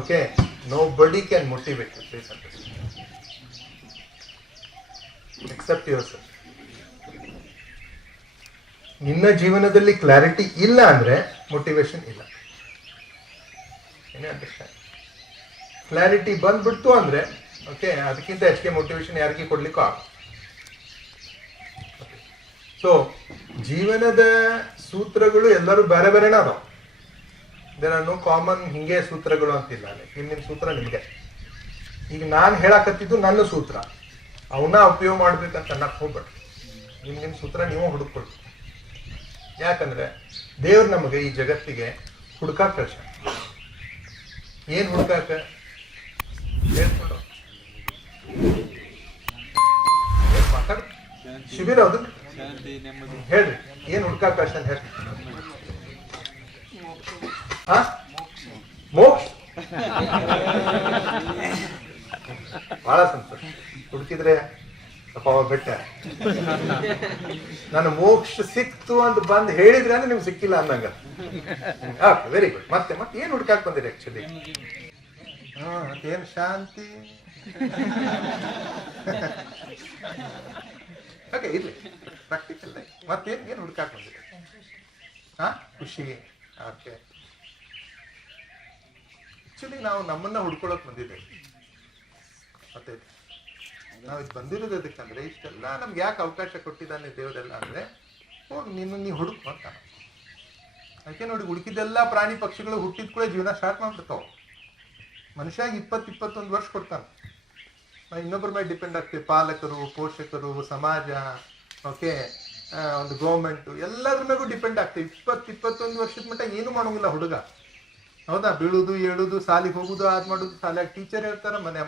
Okay, nobody can motivate you, please understand, except yourself. ನಿನ್ನ ಜೀವನದಲ್ಲಿ clarity ಇಲ್ಲ ಅಂದ್ರೆ ಮೋಟಿವೇಶನ್ ಇಲ್ಲ. ಅಂಡರ್ಸ್ಟ್ಯಾಂಡ್? ಕ್ಲಾರಿಟಿ ಬಂದ್ಬಿಡ್ತು ಅಂದ್ರೆ ಓಕೆ, ಅದಕ್ಕಿಂತ ಹೆಚ್ಚಿಗೆ ಮೋಟಿವೇಶನ್ ಯಾರಿಗೆ ಕೊಡ್ಲಿಕ್ಕೂ ಆಗ. ಸೊ ಜೀವನದ ಸೂತ್ರಗಳು ಎಲ್ಲರೂ ಬೇರೆ ಬೇರೆನ ಅದಾವ. ದೇರ್ ಆರ್ ನೋ ಕಾಮನ್ ಹಿಂಗೆ ಸೂತ್ರಗಳು ಅಂತಿಲ್ಲ. ನಿಮ್ಮ ಸೂತ್ರ ನಿಮಗೆ. ಈಗ ನಾನು ಹೇಳಕತ್ತಿದ್ದು ನನ್ನ ಸೂತ್ರ, ಅವನ್ನ ಉಪಯೋಗ ಮಾಡ್ಬೇಕಂತ ಅನ್ನಕ್ಕೆ ಹೋಗ್ಬೇಡ್ರಿ. ನಿಮ್ಮ ಸೂತ್ರ ನೀವು ಹುಡುಕೊಳ್ಳಿ. ಯಾಕಂದ್ರೆ ದೇವ್ರು ನಮಗೆ ಈ ಜಗತ್ತಿಗೆ ಹುಡುಕಾಕ ಕಳ್ಸ. ಏನ್ ಹುಡುಕಾಕ ಹೇಳ್ಕೊಂಡು ಮಾತಾಡ ಶಿಬಿರ ಹೌದು ಹೇಳ್ರಿ. ಏನ್ ಹುಡುಕಾಕ ಕಳ್ಸ ಅಂತ ಹೇಳ್ರಿ. ಮೋಕ್ಷ. ಬಹಳ ಸಂತೋಷ. ಹುಡುಕಿದ್ರೆ ಬೆಟ್ಟ ನಾನು ಮೋಕ್ಷ ಸಿಕ್ತು ಅಂತ ಬಂದು ಹೇಳಿದ್ರೆ ಅಂದ್ರೆ ನಿಮ್ಗೆ ಸಿಕ್ಕಿಲ್ಲ ಅನ್ನಂಗ. Very good. ಮತ್ತೆ ಮತ್ತೆ ಏನ್ ಹುಡುಕಾಕ್ ಬಂದಿರಿ ಆಕ್ಚುಲಿ? ಏನ್ ಶಾಂತಿ. ಓಕೆ, ಇರ್ಲಿ, ಪ್ರಾಕ್ಟಿಕಲ್ ಲೈಫ್. ಮತ್ತೇನ್ ಏನ್ ಹುಡುಕಾಕ್ ಬಂದಿರಿ? ಖುಷಿ. ಓಕೆ, ಆಕ್ಚುಲಿ ನಾವು ನಮ್ಮನ್ನ ಹುಡ್ಕೊಳಕ್ ಬಂದಿದ್ದೇವೆ. ಮತ್ತೆ ನಾವು ಇದು ಬಂದಿರೋದು ಅದಕ್ಕಂದ್ರೆ ಇಷ್ಟೆಲ್ಲ ನಮ್ಗೆ ಯಾಕೆ ಅವಕಾಶ ಕೊಟ್ಟಿದ್ದಾನೆ ದೇವರೆಲ್ಲ ಅಂದ್ರೆ ಹೋಗಿ ನೀ ಹುಡುಕು ಅಂತ. ಅದಕ್ಕೆ ನೋಡಿ, ಹುಡುಕಿದೆಲ್ಲ ಪ್ರಾಣಿ ಪಕ್ಷಿಗಳು ಹುಟ್ಟಿದ ಕೂಡ ಜೀವನ ಸ್ಟಾರ್ಟ್ ಮಾಡ್ಬಿಡ್ತಾವ. ಮನುಷ್ಯಾಗ 20-21 ವರ್ಷ ಕೊಡ್ತಾನೆ. ನಾವು ಇನ್ನೊಬ್ಬರ ಮೇಲೆ ಡಿಪೆಂಡ್ ಆಗ್ತೀವಿ. ಪಾಲಕರು, ಪೋಷಕರು, ಸಮಾಜ, ಓಕೆ, ಒಂದು ಗೌರ್ಮೆಂಟ್, ಎಲ್ಲದ್ರ ಮೇಗೂ ಡಿಪೆಂಡ್ ಆಗ್ತೀವಿ. 20-21 ವರ್ಷದ ಮಟ್ಟ ಏನು ಮಾಡೋಂಗಿಲ್ಲ ಹುಡುಗ. ಹೌದಾ? ಬೀಳುದು, ಏಳುದು, ಸಾಲಿಗೆ ಹೋಗುದು, ಅದ್ ಮಾಡುದು. ಸಾಲಿಯಾಗ ಟೀಚರ್ ಹೇಳ್ತಾರ, ಮನೆ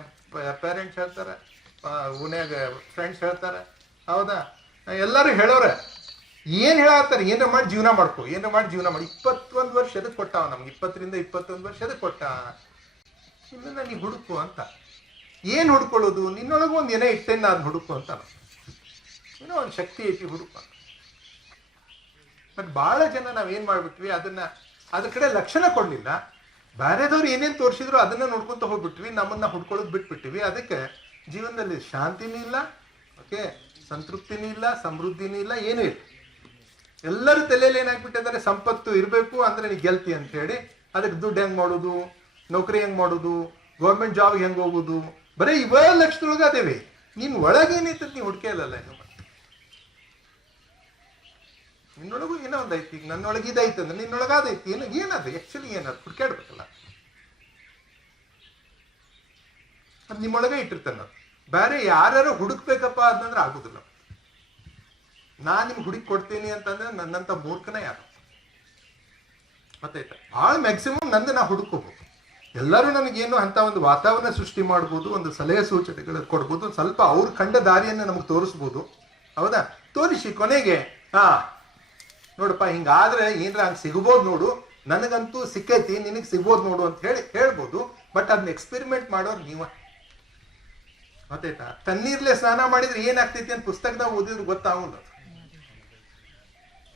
ಪೇರೆಂಟ್ಸ್ ಹೇಳ್ತಾರ, ಓನ್ಯಾಗ ಫ್ರೆಂಡ್ಸ್ ಹೇಳ್ತಾರ. ಹೌದಾ? ಎಲ್ಲರೂ ಹೇಳೋರ ಏನ್ ಹೇಳತ್ತಾರ? ಏನಾರ ಮಾಡಿ ಜೀವನ ಮಾಡ್ಕೊ, ಏನಾರ ಮಾಡಿ ಜೀವನ ಮಾಡಿ. 21 ವರ್ಷ ಎದಕ್ ಕೊಟ್ಟಾವ ನಮ್ಗೆ? 20-21 ವರ್ಷ ಎದಕ್ ಕೊಟ್ಟ? ಇಲ್ಲ, ನೀ ಹುಡುಕು ಅಂತ. ಏನ್ ಹುಡ್ಕೊಳ್ಳೋದು? ನಿನ್ನೊಳಗೂ ಒಂದ್ ಏನೋ ಇಟ್ಟೇನ ಅದ್ ಹುಡುಕು ಅಂತ. ಏನೋ ಒಂದು ಶಕ್ತಿ ಐತಿ, ಹುಡುಕು ಅಂತ. ಬಟ್ ಬಹಳ ಜನ ನಾವೇನ್ ಮಾಡ್ಬಿಟ್ವಿ, ಅದ್ರ ಕಡೆ ಲಕ್ಷಣ ಕೊಡ್ಲಿಲ್ಲ. ಬೇರೆದವ್ರು ಏನೇನ್ ತೋರಿಸಿದ್ರು ಅದನ್ನ ನೋಡ್ಕೊಂತ ಹೋಗ್ಬಿಟ್ವಿ. ನಮ್ಮನ್ನ ಹುಡ್ಕೊಳ್ಳೋದು ಬಿಟ್ಬಿಟ್ಟಿವಿ. ಅದಕ್ಕೆ ಜೀವನದಲ್ಲಿ ಶಾಂತಿನೂ ಇಲ್ಲ, ಓಕೆ, ಸಂತೃಪ್ತಿನೂ ಇಲ್ಲ, ಸಮೃದ್ಧಿನೂ ಇಲ್ಲ, ಏನೂ ಇಲ್ಲ. ಎಲ್ಲರೂ ತಲೆಯಲ್ಲಿ ಏನಾಗ್ಬಿಟ್ಟಿದ್ದಾರೆ, ಸಂಪತ್ತು ಇರಬೇಕು ಅಂದ್ರೆ ನೀ ಗೆಲ್ತಿ ಅಂತ ಹೇಳಿ. ಅದಕ್ಕೆ ದುಡ್ಡು ಹೆಂಗ್ ಮಾಡೋದು, ನೌಕರಿ ಹೆಂಗ್ ಮಾಡೋದು, ಗೌರ್ಮೆಂಟ್ ಜಾಬ್ಗೆ ಹೆಂಗ್ ಹೋಗೋದು, ಬರೀ ಇವ ಲಕ್ಷದೊಳಗೆ ಅದೇವಿ. ನೀನ್ ಒಳಗೇನೈತದ ನೀ ಹುಡ್ಕೆ ಇಲ್ಲಲ್ಲ. ಇನ್ನು ನಿನ್ನೊಳಗೂ ಏನೋ ಒಂದ್ ಐತಿ. ಈಗ ನನ್ನೊಳಗೆ ಇದೈತೆ ಅಂದ್ರೆ ನಿನ್ನೊಳಗಾದೈತಿ. ಏನದು ಆಕ್ಚುಲಿ ಏನದು ಹುಡ್ಕಾಡ್ಬೇಕಲ್ಲ. ಅದು ನಿಮ್ಮೊಳಗೆ ಇಟ್ಟಿರ್ತಾನ. ಬೇರೆ ಯಾರು ಹುಡುಕ್ಬೇಕಪ್ಪ ಅದಂದ್ರೆ ಆಗುದಿಲ್ಲ. ನಾನ್ ನಿಮ್ಗೆ ಹುಡುಕಿ ಕೊಡ್ತೀನಿ ಅಂತಂದ್ರೆ ನನ್ನಂತ ಮೂರ್ಖನ ಯಾರು? ಗೊತ್ತಾಯ್ತಾ? ಭಾಳ ಮ್ಯಾಕ್ಸಿಮಮ್ ನಂದು ನಾ ಹುಡುಕೋಬಹುದು. ಎಲ್ಲರೂ ನನಗೇನು ಅಂತ ಒಂದು ವಾತಾವರಣ ಸೃಷ್ಟಿ ಮಾಡ್ಬೋದು, ಒಂದು ಸಲಹೆ ಸೂಚನೆಗಳು ಕೊಡ್ಬೋದು, ಸ್ವಲ್ಪ ಅವ್ರ ಕಂಡ ದಾರಿಯನ್ನು ನಮಗೆ ತೋರಿಸ್ಬೋದು. ಹೌದಾ? ತೋರಿಸಿ ಕೊನೆಗೆ ನೋಡಪ್ಪ ಹಿಂಗಾದ್ರೆ ಏನ್ರ ಹಂಗೆ ಸಿಗ್ಬೋದು ನೋಡು, ನನಗಂತೂ ಸಿಕ್ಕೈತಿ, ನಿನಗೆ ಸಿಗ್ಬೋದು ನೋಡು ಅಂತ ಹೇಳಿ ಹೇಳ್ಬೋದು. ಬಟ್ ಅದನ್ನ ಎಕ್ಸ್ಪೆರಿಮೆಂಟ್ ಮಾಡೋರು ನೀವ. ಗೊತ್ತಾಯ್ತಾ? ತಣ್ಣೀರ್ಲೆ ಸ್ನಾನ ಮಾಡಿದ್ರೆ ಏನಾಗ್ತೈತಿ ಅಂತ ಪುಸ್ತಕದಾಗ ಓದಿದ್ರು ಗೊತ್ತಾಗಲ್ಲ.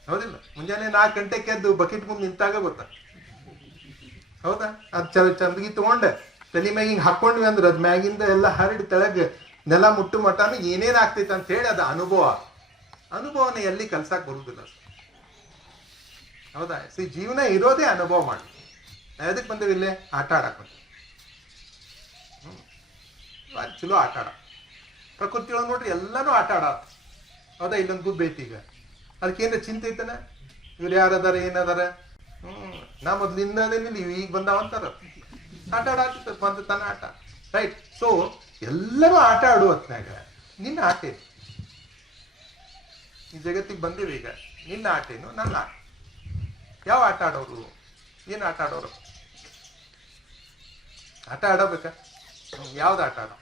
ಹೌದಿಲ್ಲ? ಮುಂಜಾನೆ 4 ಗಂಟೆಗೆ ಎದ್ದು ಬಕೆಟ್ ಮುಂದೆ ನಿಂತಾಗ ಗೊತ್ತ. ಹೌದಾ? ಅದ್ ಚಂದಗಿ ತಗೊಂಡೆ ತಲೆ ಮ್ಯಾಗ ಹಿಂಗ್ ಹಾಕೊಂಡ್ವಿ ಅಂದ್ರೆ ಅದ್ ಮ್ಯಾಗಿಂದ ಎಲ್ಲ ಹರಡಿ ತೆಳಗ್ ನೆಲ ಮುಟ್ಟು ಮಟಾನು ಏನೇನ್ ಆಗ್ತೈತೆ ಅಂತ ಹೇಳಿ ಅದು ಅನುಭವನ ಎಲ್ಲಿ ಕಲ್ಸಕ್ ಬರುದಿಲ್ಲ. ಹೌದಾ? ಜೀವನ ಇರೋದೇ ಅನುಭವ ಮಾಡಿ. ನಾವು ಎದಕ್ ಬಂದೇವಿ? ಇಲ್ಲೇ ಆಟ ಆಡಕ್ ಬಂದ. ಚಲೋ ಆಟ ಆಡ. ಪ್ರಕೃತಿ ಒಳಗೆ ನೋಡ್ರಿ ಎಲ್ಲಾನು ಆಟ ಆಡ. ಹೌದಾ? ಇಲ್ಲೊಂದು ಗುಬ್ಬೆ ಐತಿ. ಈಗ ಅದಕ್ಕೇನ ಚಿಂತೆ ಐತನ? ಇವ್ರು ಯಾರದಾರ ಏನದಾರ? ನಾ ಮೊದ್ಲಿಂದನೇನಿಲ್ಲ, ಈಗ ಬಂದಾವಂತಾರ. ಆಟ ಆಡ್ತಿರ್ತಾರೆ ಬಂದ ತನ ಆಟ. ರೈಟ್? ಸೊ ಎಲ್ಲರೂ ಆಟ ಆಡುವ ಹೊತ್ನಾಗ ನಿನ್ನ ಆಟ ಏನು? ಈ ಜಗತ್ತಿಗೆ ಬಂದಿವಿ. ಈಗ ನಿನ್ನ ಆಟ ಏನು, ನನ್ನ ಆಟ? ಯಾವ ಆಟ ಆಡೋರು? ಏನು ಆಟ ಆಡೋರು? ಆಟ ಆಡಬೇಕಾ? ಯಾವ್ದು ಆಟ ಆಡೋ?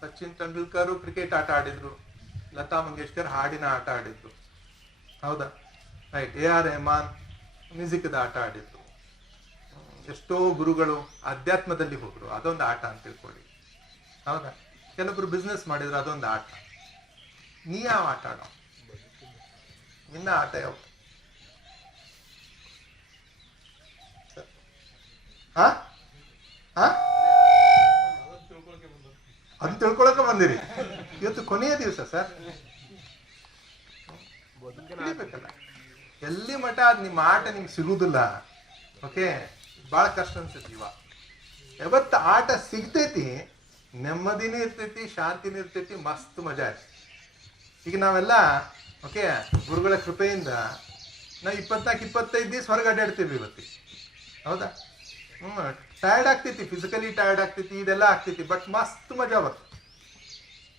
ಸಚಿನ್ ತೆಂಡೂಲ್ಕರ್ ಕ್ರಿಕೆಟ್ ಆಟ ಆಡಿದ್ರು. ಲತಾ ಮಂಗೇಶ್ಕರ್ ಹಾಡಿನ ಆಟ ಆಡಿದ್ರು. ಹೌದಾ? ರೈಟ್. AR ರೆಹಮಾನ್ ಮ್ಯೂಸಿಕ್ದ ಆಟ ಆಡಿದ್ರು. ಎಷ್ಟೋ ಗುರುಗಳು ಅಧ್ಯಾತ್ಮದಲ್ಲಿ ಹೋದ್ರು. ಅದೊಂದು ಆಟ ಅಂತ ತಿಳ್ಕೊಳ್ಳಿ. ಹೌದಾ? ಕೆಲವೊಬ್ರು ಬಿಸ್ನೆಸ್ ಮಾಡಿದ್ರು. ಅದೊಂದು ಆಟ. ನೀ ಯಾವ ಆಟ ಆಡೋ? ನಿನ್ನ ಆಟ ಯಾವ? ಹಾ ಹಾ ಅದು ತಿಳ್ಕೊಳಕ್ಕೆ ಬಂದಿರಿ. ಇವತ್ತು ಕೊನೆಯ ದಿವಸ ಸರ್, ತಿಳಿಬೇಕಲ್ಲ ಎಲ್ಲಿ ಮಠ ಅದ್ ನಿಮ್ಮ ಆಟ ನಿಮ್ಗೆ ಸಿಗುದಿಲ್ಲ. ಓಕೆ, ಬಹಳ ಕಷ್ಟ ಅನ್ಸತಿ. ಇವಾಗ ಯಾವತ್ತು ಆಟ ಸಿಗ್ತೈತಿ ನೆಮ್ಮದಿನೂ ಇರ್ತೈತಿ, ಶಾಂತಿನೂ ಇರ್ತೈತಿ, ಮಸ್ತ್ ಮಜಾ ಇರ್ತೈತಿ. ಈಗ ನಾವೆಲ್ಲ ಓಕೆ ಗುರುಗಳ ಕೃಪೆಯಿಂದ ನಾವು 24-25 ದಿವಸ ಹೊರಗೆ ಅಡ್ಡಾಡ್ತೀವಿ ಇವತ್ತು. ಹೌದಾ? ಟಯರ್ಡ್ ಆಗ್ತೈತಿ, ಫಿಸಿಕಲಿ ಟಯರ್ಡ್ ಆಗ್ತೈತಿ, ಇದೆಲ್ಲ ಆಗ್ತೈತಿ, ಬಟ್ ಮಸ್ತ್ ಮಜಾ ಬರ್ತದೆ.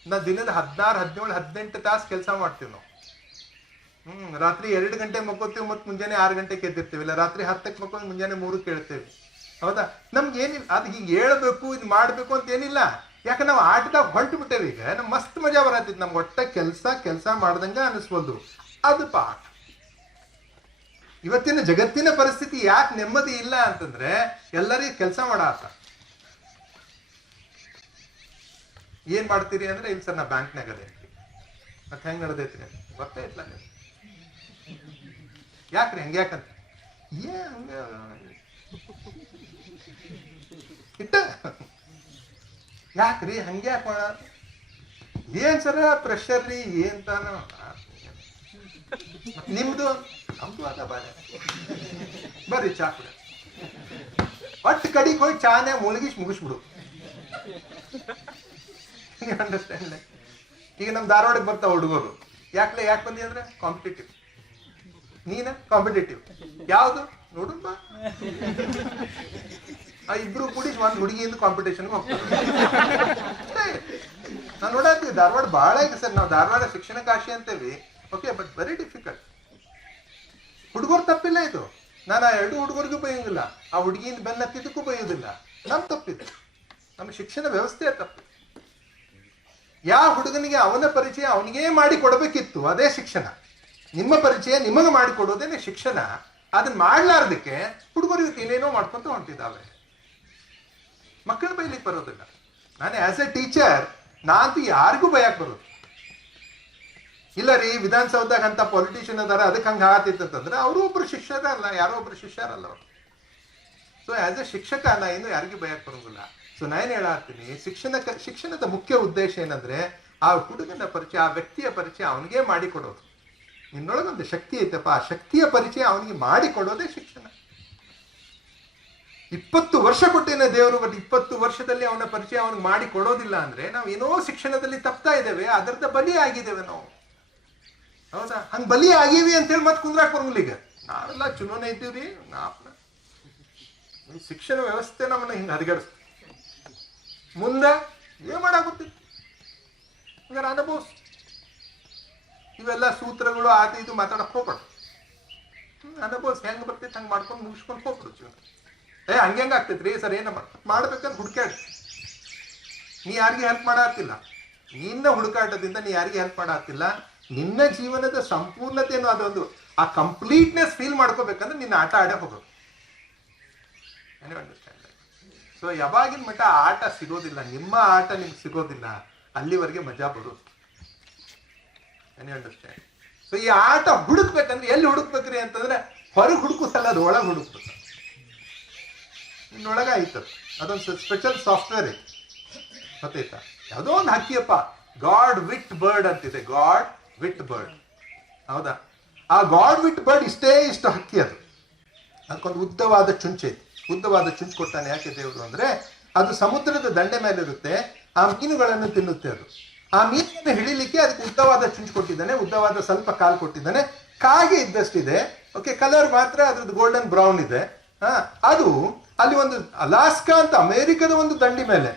ನಾವು ದಿನದ 16-17-18 ತಾಸು ಕೆಲಸ ಮಾಡ್ತೀವಿ ನಾವು. ರಾತ್ರಿ 2 ಗಂಟೆ ಮಕ್ಕೋತೀವಿ, ಮತ್ತು ಮುಂಜಾನೆ 6 ಗಂಟೆಗೆ ಎದ್ದಿರ್ತೀವಿ. ಇಲ್ಲ ರಾತ್ರಿ 10ಕ್ಕೆ ಮಕ್ಕೊಂಡು ಮುಂಜಾನೆ 3ಕ್ಕೆ ಕೇಳ್ತೇವೆ. ಹೌದಾ? ನಮ್ಗೆ ಏನಿಲ್ಲ, ಅದು ಹೀಗೆ ಹೇಳ್ಬೇಕು ಇದು ಮಾಡ್ಬೇಕು ಅಂತ ಏನಿಲ್ಲ. ಯಾಕೆ ನಾವು ಆಟದಾಗ ಹೊಂಟು ಬಿಟ್ಟೇವೆ. ಈಗ ನಮ್ ಮಸ್ತ್ ಮಜಾ ಬರತ್ತೈತಿ, ನಮ್ಗೆ ಒಟ್ಟ ಕೆಲಸ ಮಾಡ್ದಂಗ ಅನಿಸ್ಬೋದು. ಅದು ಪಾಠ. ಇವತ್ತಿನ ಜಗತ್ತಿನ ಪರಿಸ್ಥಿತಿ ಯಾಕೆ ನೆಮ್ಮದಿ ಇಲ್ಲ ಅಂತಂದ್ರೆ ಎಲ್ಲರಿಗೂ ಕೆಲಸ ಮಾಡಾತ. ಏನ್ ಮಾಡ್ತೀರಿ ಅಂದ್ರೆ, ಇಲ್ಲಿ ಸರ್ ನಾ ಬ್ಯಾಂಕ್ನಾಗ ಅದೇ ಮತ್ತೆ ಹೆಂಗ್ ನಡೆದೈತ್ರಿ ಗೊತ್ತೇ ಇಲ್ಲ. ಯಾಕ್ರಿ ಹಂಗ್ಯಾಕಂತ ಹಂಗ ಇಟ್ಟ ಯಾಕ್ರಿ ಹಂಗ್ಯಾಕ ಮಾಡ ಏನ್ ಸರ ಪ್ರೆಷರ್ ರೀ ಏನ್ ತಾನ ನಿಮ್ದು ನಮ್ದು ಅದ ಬಾಳ ಬರ್ರಿ ಚಾ ಕುಡ ಒಟ್ಟು ಕಡಿಗೆ ಹೋಗಿ ಚಾನೆ ಮುಗಿಸ್ಬಿಡು. ಅಂಡರ್ಸ್ಟ್ಯಾಂಡ್? ಈಗ ನಮ್ ಧಾರವಾಡಕ್ಕೆ ಬರ್ತಾವ ಹುಡುಗರು. ಯಾಕೆ ಬಂದಿ ಅಂದ್ರೆ ಕಾಂಪಿಟೇಟಿವ್. ನೀನ ಕಾಂಪಿಟೇಟಿವ್ ಯಾವ್ದು ನೋಡು ಬಾ. ಆ ಇಬ್ರು ಕೂಡಿ ಒಂದ್ ಹುಡುಗಿಯಿಂದ ಕಾಂಪಿಟೇಷನ್ಗೆ ಹೋಗ್ತಾರೆ. ನಾವು ನೋಡತ್ತೀವಿ ಧಾರವಾಡ ಬಹಳ ಇದೆ ಸರ್. ನಾವು ಧಾರವಾಡ ಶಿಕ್ಷಣ ಕಾಶಿ ಅಂತೇವಿ. Okay, but very difficult. ಹುಡುಗರು ತಪ್ಪಿಲ್ಲ ಇದು. ನಾನು ಆ 2 ಹುಡುಗರಿಗೂ ಬೈಯೋಂಗಿಲ್ಲ, ಆ ಹುಡುಗಿಯಿಂದ ಬೆನ್ನತ್ತಿದ್ದಕ್ಕೂ ಬೈಯೋದಿಲ್ಲ. ನಮ್ ತಪ್ಪಿದೆ, ನಮ್ಮ ಶಿಕ್ಷಣ ವ್ಯವಸ್ಥೆ ತಪ್ಪು. ಯಾವ ಹುಡುಗನಿಗೆ ಅವನ ಪರಿಚಯ ಅವನಿಗೇ ಮಾಡಿ ಕೊಡಬೇಕಿತ್ತು, ಅದೇ ಶಿಕ್ಷಣ. ನಿಮ್ಮ ಪರಿಚಯ ನಿಮಗೆ ಮಾಡಿಕೊಡೋದೇನೆ ಶಿಕ್ಷಣ. ಅದನ್ನ ಮಾಡ್ಲಾರ್ದಕ್ಕೆ ಹುಡುಗರು ಏನೇನೋ ಮಾಡ್ಕೊಂತ ಹೊಂಟಿದ್ದಾವೆ. ಮಕ್ಕಳು ಬೈಲಿಕ್ಕೆ ಬರೋದಿಲ್ಲ. ನಾನು ಆಸ್ ಎ ಟೀಚರ್ ನಾನಂತೂ ಯಾರಿಗೂ ಬಯಕ್ ಬರೋದು ಇಲ್ಲ ರೀ. ವಿಧಾನಸೌಧದಾಗ ಅಂತ ಪೊಲಿಟಿಷಿಯನ್ ಅದಾರ, ಅದಕ್ಕೆ ಹಂಗೆ ಆಗತ್ತಿತ್ತಂತಂದ್ರೆ ಅವರು ಒಬ್ರು ಶಿಕ್ಷಕರಲ್ಲ, ಯಾರೋ ಒಬ್ರು ಶಿಷ್ಯರಲ್ಲ ಅವರು. ಸೊ ಆಸ್ ಎ ಶಿಕ್ಷಕ ನಾ ಏನು ಯಾರಿಗೂ ಬಯಕ್ ಬರೋದಿಲ್ಲ. ಸೊ ನಾನು ಹೇಳತ್ತೀನಿ, ಶಿಕ್ಷಣದ ಮುಖ್ಯ ಉದ್ದೇಶ ಏನಂದ್ರೆ ಆ ಹುಡುಗನ ಪರಿಚಯ, ಆ ವ್ಯಕ್ತಿಯ ಪರಿಚಯ ಅವನಿಗೆ ಮಾಡಿಕೊಡೋದು. ನಿನ್ನೊಳಗೊಂದು ಶಕ್ತಿ ಐತಪ್ಪ, ಆ ಶಕ್ತಿಯ ಪರಿಚಯ ಅವನಿಗೆ ಮಾಡಿಕೊಡೋದೇ ಶಿಕ್ಷಣ. 20 ವರ್ಷ ಕೊಟ್ಟೇನೆ ದೇವರು, ಬಟ್ 20 ವರ್ಷದಲ್ಲಿ ಅವನ ಪರಿಚಯ ಅವನಿಗೆ ಮಾಡಿ ಕೊಡೋದಿಲ್ಲ ಅಂದ್ರೆ ನಾವು ಏನೋ ಶಿಕ್ಷಣದಲ್ಲಿ ತಪ್ತಾ ಇದ್ದೇವೆ, ಅದರದ ಬಲಿ ಆಗಿದ್ದೇವೆ ನಾವು. ಹೌದಾ? ಹಂಗ್ ಬಲಿ ಆಗೀವಿ ಅಂತೇಳಿ ಮತ್ತೆ ಕುಂದ್ರಾಕ್ ಬರಂಗಿಲ್ಲ. ಈಗ ನಾವೆಲ್ಲ ಚುನಾವಣೆ ಇದ್ದೀವ್ರಿ, ಶಿಕ್ಷಣ ವ್ಯವಸ್ಥೆ ನಮ್ಮನ್ನ ಹಿಂಗೆ ಹರಿಗಡಿಸ್ ಮುಂದೆ ಏನ್ ಮಾಡಾಗುತ್ತಿತ್ತು ಹಂಗಾರೆ ಅನುಭವಿಸ್. ಇವೆಲ್ಲ ಸೂತ್ರಗಳು ಆದ ಇದು ಮಾತಾಡಕ್ ಹೋಗ್ಬೇಡ. ಅನುಭವಿಸ್ ಹೆಂಗ್ ಬರ್ತೈತಿ ಹಂಗೆ ಮಾಡ್ಕೊಂಡು ಮುಗಿಸ್ಕೊಂಡು ಹೋಗ್ಬಿಡು ಜೀವನ. ಹಂಗೆ ಆಗ್ತೈತ್ರಿ ಸರ್, ಏನ ಮಾಡ್ಬೇಕಂತ ಹುಡುಕಾಡಿ. ನೀ ಯಾರಿಗೆ ಹೆಲ್ಪ್ ಮಾಡತ್ತಿಲ್ಲ, ನಿನ್ನ ಹುಡುಕಾಟದಿಂದ ನೀ ಯಾರಿಗೆ ಹೆಲ್ಪ್ ಮಾಡತ್ತಿಲ್ಲ. ನಿನ್ನ ಜೀವನದ ಸಂಪೂರ್ಣತೆಯನ್ನು ಅದೊಂದು ಆ ಕಂಪ್ಲೀಟ್ನೆಸ್ ಫೀಲ್ ಮಾಡ್ಕೋಬೇಕಂದ್ರೆ ನಿನ್ನ ಆಟ ಆಡೇ ಹೋಗೋದು. ಸೊ ಯಾವಾಗಿನ ಮಟ್ಟ ಆಟ ಸಿಗೋದಿಲ್ಲ, ನಿಮ್ಮ ಆಟ ನಿಮ್ಗೆ ಸಿಗೋದಿಲ್ಲ, ಅಲ್ಲಿವರೆಗೆ ಮಜಾ ಬರೋದು. ಅಂಡರ್ಸ್ಟ್ಯಾಂಡ್? ಸೊ ಈ ಆಟ ಹುಡುಕ್ಬೇಕಂದ್ರೆ ಎಲ್ಲಿ ಹುಡುಕ್ಬೇಕ್ರಿ ಅಂತಂದ್ರೆ ಹೊರಗೆ ಹುಡುಕುತ್ತಲ್ಲ, ಅದು ಒಳಗೆ ಹುಡುಕ್ಬೇಕು. ಇನ್ನೊಳಗ ಆಯ್ತದ ಅದೊಂದು ಸ್ಪೆಷಲ್ ಸಾಫ್ಟ್ವೇರ್ ಐತಿ, ಗೊತ್ತಾಯ್ತಾ? ಯಾವುದೋ ಒಂದು ಹಕ್ಕಿಯಪ್ಪ, ಗಾಡ್ ವಿಟ್ ಬರ್ಡ್ ಅಂತಿದೆ. ಗಾಡ್ ವಿಟ್ ಬರ್ಡ್, ಹೌದಾ? ಆ ಗಾಡ್ ವಿಟ್ ಬರ್ಡ್ ಇಷ್ಟು ಹಕ್ಕಿ. ಅದಕ್ಕೊಂದು ಉದ್ದವಾದ ಚುಂಚು ಐತಿ. ಉದ್ದವಾದ ಚುಂಚು ಕೊಟ್ಟಾನೆ ಯಾಕೆ ದೇವರು ಅಂದ್ರೆ ಅದು ಸಮುದ್ರದ ದಂಡೆ ಮೇಲೆ ಇರುತ್ತೆ, ಆ ಮೀನುಗಳನ್ನು ತಿನ್ನುತ್ತೆ. ಅದು ಆ ಮೀನನ್ನು ಹಿಡಿಲಿಕ್ಕೆ ಅದಕ್ಕೆ ಉದ್ದವಾದ ಚುಂಚು ಕೊಟ್ಟಿದ್ದಾನೆ, ಉದ್ದವಾದ ಸ್ವಲ್ಪ ಕಾಲು ಕೊಟ್ಟಿದ್ದಾನೆ. ಕಾಗೆ ಇದ್ದಷ್ಟಿದೆ. ಓಕೆ, ಕಲರ್ ಮಾತ್ರ ಅದ್ರದ್ದು ಗೋಲ್ಡನ್ ಬ್ರೌನ್ ಇದೆ. ಅದು ಅಲ್ಲಿ ಒಂದು ಅಲಾಸ್ಕಾ ಅಂತ ಅಮೆರಿಕದ ಒಂದು ದಂಡಿ ಮೇಲೆ,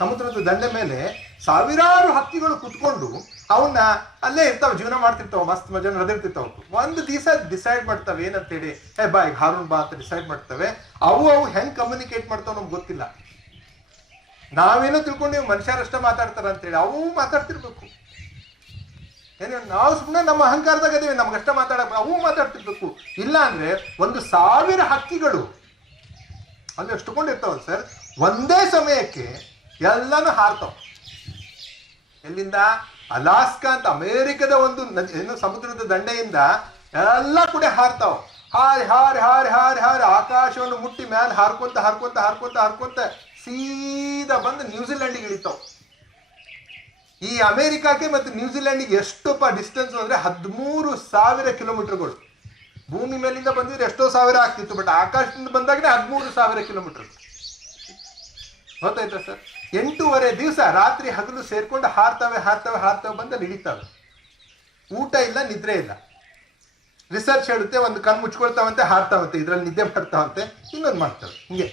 ಸಮುದ್ರದ ದಂಡೆ ಮೇಲೆ ಸಾವಿರಾರು ಹಕ್ಕಿಗಳು ಕುತ್ಕೊಂಡು ಅವನ್ನ ಅಲ್ಲೇ ಇರ್ತಾವ, ಜೀವನ ಮಾಡ್ತಿರ್ತಾವ, ಮಸ್ತ್ ಮಜಾ ನಡೆದಿರ್ತಿರ್ತಾವ. ಒಂದು ದಿವಸ ಡಿಸೈಡ್ ಮಾಡ್ತಾವೆ ಏನಂತೇಳಿ, ಬಾ ಈಗ ಹಾರೋನ್ ಬಾ ಅಂತ ಡಿಸೈಡ್ ಮಾಡ್ತವೆ. ಅವು ಹೆಂಗ್ ಕಮ್ಯುನಿಕೇಟ್ ಮಾಡ್ತಾವ ನಮ್ಗೆ ಗೊತ್ತಿಲ್ಲ. ನಾವೇನೋ ತಿಳ್ಕೊಂಡು ಮನುಷ್ಯರಷ್ಟ ಮಾತಾಡ್ತಾರ ಅಂತೇಳಿ ಅವು ಮಾತಾಡ್ತಿರ್ಬೇಕು. ಏನೇ ನಾವು ಸುಮ್ಮನೆ ನಮ್ಮ ಅಹಂಕಾರದಾಗ ಅದೇವಿ, ನಮ್ಗಷ್ಟ ಮಾತಾಡಕ್ ಅವು ಮಾತಾಡ್ತಿರ್ಬೇಕು. ಇಲ್ಲ ಅಂದ್ರೆ 1,000 ಹಕ್ಕಿಗಳು ಅಲ್ಲಿ ಅಷ್ಟುಕೊಂಡಿರ್ತಾವಲ್ಲ ಸರ್, ಒಂದೇ ಸಮಯಕ್ಕೆ ಎಲ್ಲಾನು ಹಾರ್ತಾವ. ಎಲ್ಲಿಂದ? ಅಲಾಸ್ಕಾ ಅಂತ ಅಮೆರಿಕದ ಒಂದು ಸಮುದ್ರದ ದಂಡೆಯಿಂದ ಎಲ್ಲ ಕೂಡ ಹಾರ್ತಾವ. ಹಾರಿ ಹಾರಿ ಹಾರಿ ಹಾರಿ ಹಾರಿ ಆಕಾಶ ಆಕಾಶವನ್ನು ಮುಟ್ಟಿ ಮ್ಯಾಲೆ ಹಾರ್ಕೊಂತ ಹಾರ್ಕೊಂತ ಹಾರ್ಕೊಂತ ಹಾರ್ಕೊಂತ ಸೀದಾ ಬಂದು ನ್ಯೂಜಿಲೆಂಡಿಗೆ ಇಳಿತಾವ್. ಈ ಅಮೆರಿಕಾಕ್ಕೆ ಮತ್ತು ನ್ಯೂಜಿಲೆಂಡಿಗೆ ಎಷ್ಟಪ್ಪ ಡಿಸ್ಟೆನ್ಸ್ ಅಂದ್ರೆ 13,000 ಕಿಲೋಮೀಟರ್ಗಳು. ಭೂಮಿ ಮೇಲಿಂದ ಬಂದಿದ್ರೆ ಎಷ್ಟೋ ಸಾವಿರ ಆಗ್ತಿತ್ತು, ಬಟ್ ಆಕಾಶದಿಂದ ಬಂದಾಗನೇ 13,000 ಕಿಲೋಮೀಟರ್. ಗೊತ್ತಾಯ್ತಾ ಸರ್? 8.5 ದಿವಸ ರಾತ್ರಿ ಹಗಲು ಸೇರ್ಕೊಂಡು ಹಾರ್ತವೆ ಹಾರ್ತವೆ ಹಾರ್ತವೆ ಬಂದಲ್ಲಿ ಇಳಿತಾವೆ. ಊಟ ಇಲ್ಲ, ನಿದ್ರೆ ಇಲ್ಲ. ರಿಸರ್ಚ್ ಹೇಳುತ್ತೆ, ಒಂದು ಕಣ್ಣು ಮುಚ್ಕೊಳ್ತಾವಂತೆ, ಹಾರ್ತಾವಂತೆ, ಇದ್ರಲ್ಲಿ ನಿದ್ದೆ ಮಾಡ್ತಾವಂತೆ, ಇನ್ನೊಂದು ಮಾಡ್ತವೆ. ಹಿಂಗೆ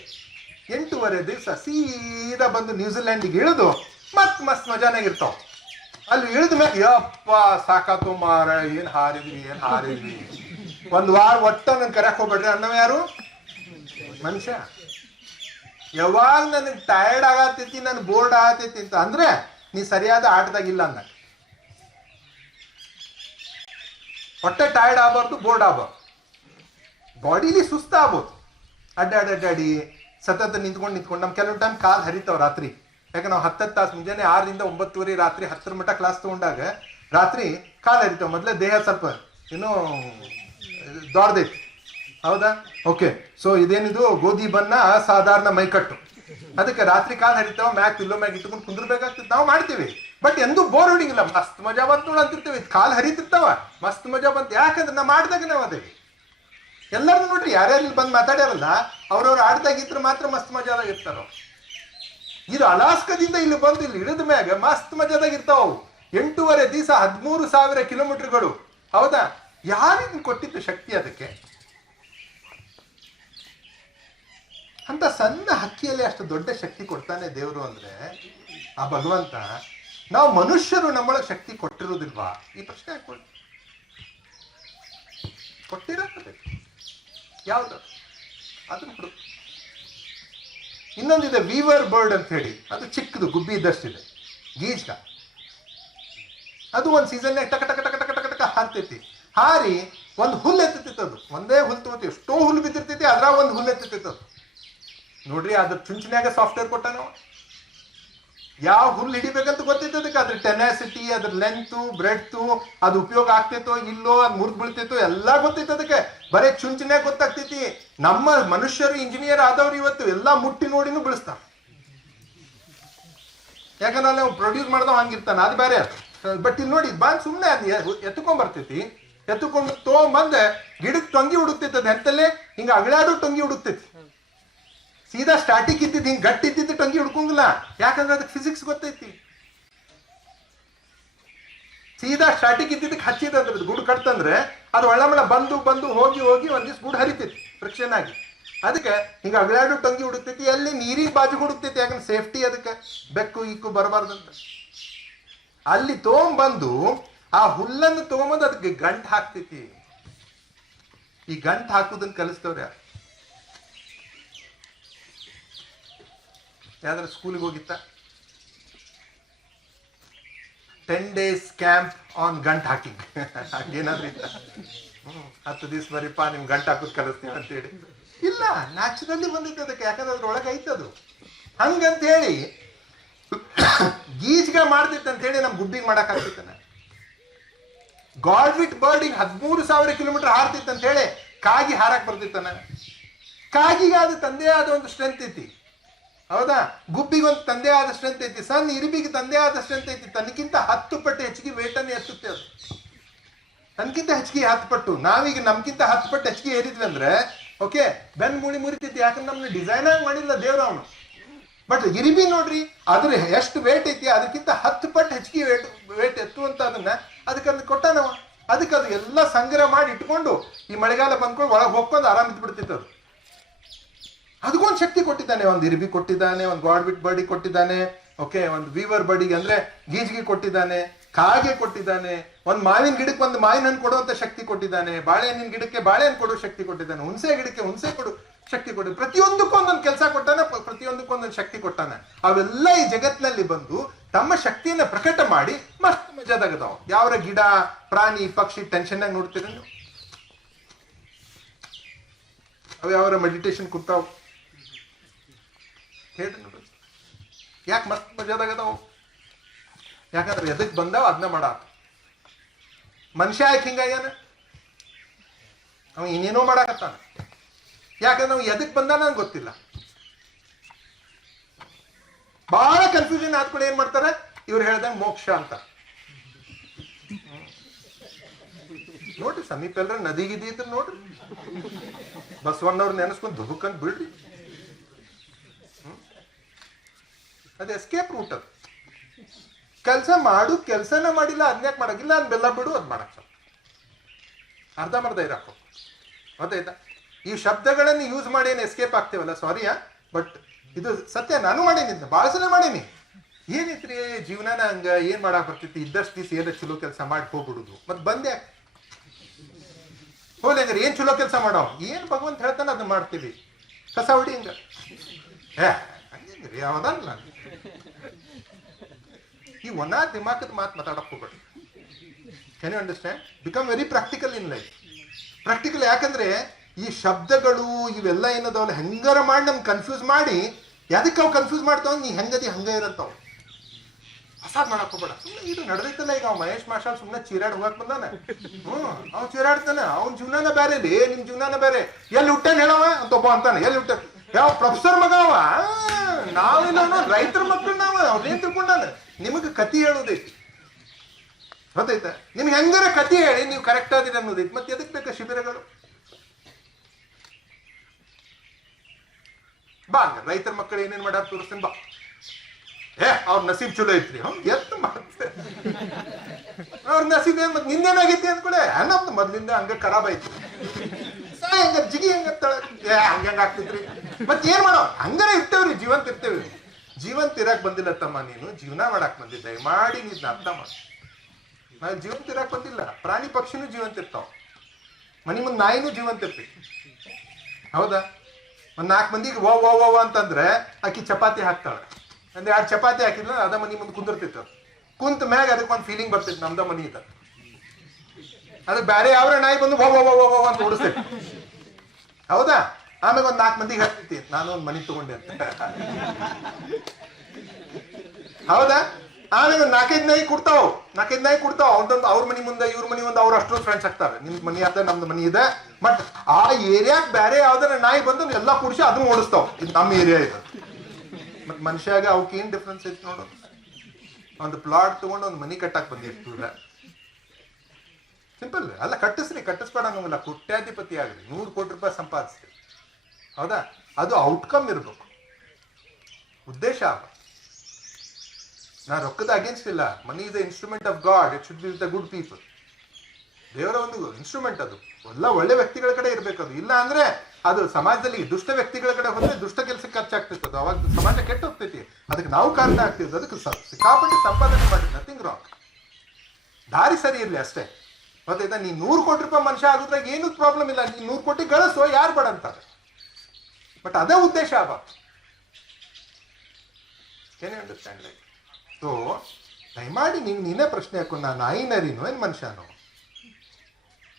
8.5 ದಿವಸ ಸೀದಾ ಬಂದು ನ್ಯೂಜಿಲೆಂಡಿಗೆ ಇಳಿದು ಮಸ್ತ್ ಮಜಾನಾಗಿರ್ತಾವ. ಅಲ್ಲಿ ಇಳಿದ ಮೇಲೆ ಯಪ್ಪ ಸಾಕಾತು ಮಾರ, ಏನ್ ಹಾರಿದ್ವಿ. ಒಂದು ವಾರ ಒಟ್ಟ ನನ್ ಕರೆಯಕ್ ಹೋಗ್ಬೇಡ್ರಿ ಅನ್ನವ ಯಾರು? ಮನುಷ್ಯ. ಯಾವಾಗ ನನಗೆ ಟಯರ್ಡ್ ಆಗತೈತಿ, ನನ್ ಬೋರ್ಡ್ ಆಗತೈತಿ ಅಂತ ಅಂದ್ರೆ ನೀ ಸರಿಯಾದ ಆಟದಾಗಿಲ್ಲ ಅಂದ. ಹೊಟ್ಟೆ ಟಯರ್ಡ್ ಆಗಬಾರ್ದು, ಬೋರ್ಡ್ ಆಗಬಾರ್ದು. ಬಾಡಿಲಿ ಸುಸ್ತ ಆಗ್ಬೋದು. ಅಡ್ಡಾಡಿ ಸತತ ನಿಂತ್ಕೊಂಡು ನಮ್ ಕೆಲವು ಟೈಮ್ ಕಾಲ್ ಹರಿತಾವ್ ರಾತ್ರಿ. ಯಾಕೆ ನಾವು 10 ತಾಸು ಮುಂಜಾನೆ 6ರಿಂದ 9:30 ರಾತ್ರಿ 10 ಮಟ್ಟ ಕ್ಲಾಸ್ ತಗೊಂಡಾಗ ರಾತ್ರಿ ಕಾಲ್ ಹರಿತಾವ್. ಮೊದಲೇ ದೇಹ ಸ್ವಲ್ಪ ಏನೋ ದೊಡ್ಡದೈತಿ, ಹೌದಾ? ಓಕೆ. ಸೊ ಇದೇನಿದು ಗೋಧಿ ಬನ್ನ ಸಾಧಾರಣ ಮೈಕಟ್ಟು, ಅದಕ್ಕೆ ರಾತ್ರಿ ಕಾಲ್ ಹರಿತಾವ. ಮ್ಯಾಕ್ ಪಿಲ್ಲೋ ಮ್ಯಾಗ್ ಇಟ್ಕೊಂಡು ಕುಂದ್ರಬೇಕಾಗ್ತದೆ. ನಾವು ಮಾಡ್ತೀವಿ, ಬಟ್ ಎಂದೂ ಬೋರ್ ಹೊಡಿಗಿಲ್ಲ. ಮಸ್ತ್ ಮಜಾ ಬಂತು ನೋಡ ಅಂತಿರ್ತೀವಿ. ಕಾಲ್ ಹರಿತಿರ್ತಾವ, ಮಸ್ತ್ ಮಜಾ ಬಂತು. ಯಾಕಂದ್ರೆ ನಾವು ಮಾಡಿದಾಗ ನಾವು ಅದೇ ಎಲ್ಲರೂ ನೋಡ್ರಿ, ಯಾರ್ಯಾರು ಬಂದು ಮಾತಾಡ್ಯಾರಲ್ಲ ಅವ್ರವ್ರು ಆಡ್ದಾಗಿದ್ರೆ ಮಾತ್ರ ಮಸ್ತ್ ಮಜಾದಾಗ ಇರ್ತಾರ. ಇದು ಅಲಾಸ್ಕದಿಂದ ಇಲ್ಲಿ ಬಂದು ಇಲ್ಲಿ ಇಳಿದ ಮ್ಯಾಗ ಮಸ್ತ್ ಮಜಾದಾಗ ಇರ್ತಾವ. 8.5 ದಿವಸ 13,000 ಕಿಲೋಮೀಟರ್ಗಳು, ಹೌದಾ? ಯಾರಿಗೆ ಕೊಟ್ಟಿದ್ದು ಶಕ್ತಿ ಅದಕ್ಕೆ? ಅಂತ ಸಣ್ಣ ಹಕ್ಕಿಯಲ್ಲಿ ಅಷ್ಟು ದೊಡ್ಡ ಶಕ್ತಿ ಕೊಡ್ತಾನೆ ದೇವರು ಅಂದ್ರೆ ಆ ಭಗವಂತ. ನಾವು ಮನುಷ್ಯರು ನಮ್ಮೊಳಗೆ ಶಕ್ತಿ ಕೊಟ್ಟಿರೋದಿಲ್ವಾ? ಈ ಪ್ರಶ್ನೆ ಹಾಕೊಳ್ಳಿ. ಕೊಟ್ಟಿರಬೇಕು. ಯಾವ್ದು? ಅದನ್ನ ಹುಡು. ಇನ್ನೊಂದಿದೆ ವೀವರ್ ಬರ್ಡ್ ಅಂತ ಹೇಳಿ, ಅದು ಚಿಕ್ಕದು, ಗುಬ್ಬಿ ಇದ್ದಷ್ಟಿದೆ, ಗೀಜ್ಗ. ಅದು ಒಂದು ಸೀಸನ್ಯಾಗ ಟಕ ಟಕ ಟಕ ಟಕ ಟಕ ಟಕ ಹಾರ್ತೈತಿ. ಹಾರಿ ಒಂದು ಹುಲ್ಲು ಎತ್ತೈತಿ. ಅದು ಒಂದೇ ಹುಲ್ಲು ತಗೋತಿ, ಎಷ್ಟೋ ಹುಲ್ಲು ಬಿದ್ದಿರ್ತೈತಿ, ಅದ್ರಾಗ ಒಂದು ಹುಲ್ಲು ಎತ್ತೈತಿ. ಅದು ನೋಡ್ರಿ, ಅದ್ರ ಚುಂಚನ್ಯಾಗ ಸಾಫ್ಟ್ವೇರ್ ಕೊಟ್ಟಾನ. ಯಾವ ಹುಲ್ಲು ಹಿಡಿಬೇಕಂತ ಗೊತ್ತೈತೆ ಅದಕ್ಕೆ. ಅದ್ರ ಟೆನಾಸಿಟಿ, ಅದ್ರ ಲೆಂತ್, ಬ್ರೆಡ್ತು, ಅದು ಉಪಯೋಗ ಆಗ್ತೈತೋ ಇಲ್ಲೋ, ಅದು ಮುರಿದು ಬೀಳ್ತೈತೋ ಎಲ್ಲ ಗೊತ್ತೈತೆ ಅದಕ್ಕೆ. ಬರೀ ಚುಂಚನ್ಯಾಗ ಗೊತ್ತಾಗ್ತೈತಿ. ನಮ್ಮ ಮನುಷ್ಯರು ಇಂಜಿನಿಯರ್ ಆದವ್ರು ಇವತ್ತು ಎಲ್ಲ ಮುಟ್ಟಿ ನೋಡಿನೂ ಬಿಳಿಸ್ತಾರ. ಯಾಕಂದ್ರೆ ನಾವು ಪ್ರೊಡ್ಯೂಸ್ ಮಾಡ್ದವ್ ಹಂಗಿರ್ತಾನೆ, ಅದು ಬೇರೆ. ಬಟ್ ಇಲ್ಲಿ ನೋಡಿ, ಬಂದ್ ಸುಮ್ಮನೆ ಅದು ಎತ್ಕೊಂಡ್ ಬರ್ತೈತಿ. ಎತ್ತುಕೊಂಡು ತೊಗೊಂಬಂದ ಗಿಡಕ್ಕೆ ಟೊಂಗಿ ಹುಡುಕ್ತೈತಿ. ಅದು ಎಂತಲ್ಲೇ ಹಿಂಗ ಅಗಳಾಡು ಟೊಂಗಿ ಹುಡುಕ್ತೈತಿ. ಸೀದಾ ಸ್ಟಾಟಿಕ್ ಇದ್ದಿದ್ದು ಹಿಂಗೆ ಗಟ್ಟಿ ಇದ್ದಿದ್ದು ಟೊಂಗಿ ಹುಡ್ಕೊಂಗಿಲ್ಲ. ಯಾಕಂದ್ರೆ ಅದಕ್ಕೆ ಫಿಸಿಕ್ಸ್ ಗೊತ್ತೈತಿ. ಸೀದಾ ಸ್ಟಾಟಿಕ್ ಇದ್ದಿದ್ದಕ್ಕೆ ಹಚ್ಚಿದ್ರದ್ದು ಗೂಡು ಕಟ್ತಂದ್ರೆ ಅದು ಒಳ್ಳಮಳ ಬಂದು ಬಂದು ಹೋಗಿ ಹೋಗಿ ಒಂದಿವ್ಸ ಗೂಡು ಹರಿತೈತಿ ಫ್ರಿಕ್ಷನ್ ಆಗಿ. ಅದಕ್ಕೆ ಹಿಂಗೆ ಅಗಳಾಡು ಟೊಂಗಿ ಹುಡುಕ್ತೈತಿ. ಎಲ್ಲಿ ನೀರಿನ ಬಾಜು ಹುಡುಕ್ತೈತಿ, ಯಾಕಂದ್ರೆ ಸೇಫ್ಟಿ. ಅದಕ್ಕೆ ಬೆಕ್ಕು ಇಕ್ಕು ಬರಬಾರ್ದಂತ. ಅಲ್ಲಿ ತೊಗೊಂಬಂದು ಆ ಹುಲ್ಲನ್ನು ತೊಗೊಂಬಂದು ಅದಕ್ಕೆ ಗಂಟು ಹಾಕ್ತೈತಿ. ಈ ಗಂಟು ಹಾಕುದನ್ನು ಕಲಿಸ್ತವ್ರ ಯಾರು? ಯಾವ್ದಾರ ಸ್ಕೂಲಿಗೆ ಹೋಗಿತ್ತ? 10 days ಕ್ಯಾಂಪ್ ಆನ್ ಗಂಟ್ ಹಾಕಿಂಗ್ ಹಾಗೇನಾದ್ರೂ ಇತ್ತ? 10 ದಿವಸ ಬರೀಪ್ಪ ನಿಮ್ ಗಂಟು ಹಾಕೋದು ಕಲಿಸ್ತೀವಿ ಅಂತೇಳಿ ಇಲ್ಲ. ನ್ಯಾಚುರಲಿ ಬಂದಿತ್ತು ಅದಕ್ಕೆ, ಯಾಕಂದ್ರೆ ಅದ್ರೊಳಗೆ ಐತದು. ಹಂಗಂತ ಹೇಳಿ ಗೀಜ್ಗ ಮಾಡ್ತಿತ್ತು ಅಂತ ಹೇಳಿ ನಮ್ ಗುಬ್ಬಿಗೆ ಮಾಡಕ್ ಆಗ್ತಿತ್ತಾನ? ಗಾಡ್ವಿಟ್ ಬರ್ಡಿಗೆ 13,000 ಕಿಲೋಮೀಟರ್ ಹಾರ್ತಿತ್ತು ಅಂತ ಹೇಳಿ ಕಾಗಿ ಹಾರಕ್ ಬರ್ತಿತ್ತಾನ? ಕಾಗಿಗೆ ಅದು ತಂದೆ ಆದ ಒಂದು ಸ್ಟ್ರೆಂತ್ ಐತಿ, ಹೌದಾ? ಗುಬ್ಬಿಗೆ ಒಂದು ತಂದೆ ಆದ ಸ್ಟ್ರೆಂತ್ ಐತಿ. ಸಣ್ಣ ಇರಿಬಿಗೆ ತಂದೆ ಆದ ಸ್ಟ್ರೆಂತ್ ಐತಿ. ತನಕ್ಕಿಂತ 10 ಪಟ್ಟು ಹೆಚ್ಚಿಗೆ ವೇಟನ್ನು ಎತ್ತುತ್ತೆ ಅದು. ತನಕ್ಕಿಂತ ಹೆಚ್ಚಿಗೆ 10 ಪಟ್ಟು. ನಾವೀಗ ನಮ್ಗಿಂತ 10 ಪಟ್ಟು ಹೆಚ್ಚಿಗೆ ಏರಿದ್ವಿ ಅಂದ್ರೆ ಓಕೆ, ಬೆನ್ ಮೂಳಿ ಮುರಿತೈತಿ. ಯಾಕಂದ್ರೆ ನಮ್ನ ಡಿಸೈನ್ ಆಗಿ ಮಾಡಿಲ್ಲ ದೇವ್ರ ಅವನು. ಬಟ್ ಇರಿಬಿ ನೋಡ್ರಿ, ಅದ್ರ ಎಷ್ಟು ವೇಟ್ ಐತಿ ಅದಕ್ಕಿಂತ 10 ಪಟ್ಟು ಹೆಚ್ಚಿಗೆ ವೇಟ್ ಎತ್ತುವಂತ ಅದಕ್ಕೆ ಅದು ಕೊಟ್ಟಾನವ. ಅದಕ್ಕೆ ಅದು ಎಲ್ಲ ಸಂಗ್ರಹ ಮಾಡಿ ಇಟ್ಕೊಂಡು ಈ ಮಳೆಗಾಲ ಬಂದ್ಕೊಂಡು ಒಳಗೆ ಹೋಗ್ಕೊಂಡು ಆರಾಮ್ ಇದ್ಬಿಡ್ತಿತ್ತು ಅದು. ಅದಕ್ಕೊಂದು ಶಕ್ತಿ ಕೊಟ್ಟಿದ್ದಾನೆ. ಒಂದು ಇರಿಬಿ ಕೊಟ್ಟಿದ್ದಾನೆ, ಒಂದು ಗಾಡ್ಬಿಟ್ ಬರ್ಡಿ ಕೊಟ್ಟಿದ್ದಾನೆ, ಓಕೆ, ಒಂದು ವೀವರ್ ಬರ್ಡಿಗೆ ಅಂದ್ರೆ ಗೀಜ್ಗೆ ಕೊಟ್ಟಿದ್ದಾನೆ, ಕಾಗೆ ಕೊಟ್ಟಿದ್ದಾನೆ, ಒಂದು ಮಾವಿನ ಗಿಡಕ್ಕೆ ಒಂದು ಮಾವಿನ ಹಣ್ಣು ಕೊಡುವಂತ ಶಕ್ತಿ ಕೊಟ್ಟಿದ್ದಾನೆ, ಬಾಳೆಹಣ್ಣಿನ ಗಿಡಕ್ಕೆ ಬಾಳೆಹಣ್ಣು ಕೊಡೋ ಶಕ್ತಿ ಕೊಟ್ಟಿದ್ದಾನೆ, ಹುಣಸೆ ಗಿಡಕ್ಕೆ ಹುಣಸೆ ಕೊಡು ಶಕ್ತಿ ಕೊಟ್ಟಿದ್ದಾನೆ. ಪ್ರತಿಯೊಂದಕ್ಕೂ ಒಂದೊಂದು ಕೆಲಸ ಕೊಟ್ಟಾನೆ, ಪ್ರತಿಯೊಂದಕ್ಕೂ ಒಂದೊಂದು ಶಕ್ತಿ ಕೊಟ್ಟಾನೆ. ಅವೆಲ್ಲ ಈ ಜಗತ್ತಿನಲ್ಲಿ ಬಂದು ತಮ್ಮ ಶಕ್ತಿಯನ್ನ ಪ್ರಕಟ ಮಾಡಿ ಮಸ್ತ್ ಮಜಾದಾಗದಾವ. ಯಾವ ಗಿಡ ಪ್ರಾಣಿ ಪಕ್ಷಿ ಟೆನ್ಷನ್ ಆಗಿ ನೋಡ್ತೀರ ನೀವು? ಅವ ಯಾವ ಮೆಡಿಟೇಷನ್ ಕೂತಾವ್ ಹೇಳ್ರಿ ನೋಡ್ರಿ, ಯಾಕೆ ಮಸ್ತ್ ಮಜಾದಾಗದಾವ್? ಯಾಕಂದ್ರೆ ಎದಕ್ ಬಂದಾವ ಅದನ್ನ ಮಾಡಾಕ. ಮನುಷ್ಯ ಯಾಕೆ ಹಿಂಗಾಗ್ಯಾನ? ಅವ ಇನ್ನೇನೋ ಮಾಡಾಕತ್ತಾನ. ಯಾಕಂದ್ರೆ ನಾವು ಎದಕ್ ಬಂದ ನಂಗೆ ಗೊತ್ತಿಲ್ಲ. ಬಹಳ ಕನ್ಫ್ಯೂಷನ್ ಆದ್ಕೊಂಡು ಏನ್ ಮಾಡ್ತಾರೆ, ಇವ್ರು ಹೇಳ್ದಂಗೆ ಮೋಕ್ಷ ಅಂತ. ನೋಡ್ರಿ ಸಮೀಪ ಎಲ್ಲರ ನದಿಗಿದಿ ಇದ್ರು ನೋಡ್ರಿ, ಬಸವಣ್ಣವ್ರು ನೆನೆಸ್ಕೊಂಡು ದುಬುಕಂತ ಬಿಡ್ರಿ. ಅದು ಎಸ್ಕೇಪ್ ರೂಟ್. ಅದು ಕೆಲಸ ಮಾಡು, ಕೆಲಸನ ಮಾಡಿಲ್ಲ ಅದ್ನ್ಯಾಕ್ ಮಾಡಕ್ಕಿಲ್ಲ, ಅದ್ ಬೆಲ್ಲ ಬಿಡು, ಅದ್ ಮಾಡಕ್ ಅರ್ಧಂಬರ್ಧ ಇರಕ್ಕ. ಗೊತ್ತಾಯ್ತಾ? ಈ ಶಬ್ದಗಳನ್ನು ಯೂಸ್ ಮಾಡಿ ಏನು ಎಸ್ಕೇಪ್ ಆಗ್ತೇವಲ್ಲ, ಸಾರಿಯಾ, ಬಟ್ ಇದು ಸತ್ಯ. ನಾನು ಮಾಡೀನಿ, ಭಾಳ ಸಲ ಮಾಡೀನಿ. ಏನೈತ್ರಿ ಜೀವನನ ಹಂಗ, ಏನ್ ಮಾಡಕ್ ಬರ್ತೈತಿ, ಇದ್ದಷ್ಟು ದಿವಸ ಏನ ಚಲೋ ಕೆಲಸ ಮಾಡಿ ಹೋಗ್ಬಿಡುದು, ಮತ್ ಬಂದೆ ಹೋಗ್ಲಿ ಹಂಗಾರೆ ಏನ್ ಚಲೋ ಕೆಲಸ ಮಾಡೋ, ಏನ್ ಭಗವಂತ ಹೇಳ್ತಾನೆ ಅದನ್ನ ಮಾಡ್ತೀವಿ. ಕಸ ಹೊಡಿ ಹಿಂಗ ಹಂಗೇನ್ರಿ ಯಾವ್ದಲ್ಲ. ಈ ಒಣ ದಿಮಾಕದ ಮಾತು ಮಾತಾಡಕ್ ಹೋಗ್ಬೇಡಿ. Can you understand? Become very practical in life. Practical ಯಾಕಂದ್ರೆ ಈ ಶಬ್ದಗಳು ಇವೆಲ್ಲ ಏನದವಲ್ಲ ಹೆಂಗಾರ ಮಾಡಿ ನಮ್ಗೆ ಕನ್ಫ್ಯೂಸ್ ಮಾಡಿ, ಯಾದಕ್ಕೆ ಅವು ಕನ್ಫ್ಯೂಸ್ ಮಾಡ್ತಾವ, ನೀ ಹೆಂಗದಿ ಹಂಗ ಇರಂತಾವ. ಹೊಸಾದ್ ಮಾಡಕ್ ಹೋಗ್ಬೇಡ. ಸುಮ್ಮನೆ ಇದು ನಡೆದೈತಲ್ಲ, ಈಗ ಅವ್ ಮಹೇಶ್ ಮಾಷಾಲ್ ಸುಮ್ಮನೆ ಚೀರಾಡ್ ಹೋಗಕ್ ಬಂದಾನ. ಅವ್ನು ಚೀರಾಡ್ತಾನ, ಅವ್ನ ಜೀವನಾನ ಬೇರೆ, ನಿಮ್ ಜೀವನಾನ ಬೇರೆ. ಎಲ್ಲಿ ಹುಟ್ಟಾನ ಹೇಳವ ಅಂತ ಒಬ್ಬ ಅಂತಾನೆ. ಎಲ್ಲಿ ಹುಟ್ಟ, ಯಾವ ಪ್ರೊಫೆಸರ್ ಮಗ ಅವ, ನಾವೇನೋ ರೈತರ ಮಕ್ಕಳು, ನಾವ ಅವ್ರೇನ್ ತಿಳ್ಕೊಂಡಾನ. ನಿಮಗ್ ಕತಿ ಹೇಳೋದೈತಿ, ಗೊತ್ತೈತ? ನಿಮ್ಗೆ ಹೆಂಗಾರ ಕತಿ ಹೇಳಿ ನೀವು ಕರೆಕ್ಟ್ ಆದಿರ ಅನ್ನೋದೈತಿ. ಮತ್ತೆ ಎದಕ್ ಬೇಕಾ ಶಿಬಿರಗಳು? ಬಾ ಹಂಗ ರೈತರ ಮಕ್ಕಳು ಏನೇನ್ ಮಾಡ್ಯಾರ ತೋರಿಸ್ತೀನಿ ಬಾ. ಅವ್ರ ನಸೀಬ್ ಚಲೋ ಐತ್ರಿ, ಎತ್ತು ಮಾಡ್ತೆ ಅವ್ರ ನಸೀಬ್ ಏನ್ ಮತ್ ನಿಂದೇನಾಗೈತಿ ಅಂದ್ಕೂಡೆ ನಮ್ದು ಮೊದ್ಲಿಂದ ಹಂಗ ಖರಾಬ್ ಐತಿ, ಹಂಗ ಜಿಗಿ ಹಂಗ ಹಂಗ ಆಗ್ತೈತ್ರಿ. ಮತ್ ಏನ್ ಮಾಡೋ, ಹಂಗಾರ ಇರ್ತೇವ್ರಿ, ಜೀವಂತ ಇರ್ತೇವ್ರಿ. ಜೀವಂತ ಇರಾಕ್ ಬಂದಿಲ್ಲ ತಮ್ಮ, ನೀನು ಜೀವನ ಮಾಡಾಕ್ ಬಂದಿದ್ದ. ಮಾಡಿ ನೀನ್ ಅರ್ಥ ಮಾಡಿ. ನಾವು ಜೀವಂತ ಇರಾಕ್ ಬಂದಿಲ್ಲ. ಪ್ರಾಣಿ ಪಕ್ಷಿನೂ ಜೀವಂತ ಇರ್ತಾವ, ಮನಿ ಮುಂದ್ ನಾಯಿನೂ ಜೀವಂತ ಇರ್ತೀವಿ, ಹೌದಾ? ಒಂದ್ 4 ಮಂದಿಗೆ ಓ ಅಂತಂದ್ರೆ ಆಕಿ ಚಪಾತಿ ಹಾಕ್ತಾಳೆ. ಅಂದ್ರೆ 2 ಚಪಾತಿ ಹಾಕಿದ್ರೆ ಅದ ಮನಿ ಮುಂದೆ ಕುಂದಿರ್ತಿತ್ತು. ಕುಂತ ಮ್ಯಾಗ ಅದಕ್ಕೊಂದು ಫೀಲಿಂಗ್ ಬರ್ತೈತಿ, ನಮ್ದ ಮನಿ ಇದ್ದ. ಅದು ಬೇರೆ ಯಾವ್ರ ನಾಯಿ ಬಂದು ಓ ಅಂತ ಓಡಿಸ್ತೈತಿ, ಹೌದಾ? ಆಮೇಲೆ ಒಂದ್ 4 ಮಂದಿಗೆ ಹಾಕ್ತೈತಿ, ನಾನು ಒಂದ್ ಮನಿ ತಗೊಂಡೆ ಅಂತ, ಹೌದಾ? ಆಮೇಲೆ ಒಂದು 4-5 ನಾಯಿ ಕೊಡ್ತಾವ. ಅವ್ರ ಮನಿ ಮುಂದೆ ಇವ್ರ ಮನಿ ಮುಂದೆ ಅವ್ರು ಅಷ್ಟು ಫ್ರೆಂಡ್ಸ್ ಆಗ್ತಾರೆ. ನಿಮ್ ಮನಿ ಅದ, ನಮ್ದು ಮನಿ ಇದೆ. ಬಟ್ ಆ ಏರಿಯಾಕ್ ಬೇರೆ ಯಾವ್ದಾರ ನಾಯಿ ಬಂದು ಎಲ್ಲಾ ಕುಡಿಸಿ ಅದನ್ನ ಓಡಿಸ್ತಾವ. ಇದು ನಮ್ಮ ಏರಿಯಾ ಇದೆ. ಮತ್ ಮನುಷ್ಯಾಗ ಅವಕ್ಕೆ ಏನ್ ಡಿಫ್ರೆನ್ಸ್ ಐತಿ ನೋಡು. ಒಂದು ಪ್ಲಾಟ್ ತಗೊಂಡು ಒಂದು ಮನಿ ಕಟ್ಟಾಕ್ ಬಂದಿರ್ತೀರ, ಸಿಂಪಲ್ ಅಲ್ಲ. ಕಟ್ಟಿಸ್ಬೇಡ ಅನ್ನೋಂಗಿಲ್ಲ. ಕೋಟ್ಯಾಧಿಪತಿ ಆಗಲಿ, 100 ಕೋಟಿ ರೂಪಾಯಿ ಸಂಪಾದಿಸ್ತೀವಿ, ಹೌದಾ? ಅದು ಔಟ್ಕಮ್ ಇರ್ಬೇಕು, ಉದ್ದೇಶ. ನಾ ರೊಕ್ಕದ ಅಗೇನ್ಸ್ಟ್ ಇಲ್ಲ. Money is the instrument of god. It should be with the good people. ದೇವರ ಒಂದು ಇನ್ಸ್ಟ್ರೂಮೆಂಟ್ ಅದು. ಎಲ್ಲ ಒಳ್ಳೆ ವ್ಯಕ್ತಿಗಳ ಕಡೆ ಇರ್ಬೇಕು ಅದು. ಇಲ್ಲ ಅಂದ್ರೆ ಅದು ಸಮಾಜದಲ್ಲಿ ದುಷ್ಟ ವ್ಯಕ್ತಿಗಳ ಕಡೆ ಹೋದ್ರೆ ದುಷ್ಟ ಕೆಲಸಕ್ಕೆ ಖರ್ಚಾಗ್ತಿರ್ತದೆ. ಅವಾಗ ಸಮಾಜ ಕೆಟ್ಟ ಹೋಗ್ತೈತಿ. ಅದಕ್ಕೆ ನಾವು ಕಾರಣ ಆಗ್ತಿರ್ತದೆ. ಅದಕ್ಕೆ ಸಿಕ್ಕಾಪಟ್ಟೆ ಸಂಪಾದನೆ ಮಾಡಿ, ನಥಿಂಗ್ ರಾಂಗ್. ದಾರಿ ಸರಿ ಇರ್ಲಿ ಅಷ್ಟೇ, ಗೊತ್ತಾಯ್ತಾ? ನೀ 100 ಕೋಟಿ ರೂಪಾಯಿ ಮನುಷ್ಯ ಆಗೋದ್ರಾಗ ಏನೂ ಪ್ರಾಬ್ಲಮ್ ಇಲ್ಲ. ನೀ 100 ಕೋಟಿ ಗಳಿಸೋ, ಯಾರು ಬೇಡ ಅಂತಾರೆ. ಬಟ್ ಅದೇ ಉದ್ದೇಶ ಅವ. ಏನೇ ಅಂಡರ್ಸ್ಟ್ಯಾಂಡ್ ಲೈಕ್? ಸೊ ದಯಮಾಡಿ ನೀನೇ ಪ್ರಶ್ನೆ ಹಾಕೊಂಡು, ನಾನು ನಾಯಿನರಿನೋ ಏನು ಮನುಷ್ಯನೋ?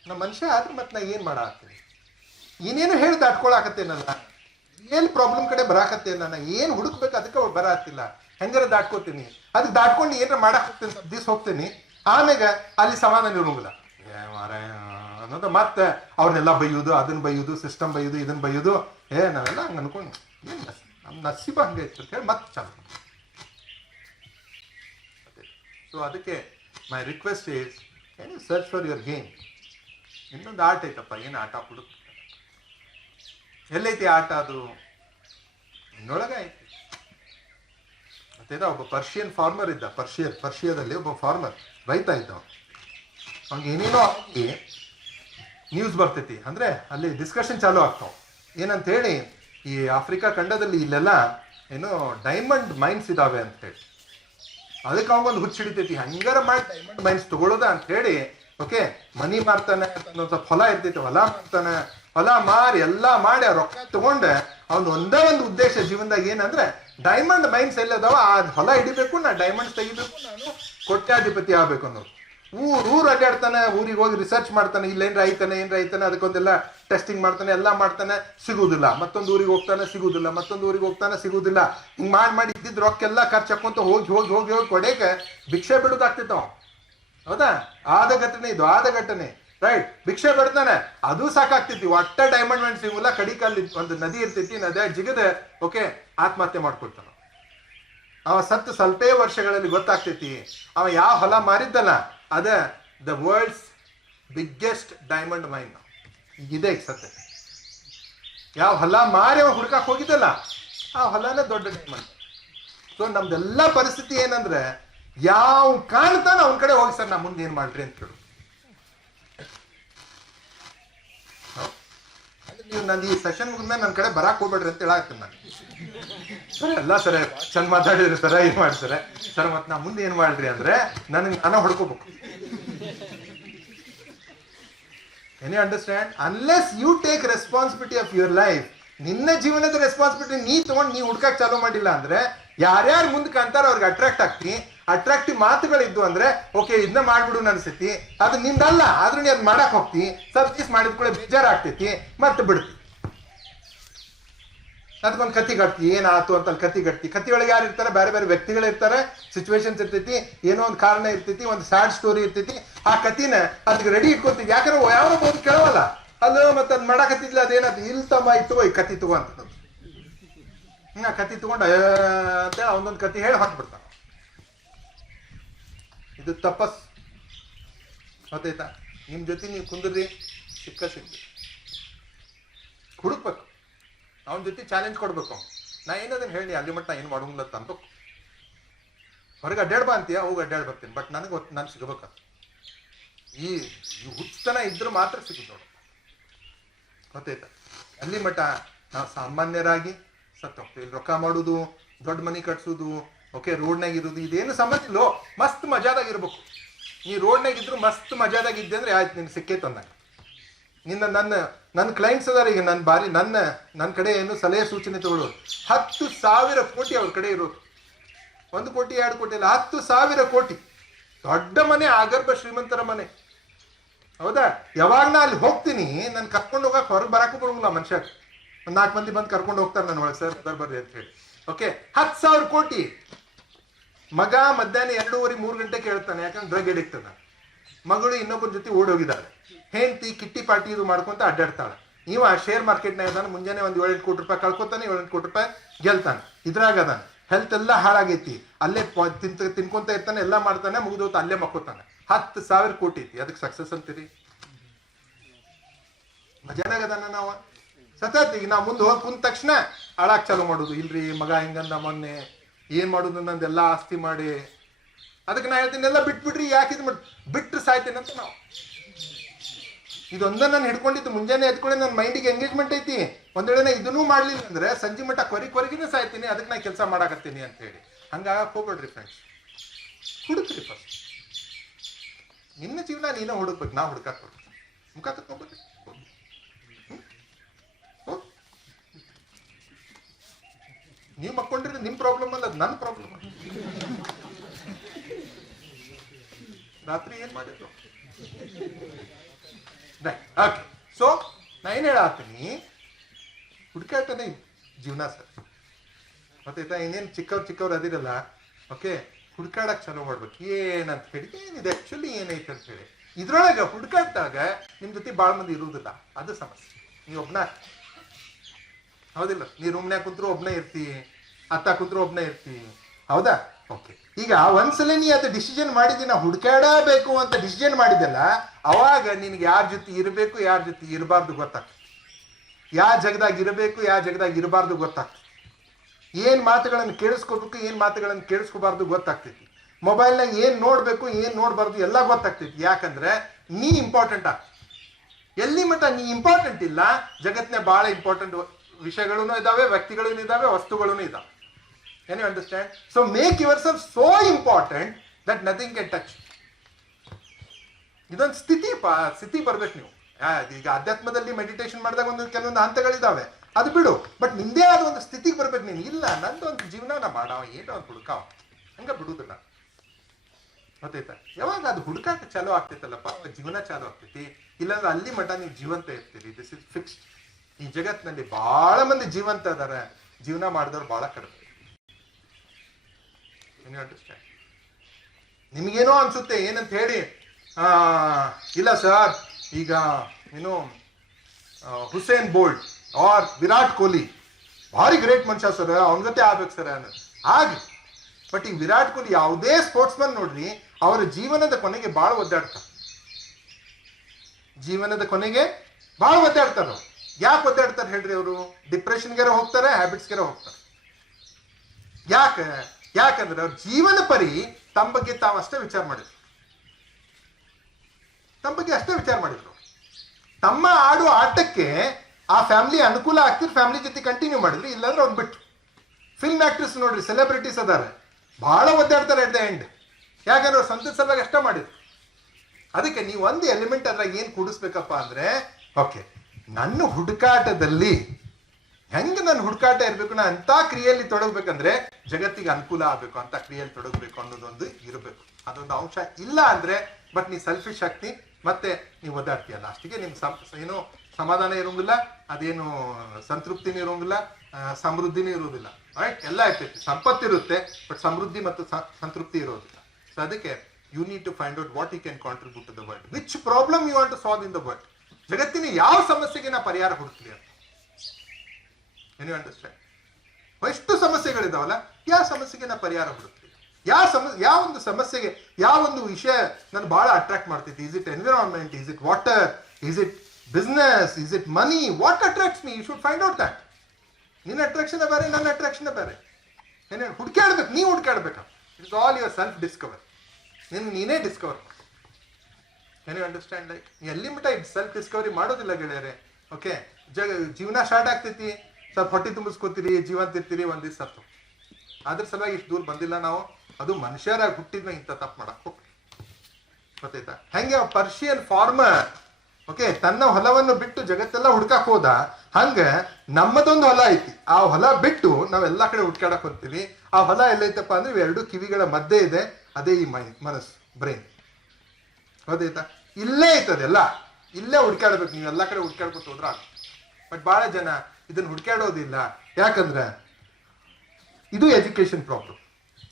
ನಾ ಮನುಷ್ಯ ಆದ್ರೆ ಮತ್ತೆ ನಾ ಏನ್ ಮಾಡಾಕ್ತೀನಿ? ಏನೇನು ಹೇಳಿ ದಾಟ್ಕೊಳಕತ್ತೇನಲ್ಲ, ಏನ್ ಪ್ರಾಬ್ಲಮ್ ಕಡೆ ಬರಾಕತ್ತೇನ, ನಾನು ಏನ್ ಹುಡುಕ್ಬೇಕು ಅದಕ್ಕೆ ಬರಾತಿಲ್ಲ. ಹೆಂಗಾರ ದಾಟ್ಕೋತೀನಿ. ಅದಕ್ಕೆ ದಾಟ್ಕೊಂಡು ಏನಾರ ಮಾಡಕ್ ಹೋಗ್ತೀನಿ, ದಿವ್ಸ ಹೋಗ್ತೀನಿ. ಆಮ್ಯಾಗ ಅಲ್ಲಿ ಸಮಾಧಾನ ಇರೋಂಗಿಲ್ಲ ಅನ್ನೋದು. ಮತ್ತೆ ಅವ್ರನ್ನೆಲ್ಲ ಬೈಯೋದು, ಅದನ್ನ ಬೈಯೋದು, ಸಿಸ್ಟಮ್ ಬೈಯೋದು, ಇದನ್ನ ಬೈಯೋದು. ನಾವೆಲ್ಲ ಹಂಗೆ ಅನ್ಕೊಂಡು ಏನ್ ನಮ್ಮ ನಸೀಬ ಹಂಗೈತೆ ಅಂತ ಹೇಳಿ ಮತ್ತೆ ಚಾಲು. ಸೊ ಅದಕ್ಕೆ my request is, can you search for your game? ಇನ್ನೊಂದು ಆಟ ಐತಪ್ಪ. ಏನು ಆಟ ಹುಡುಕ್? ಎಲ್ಲೈತಿ ಆಟ? ಅದು ಇನ್ನೊಳಗ ಐತಿ. ಮತ್ತೆ ಒಬ್ಬ ಪರ್ಷಿಯನ್ ಫಾರ್ಮರ್ ಇದ್ದ. ಪರ್ಷಿಯಾದಲ್ಲಿ ಒಬ್ಬ ಫಾರ್ಮರ್, ರೈತ ಇದ್ದ. ಅವ್ನಿಗೆ ಏನೇನೋ ಆಗಿ ನ್ಯೂಸ್ ಬರ್ತೈತಿ. ಅಂದ್ರೆ ಅಲ್ಲಿ ಡಿಸ್ಕಷನ್ ಚಾಲು ಆಗ್ತಾವ. ಏನಂತ ಹೇಳಿ, ಈ ಆಫ್ರಿಕಾ ಖಂಡದಲ್ಲಿ ಇಲ್ಲೆಲ್ಲ ಏನೋ ಡೈಮಂಡ್ ಮೈನ್ಸ್ ಇದಾವೆ ಅಂತ ಹೇಳಿ. ಅದಕ್ಕೆ ಅವಂಗೊಂದು ಹುಚ್ಚ ಹಿಡಿತೈತಿ. ಹಂಗಾರ ಮಾಡಿ ಡೈಮಂಡ್ ಮೈನ್ಸ್ ತಗೊಳ್ಳೋದ ಅಂತ ಹೇಳಿ, ಓಕೆ, ಮನಿ ಮಾರ್ತಾನೆ, ಸ್ವಲ್ಪ ಹೊಲ ಇರ್ತೈತಿ, ಹೊಲ ಮಾರ್ತಾನೆ. ಹೊಲ ಮಾರಿ ಎಲ್ಲ ಮಾಡಿ ಆ ರೊಕ್ಕ ತಗೊಂಡೆ ಅವ್ನು ಒಂದೇ ಒಂದು ಉದ್ದೇಶ ಜೀವನದಾಗ ಏನಂದ್ರೆ, ಡೈಮಂಡ್ ಮೈನ್ಸ್ ಎಲ್ಲದಾವ, ಆ ಹೊಲ ಹಿಡಿಬೇಕು, ನಾ ಡೈಮಂಡ್ಸ್ ತೆಗಿಬೇಕು, ನಾನು ಕೋಟ್ಯಾಧಿಪತಿ ಆಗ್ಬೇಕು ಅನ್ನೋದು. ಊರು ಅಡ್ಡಾಡ್ತಾನೆ. ಊರಿಗೆ ಹೋಗಿ ರಿಸರ್ಚ್ ಮಾಡ್ತಾನೆ, ಇಲ್ಲ ಏನ್ರ ಐತಾನೆ, ಅದಕ್ಕೊಂದೆಲ್ಲ ಟೆಸ್ಟಿಂಗ್ ಮಾಡ್ತಾನೆ, ಎಲ್ಲ ಮಾಡ್ತಾನೆ, ಸಿಗುವುದಿಲ್ಲ. ಮತ್ತೊಂದು ಊರಿಗೆ ಹೋಗ್ತಾನೆ, ಸಿಗುವುದಿಲ್ಲ. ಮತ್ತೊಂದು ಊರಿಗೆ ಹೋಗ್ತಾನೆ, ಸಿಗುವುದಿಲ್ಲ. ಹಿಂಗ್ ಮಾಡಿ ಇದ್ದಿದ್ ರೊಕ್ಕೆಲ್ಲ ಖರ್ಚು ಹಾಕೊಂತ ಹೋಗಿ ಕೊಡೆಗೆ ಭಿಕ್ಷೆ ಬಿಡೋದಾಗ್ತಿತ್ತು. ಹೌದಾ? ಆದ ಘಟನೆ ಇದು, ಆದ ಘಟನೆ. ರೈಟ್, ಭಿಕ್ಷೆ ಬಿಡ್ತಾನೆ, ಅದು ಸಾಕಾಗ್ತೈತಿ. ಒಟ್ಟ ಡೈಮಂಡ್ ಮೆಂಟ್ ಸಿಗುಲ್ಲ, ಕಡಿಕಲ್ಲಿ ಒಂದು ನದಿ ಇರ್ತೈತಿ, ನದಿಯಾಗ ಜಿಗದೆ ಓಕೆ ಆತ್ಮಹತ್ಯೆ ಮಾಡ್ಕೊಳ್ತಾನ. ಅವ ಸತ್ತು ಸ್ವಲ್ಪೇ ವರ್ಷಗಳಲ್ಲಿ ಗೊತ್ತಾಗ್ತೈತಿ ಅವ ಯಾವ ಹೊಲ ಮಾರಿದ್ದಲ್ಲ ಅದ the world's biggest diamond mine ಇದೆ. ಈಗ ಸತ್ಯ ಯಾವ ಹೊಲ ಮಾರಿ ಅವ ಹುಡ್ಕಕ್ ಹೋಗಿದ್ದಲ್ಲ ಆ ಹೊಲನೇ ದೊಡ್ಡ ಡೈಮಂಡ್. ಸೊ ನಮ್ದೆಲ್ಲ ಪರಿಸ್ಥಿತಿ ಏನಂದ್ರೆ ಯಾವ ಕಾಣ್ತಾನ ಅವನ ಕಡೆ ಹೋಗಿ ಸರ್ ನಾ ಮುಂದೆ ಏನ್ ಮಾಡ್ರಿ ಅಂತ ಕೇಳು. ನೀವು ನಂದು ಈ ಸೆಷನ್ ಮುಗಿದ್ಮೇಲೆ ನನ್ನ ಕಡೆ ಬರಾಕ್ ಹೋಗ್ಬೇಡ್ರಿ ಅಂತ ಹೇಳಾಗ್ತೀನಿ ನಾನು. ಸರ್ ಎಲ್ಲ ಸರ ಚಂದ ಮಾತಾಡಿದ್ರಿ ಸರ, ಏನ್ ಮಾಡ್ತಾರೆ ಸರ್, ಮತ್ ನಾ ಮುಂದೆ ಏನ್ ಮಾಡ್ರಿ ಅಂದ್ರೆ ನನಗೆ ನಾನು ಹೊಡ್ಕೋಬೇಕು. Any understand? Unless you take responsibility of your life, ನಿನ್ನ ಜೀವನದ ರೆಸ್ಪಾನ್ಸಿಬಿಲಿಟಿ ನೀ ತಗೊಂಡು ನೀ ಹುಡ್ಕಕ್ ಚಾಲೂ ಮಾಡಿಲ್ಲ ಅಂದ್ರೆ ಯಾರ್ಯಾರು ಮುಂದೆ ಕಾಣ್ತಾರ ಅವ್ರಿಗೆ ಅಟ್ರಾಕ್ಟ್ ಆಗ್ತಿ. ಅಟ್ರಾಕ್ಟಿವ್ ಮಾತುಗಳಿದ್ದು ಅಂದ್ರೆ ಓಕೆ ಇದನ್ನ ಮಾಡ್ಬಿಡು ಅನ್ಸತಿ, ಅದು ನಿಂದಲ್ಲ ಆದ್ರೂ ನೀ ಅದ್ ಮಾಡಕ್ ಹೋಗ್ತಿ, ಸ್ವಲ್ಪ ದಿವಸ ಮಾಡಿದ ಕೂಡ ಬೇಜಾರಾಗ್ತೈತಿ, ಮತ್ತೆ ಬಿಡ್ತಿ. ಅದಕ್ಕೊಂದು ಕತ್ತಿ ಕಟ್ತಿ, ಏನಾಯ್ತು ಅಂತ ಅಲ್ಲಿ ಕತ್ತಿ ಕಟ್ತಿ. ಕತ್ತಿ ಒಳಗೆ ಯಾರು ಇರ್ತಾರೆ? ಬೇರೆ ಬೇರೆ ವ್ಯಕ್ತಿಗಳು ಇರ್ತಾರೆ, ಸಿಚುವೇಶನ್ಸ್ ಇರ್ತೈತಿ, ಏನೋ ಒಂದು ಕಾರಣ ಇರ್ತೈತಿ, ಒಂದು ಸ್ಯಾಡ್ ಸ್ಟೋರಿ ಇರ್ತೈತಿ. ಆ ಕತ್ತಿನ ಅದಕ್ಕೆ ರೆಡಿ ಇಟ್ಕೊತೀವಿ. ಯಾಕಂದ್ರೆ ಯಾವ ಬೋದು ಕೇಳವಲ್ಲ ಅದು ಮತ್ತೆ ಅದ್ ಮಾಡಕತ್ತಿದ್ಲ ಅದೇನದು ಇಲ್ತಮ್ಮ ಇತ್ತು ಈ ಕತ್ತಿ ತಗೋ ಅಂತ ಕತ್ತಿ ತಗೊಂಡು ಅಂತ ಒಂದೊಂದು ಕತ್ತಿ ಹೇಳಿ ಹೊಟ್ಬಿಡ್ತಾನ. ಇದು ತಪಸ್ ಗೊತ್ತಾಯ್ತಾ? ನಿಮ್ ಜೊತೆ ನೀವು ಕುಂದ್ರಿ ಸಿಗ್ತಿ ಹುಡುಕ್ಬೇಕು, ಅವನ ಜೊತೆ ಚಾಲೆಂಜ್ ಕೊಡ್ಬೇಕು. ನಾ ಏನದನ್ನ ಹೇಳಿ ಅಲ್ಲಿ ಮಟ್ಟ ಏನ್ ಮಾಡೋಂಗಿಲ್ಲ ಅನ್ಬೇಕು. ಹೊರಗೆ ಅಡ್ಡಾಡ್ ಬಾ ಅಂತೀಯ, ಹೋಗಿ ಅಡ್ಡಾಡ್ ಬರ್ತೀನಿ, ಬಟ್ ನನಗೆ ನಾನು ಸಿಗಬೇಕ. ಈ ಹುಚ್ಚತನ ಇದ್ರೆ ಮಾತ್ರ ಸಿಗುದು ನೋಡು, ಗೊತ್ತಾಯ್ತಾ? ಅಲ್ಲಿ ಮಟ್ಟ ನಾವು ಸಾಮಾನ್ಯರಾಗಿ ಸತ್ತು ಹೋಗ್ತೀವಿ. ರೊಕ್ಕ ಮಾಡುದು, ದೊಡ್ಡ ಮನಿ ಕಟ್ಸುದು, ಓಕೆ ರೋಡ್ನಾಗ ಇರುದು, ಇದೇನು ಸಂಬಂಧ ಇಲ್ಲೋ. ಮಸ್ತ್ ಮಜಾದಾಗ ಇರ್ಬೇಕು. ನೀ ರೋಡ್ನಾಗ ಇದ್ರು ಮಸ್ತ್ ಮಜಾದಾಗ ಇದ್ದೆ ಅಂದ್ರೆ ಆಯ್ತು, ನಿನ್ ಸಿಕ್ಕೇತ್ ಅಂದಾಗ. ನಿನ್ನ ನನ್ನ ಕ್ಲೈಂಟ್ಸ್ ಅದಾರ ಈಗ ನನ್ನ ಕಡೆ ಏನು ಸಲಹೆ ಸೂಚನೆ ತಗೊಳ್ಳೋರು 10,000 ಕೋಟಿ ಅವ್ರ ಕಡೆ ಇರೋದು. 1 ಕೋಟಿ 2 ಕೋಟಿ ಅಲ್ಲ, 10,000 ಕೋಟಿ. ದೊಡ್ಡ ಮನೆ, ಆಗರ್ಭ ಶ್ರೀಮಂತರ ಮನೆ. ಹೌದಾ? ಯಾವಾಗ ನಾ ಅಲ್ಲಿ ಹೋಗ್ತೀನಿ, ನಾನು ಕರ್ಕೊಂಡು ಹೋಗಕ್ ಹೊರಗೆ ಬರಾಕು ಬರೋಂಗಿಲ್ಲ ಮನುಷ್ಯ. ಒಂದು 4 ಮಂದಿ ಬಂದು ಕರ್ಕೊಂಡು ಹೋಗ್ತಾರೆ ನನ್ನ ಒಳಗೆ, ಸರ್ ಬರ್ರಿ ಅಂತ ಹೇಳಿ. ಓಕೆ, 10,000 ಕೋಟಿ. ಮಗ ಮಧ್ಯಾಹ್ನ 2:30-3 ಗಂಟೆಗೆ ಹೇಳ್ತಾನೆ, ಯಾಕಂದ್ರೆ ಡ್ರಗ್ ಎಡಿಕ್ಟ್ ಅದ. ಮಗಳು ಇನ್ನೊಬ್ಬರ ಜೊತೆ ಓಡಿ ಹೋಗಿದ್ದಾಳೆ. ಹೆಂಡತಿ ಕಿಟ್ಟಿ ಪಾರ್ಟಿ ಇದು ಮಾಡ್ಕೊಂತ ಅಡ್ಡಾಡ್ತಾಳೆ. ಇವ ಶೇರ್ ಮಾರ್ಕೆಟ್ನಾಗ ಇದಾನೆ, ಮುಂಜಾನೆ ಒಂದು 7-8 ಕೋಟಿ ರೂಪಾಯಿ ಕಳ್ಕೊತಾನೆ, 7-8 ಕೋಟಿ ರೂಪಾಯಿ ಗೆಲ್ತಾನೆ. ಇದ್ರಾಗ ಅದಾನೆ, ಹೆಲ್ತ್ ಎಲ್ಲ ಹಾಳಾಗೈತಿ. ಅಲ್ಲೇ ತಿನ್ಕೊಂತ ಇರ್ತಾನೆ, ಎಲ್ಲ ಮಾಡ್ತಾನೆ, ಮುಗಿದೋತ ಅಲ್ಲೇ ಮಕ್ಕೋತಾನೆ. 10,000 ಕೋಟಿ ಐತಿ, ಅದಕ್ಕೆ ಸಕ್ಸಸ್ ಅಂತೀರಿ? ಮಜಾನಾಗದಾನ ನಾವು ಸತತ್. ಈಗ ನಾವು ಮುಂದೆ ಹೋಗಿ ಕುಂತ ತಕ್ಷಣ ಅಳಾಕ್ ಚಾಲು ಮಾಡುದು, ಇಲ್ರಿ ಮಗ ಹಿಂಗಂದ ಮೊನ್ನೆ ಏನ್ ಮಾಡುದು, ನಂದೆಲ್ಲ ಆಸ್ತಿ ಮಾಡಿ. ಅದಕ್ಕೆ ನಾ ಹೇಳ್ತೀನಿ ಎಲ್ಲ ಬಿಟ್ಬಿಡ್ರಿ, ಯಾಕೆ ಇದು ಮಾಡಿ ಬಿಟ್ರು ಸಾಯ್ತೇನೆ ಅಂತ. ನಾವು ಇದೊಂದ ನಾನು ಹಿಡ್ಕೊಂಡಿದ್ದು, ಮುಂಜಾನೆ ಎತ್ಕೊಳ್ಳಿ ನನ್ನ ಮೈಂಡಿಗೆ ಎಂಗೇಜ್ಮೆಂಟ್ ಐತಿ. ಒಂದ್ ವೇಳೆ ಇದನ್ನೂ ಮಾಡ್ಲಿಲ್ಲ ಅಂದ್ರೆ ಸಂಜೆ ಮಟ್ಟ ಕೊರಿಗಿನೇ ಸಾಯ್ತೀನಿ, ಅದಕ್ಕೆ ನಾ ಕೆಲಸ ಮಾಡಾಕತ್ತೀನಿ ಅಂತ ಹೇಳಿ. ಹಂಗಾಗಕ್ ಹೋಗ್ಬೇಡ್ರಿ ಫ್ರೆಂಡ್ಸ್. ಹುಡುಕ್ರಿ ಫಸ್ಟ್. ನಿನ್ನ ಜೀವನ ನೀನ ಹುಡುಕ್ಬೇಕು, ನಾ ಹುಡುಕಾಕ್ ಹೋಗ್ಬೇಕು. ಮುಖ ತಕ್ಕೋಬೇಡ್ರಿ. ನೀವು ಮಕ್ಕೊಂಡ್ರಿ ನಿಮ್ ಪ್ರಾಬ್ಲಮ್ ಅಲ್ಲ, ಅದು ನನ್ನ ಪ್ರಾಬ್ಲಮ್. ರಾತ್ರಿ ಏನ್ ಮಾಡಿದ್ರು? ಓಕೆ, ಸೊ ನಾ ಏನ್ ಹೇಳತ್ತೀನಿ, ಹುಡುಕಾಟನೇ ಜೀವನ ಸರ್. ಗೊತ್ತಾಯ್ತಾ? ಇನ್ನೇನು ಚಿಕ್ಕವ್ರು ಅದಿರಲ್ಲ, ಓಕೆ ಹುಡ್ಕಾಡಕ್ ಚಲೋ ಮಾಡ್ಬೇಕು. ಏನಂತ ಹೇಳಿ, ಏನಿದೆ ಆಕ್ಚುಲಿ ಏನೈತೆ ಅಂತ ಹೇಳಿ. ಇದ್ರೊಳಗೆ ಹುಡ್ಕಾಡ್ದಾಗ ನಿಮ್ ಜೊತೆ ಬಾಳ ಮಂದಿ ಇರುವುದಿಲ್ಲ, ಅದು ಸಮಸ್ಯೆ. ನೀ ಒಬ್ನ, ಹೌದಿಲ್ಲ? ನೀ ರೂಮ್ನ್ಯಾಗ ಕುಂತ್ರು ಒಬ್ನೇ ಇರ್ತಿ, ಅತ್ತ ಕುಂತ್ರು ಒಬ್ನೇ ಇರ್ತಿ, ಹೌದಾ? ಓಕೆ, ಈಗ ಒಂದ್ಸಲ ನೀ ಅದು ಡಿಸಿಷನ್ ಮಾಡಿದಿ, ನಾ ಹುಡ್ಕಾಡಬೇಕು ಅಂತ ಡಿಸಿಷನ್ ಮಾಡಿದೆಲ್ಲ, ಅವಾಗ ನಿನ್ಗೆ ಯಾರ ಜೊತೆ ಇರಬೇಕು, ಯಾರ ಜೊತೆ ಇರಬಾರ್ದು ಗೊತ್ತಾಗ್ತದೆ. ಯಾವ ಜಗದಾಗ ಇರಬೇಕು, ಯಾವ ಜಗದಾಗ ಇರಬಾರ್ದು ಗೊತ್ತಾಗ್ತದೆ. ಏನ್ ಮಾತುಗಳನ್ನು ಕೇಳಿಸ್ಕೋಬೇಕು, ಏನ್ ಮಾತುಗಳನ್ನು ಕೇಳಿಸ್ಕೋಬಾರ್ದು ಗೊತ್ತಾಗ್ತೈತಿ. ಮೊಬೈಲ್ನಾಗ ಏನ್ ನೋಡ್ಬೇಕು, ಏನ್ ನೋಡ್ಬಾರ್ದು ಎಲ್ಲ ಗೊತ್ತಾಗ್ತೈತಿ. ಯಾಕಂದ್ರೆ ನೀ ಇಂಪಾರ್ಟೆಂಟ್ ಆಗ್ತದೆ. ಎಲ್ಲಿ ಮಟ್ಟ ನೀ ಇಂಪಾರ್ಟೆಂಟ್ ಇಲ್ಲ, ಜಗತ್ತಿನ ಬಹಳ ಇಂಪಾರ್ಟೆಂಟ್ ವಿಷಯಗಳೂ ಇದಾವೆ, ವ್ಯಕ್ತಿಗಳೂ ಇದಾವೆ, ವಸ್ತುಗಳೂ ಇದಾವೆ. Can you understand? So make yourself so important that nothing can touch. ಇದೊಂದು ಸ್ಥಿತಿ ಬರ್ಬೇಕು ನೀವು. ಈಗ ಅಧ್ಯಾತ್ಮದಲ್ಲಿ ಮೆಡಿಟೇಷನ್ ಮಾಡಿದಾಗ ಕೆಲವೊಂದು ಹಂತಗಳಿದಾವೆ, ಅದು ಬಿಡು. ಬಟ್ ನಿಂದೇ ಆದ ಒಂದು ಸ್ಥಿತಿಗೆ ಬರ್ಬೇಕು ನೀನು. ಇಲ್ಲ, ನಂದು ಒಂದು ಜೀವನ ಮಾಡಾವ, ಏನೋ ಒಂದು ಹುಡುಕಾವ, ಹಂಗ ಬಿಡುದಿಲ್ಲ. ಗೊತ್ತಾಯ್ತಾ? ಯಾವಾಗ ಅದು ಹುಡುಕಾಕ ಚಾಲು ಆಗ್ತೈತಲ್ಲಪ್ಪ, ಜೀವನ ಚಾಲು ಆಗ್ತೈತಿ. ಇಲ್ಲಾಂದ್ರೆ ಅಲ್ಲಿ ಮಠ ನೀವು ಜೀವಂತ ಇರ್ತೀರಿ. This is fixed. ಈ ಜಗತ್ತಿನಲ್ಲಿ ಬಹಳ ಮಂದಿ ಜೀವಂತ ಅದಾರ, ಜೀವನ ಮಾಡಿದವ್ರು ಬಹಳ ಕಡಿಮೆ. ನಿಮ್ಗೇನೋ ಅನ್ಸುತ್ತೆ ಏನಂತ ಹೇಳಿ, ಇಲ್ಲ ಸರ್ ಈಗ ಏನು Usain Bolt or Virat Kohli ಭಾರಿ ಗ್ರೇಟ್ ಮನುಷ್ಯ ಸರ್, ಅವನ ಜೊತೆ ಆಗ್ಬೇಕು ಸರ್ ಅನ್ನೋದು ಹಾಗೆ. ಬಟ್ ಈ ವಿರಾಟ್ ಕೊಹ್ಲಿ ಯಾವುದೇ ಸ್ಪೋರ್ಟ್ಸ್ ಮನ್ ನೋಡ್ರಿ, ಅವರ ಜೀವನದ ಕೊನೆಗೆ ಭಾಳ ಒದ್ದಾಡ್ತಾರೆ. ಜೀವನದ ಕೊನೆಗೆ ಭಾಳ ಒದ್ದಾಡ್ತಾರೆ ಅವ್ರು. ಯಾಕೆ ಒದ್ದಾಡ್ತಾರೆ ಹೇಳ್ರಿ? ಅವರು ಡಿಪ್ರೆಷನ್ಗೆರ ಹೋಗ್ತಾರೆ, ಹ್ಯಾಬಿಟ್ಸ್ಗೆರ ಹೋಗ್ತಾರೆ. ಯಾಕಂದ್ರೆ ಅವ್ರ ಜೀವನ ಪರಿ ತಮ್ಮ ಬಗ್ಗೆ ತಾವಷ್ಟೇ ವಿಚಾರ ಮಾಡಿದ್ರು. ತಮ್ಮ ಬಗ್ಗೆ ಅಷ್ಟೇ ವಿಚಾರ ಮಾಡಿದ್ರು. ತಮ್ಮ ಆಡೋ ಆಟಕ್ಕೆ ಆ ಫ್ಯಾಮಿಲಿ ಅನುಕೂಲ ಆಗ್ತಿರ್ ಫ್ಯಾಮಿಲಿ ಜೊತೆ ಕಂಟಿನ್ಯೂ ಮಾಡಿದ್ರು, ಇಲ್ಲಾಂದ್ರೆ ಅವ್ರು ಬಿಟ್ಟು. ಫಿಲ್ಮ್ ಆಕ್ಟ್ರೆಸ್ ನೋಡ್ರಿ, ಸೆಲೆಬ್ರಿಟೀಸ್ ಅದಾರೆ, ಬಹಳ ಒದ್ದಾಡ್ತಾರೆ ಎಟ್ ದ ಎಂಡ್. ಯಾಕಂದ್ರೆ ಅವ್ರು ಸ್ವಂತ ಸಲುವಾಗಿ ಅಷ್ಟೇ ಮಾಡಿದ್ರು. ಅದಕ್ಕೆ ನೀವು ಒಂದು ಎಲಿಮೆಂಟ್ ಅದ್ರಾಗ ಏನು ಕೂಡಿಸ್ಬೇಕಪ್ಪ ಅಂದ್ರೆ, ಓಕೆ ನನ್ನ ಹುಡುಕಾಟದಲ್ಲಿ ಹೆಂಗೆ ನನ್ನ ಹುಡುಕಾಟ ಇರಬೇಕು, ನಾನು ಅಂಥ ಕ್ರಿಯೆಯಲ್ಲಿ ತೊಡಗಬೇಕಂದ್ರೆ ಜಗತ್ತಿಗೆ ಅನುಕೂಲ ಆಗಬೇಕು, ಅಂತ ಕ್ರಿಯೆಯಲ್ಲಿ ತೊಡಗಬೇಕು ಅನ್ನೋದೊಂದು ಇರಬೇಕು. ಅದೊಂದು ಅಂಶ ಇಲ್ಲ ಅಂದ್ರೆ ಬಟ್ ನೀ ಸೆಲ್ಫಿಶ್ ಆಗ್ತಿ, ಮತ್ತೆ ನೀವು ಒದ್ದಾಡ್ತೀಯಲ್ಲ, ಅಷ್ಟಿಗೆ ನಿಮ್ಗೆ ಏನೋ ಸಮಾಧಾನ ಇರೋಂಗಿಲ್ಲ, ಅದೇನು ಸಂತೃಪ್ತಿನೂ ಇರೋಂಗಿಲ್ಲ, ಸಮೃದ್ಧಿನೂ ಇರೋದಿಲ್ಲ. ರೈಟ್? ಎಲ್ಲ ಇರ್ತೈತಿ, ಸಂಪತ್ತಿರುತ್ತೆ, ಬಟ್ ಸಮೃದ್ಧಿ ಮತ್ತು ಸಂತೃಪ್ತಿ ಇರೋದಿಲ್ಲ. ಸೊ ಅದಕ್ಕೆ you need to find out what you can contribute to the world, which problem you want to solve in the world. ಜಗತ್ತಿನ ಯಾವ ಸಮಸ್ಯೆಗೆ ನಾ ಪರಿಹಾರ ಹುಡುಕ್ಲಿ ಅಂತ. ಏನು ಅಂಡರ್ಸ್ಟ್ಯಾಂಡ್? ಎಷ್ಟು ಸಮಸ್ಯೆಗಳಿದಾವಲ್ಲ, ಯಾವ ಸಮಸ್ಯೆಗೆ ನಾ ಪರಿಹಾರ ಹುಡುಕ್ಲಿ, ಯಾವ ಒಂದು ಸಮಸ್ಯೆಗೆ, ಯಾವ ಒಂದು ವಿಷಯ ನಾನು ಬಹಳ ಅಟ್ರಾಕ್ಟ್ ಮಾಡ್ತೈತಿ. Is it environment, is it water, is it business, is it money, what attracts me? You should find out that. ನಿನ್ನ ಅಟ್ರಾಕ್ಷನ್ ಬೇರೆ, ನನ್ನ ಅಟ್ರಾಕ್ಷನ್ ಬೇರೆ. ಏನೇನು ಹುಡುಕಾಡ್ಬೇಕು, ನೀವು ಹುಡುಕಾಡ್ಬೇಕು. It's all your self discover. ನೀನೇ ಡಿಸ್ಕವರ್ ಮಾಡಿ. ಏನು ಅಂಡರ್ಸ್ಟ್ಯಾಂಡ್? ಲೈಕ್ ಎಲ್ಲಿ ಮಟ್ಟ ಸೆಲ್ಫ್ ಡಿಸ್ಕವರಿ ಮಾಡೋದಿಲ್ಲ ಗೆಳೆಯರೆ. ಓಕೆ, ಜೀವನ ಸ್ಟಾರ್ಟ್ ಆಗ್ತೈತಿ, ಸ್ವಲ್ಪ ಹೊಟ್ಟೆ ತುಂಬಿಸ್ಕೋತೀರಿ, ಜೀವಂತ ಇರ್ತೀರಿ, ಒಂದ್ ದಿವ್ಸ ಸತ್ತು. ಅದ್ರ ಸಲುವಾಗಿ ಇಷ್ಟು ದೂರ ಬಂದಿಲ್ಲ ನಾವು. ಅದು ಮನುಷ್ಯರಾಗಿ ಹುಟ್ಟಿದ್ಮೇಲೆ ಇಂಥ ತಪ್ಪು ಮಾಡಕ್ ಹೋಗ್ರಿ. ಗೊತ್ತಾಯ್ತಾ? ಹೆಂಗೆ ಪರ್ಷಿಯನ್ ಫಾರ್ಮರ್ ಓಕೆ ತನ್ನ ಹೊಲವನ್ನು ಬಿಟ್ಟು ಜಗತ್ತೆಲ್ಲ ಹುಡ್ಕಾಕ್ ಹೋದ, ಹಂಗ ನಮ್ಮದೊಂದು ಹೊಲ ಐತಿ, ಆ ಹೊಲ ಬಿಟ್ಟು ನಾವೆಲ್ಲಾ ಕಡೆ ಹುಡ್ಕಾಡಕ್ ಹೋಗ್ತೀವಿ. ಆ ಹೊಲ ಎಲ್ಲೈತಪ್ಪ ಅಂದ್ರೆ ಇವೆರಡು ಕಿವಿಗಳ ಮಧ್ಯೆ ಇದೆ, ಅದೇ ಈ ಮನಸ್ಸು, ಬ್ರೈನ್. ಗೊತ್ತಾಯ್ತಾ? ಇಲ್ಲೇ ಐತದೆಲ್ಲ, ಇಲ್ಲೇ ಹುಡ್ಕಾಡ್ಬೇಕು. ನೀವು ಎಲ್ಲಾ ಕಡೆ ಹುಡ್ಕಾಡ್ಕೊತ ಹೋದ್ರ. ಬಟ್ ಬಹಳ ಜನ ಇದನ್ನ ಹುಡ್ಕಾಡೋದಿಲ್ಲ. ಯಾಕಂದ್ರೆ ಇದು ಎಜುಕೇಶನ್ ಪ್ರಾಬ್ಲಮ್.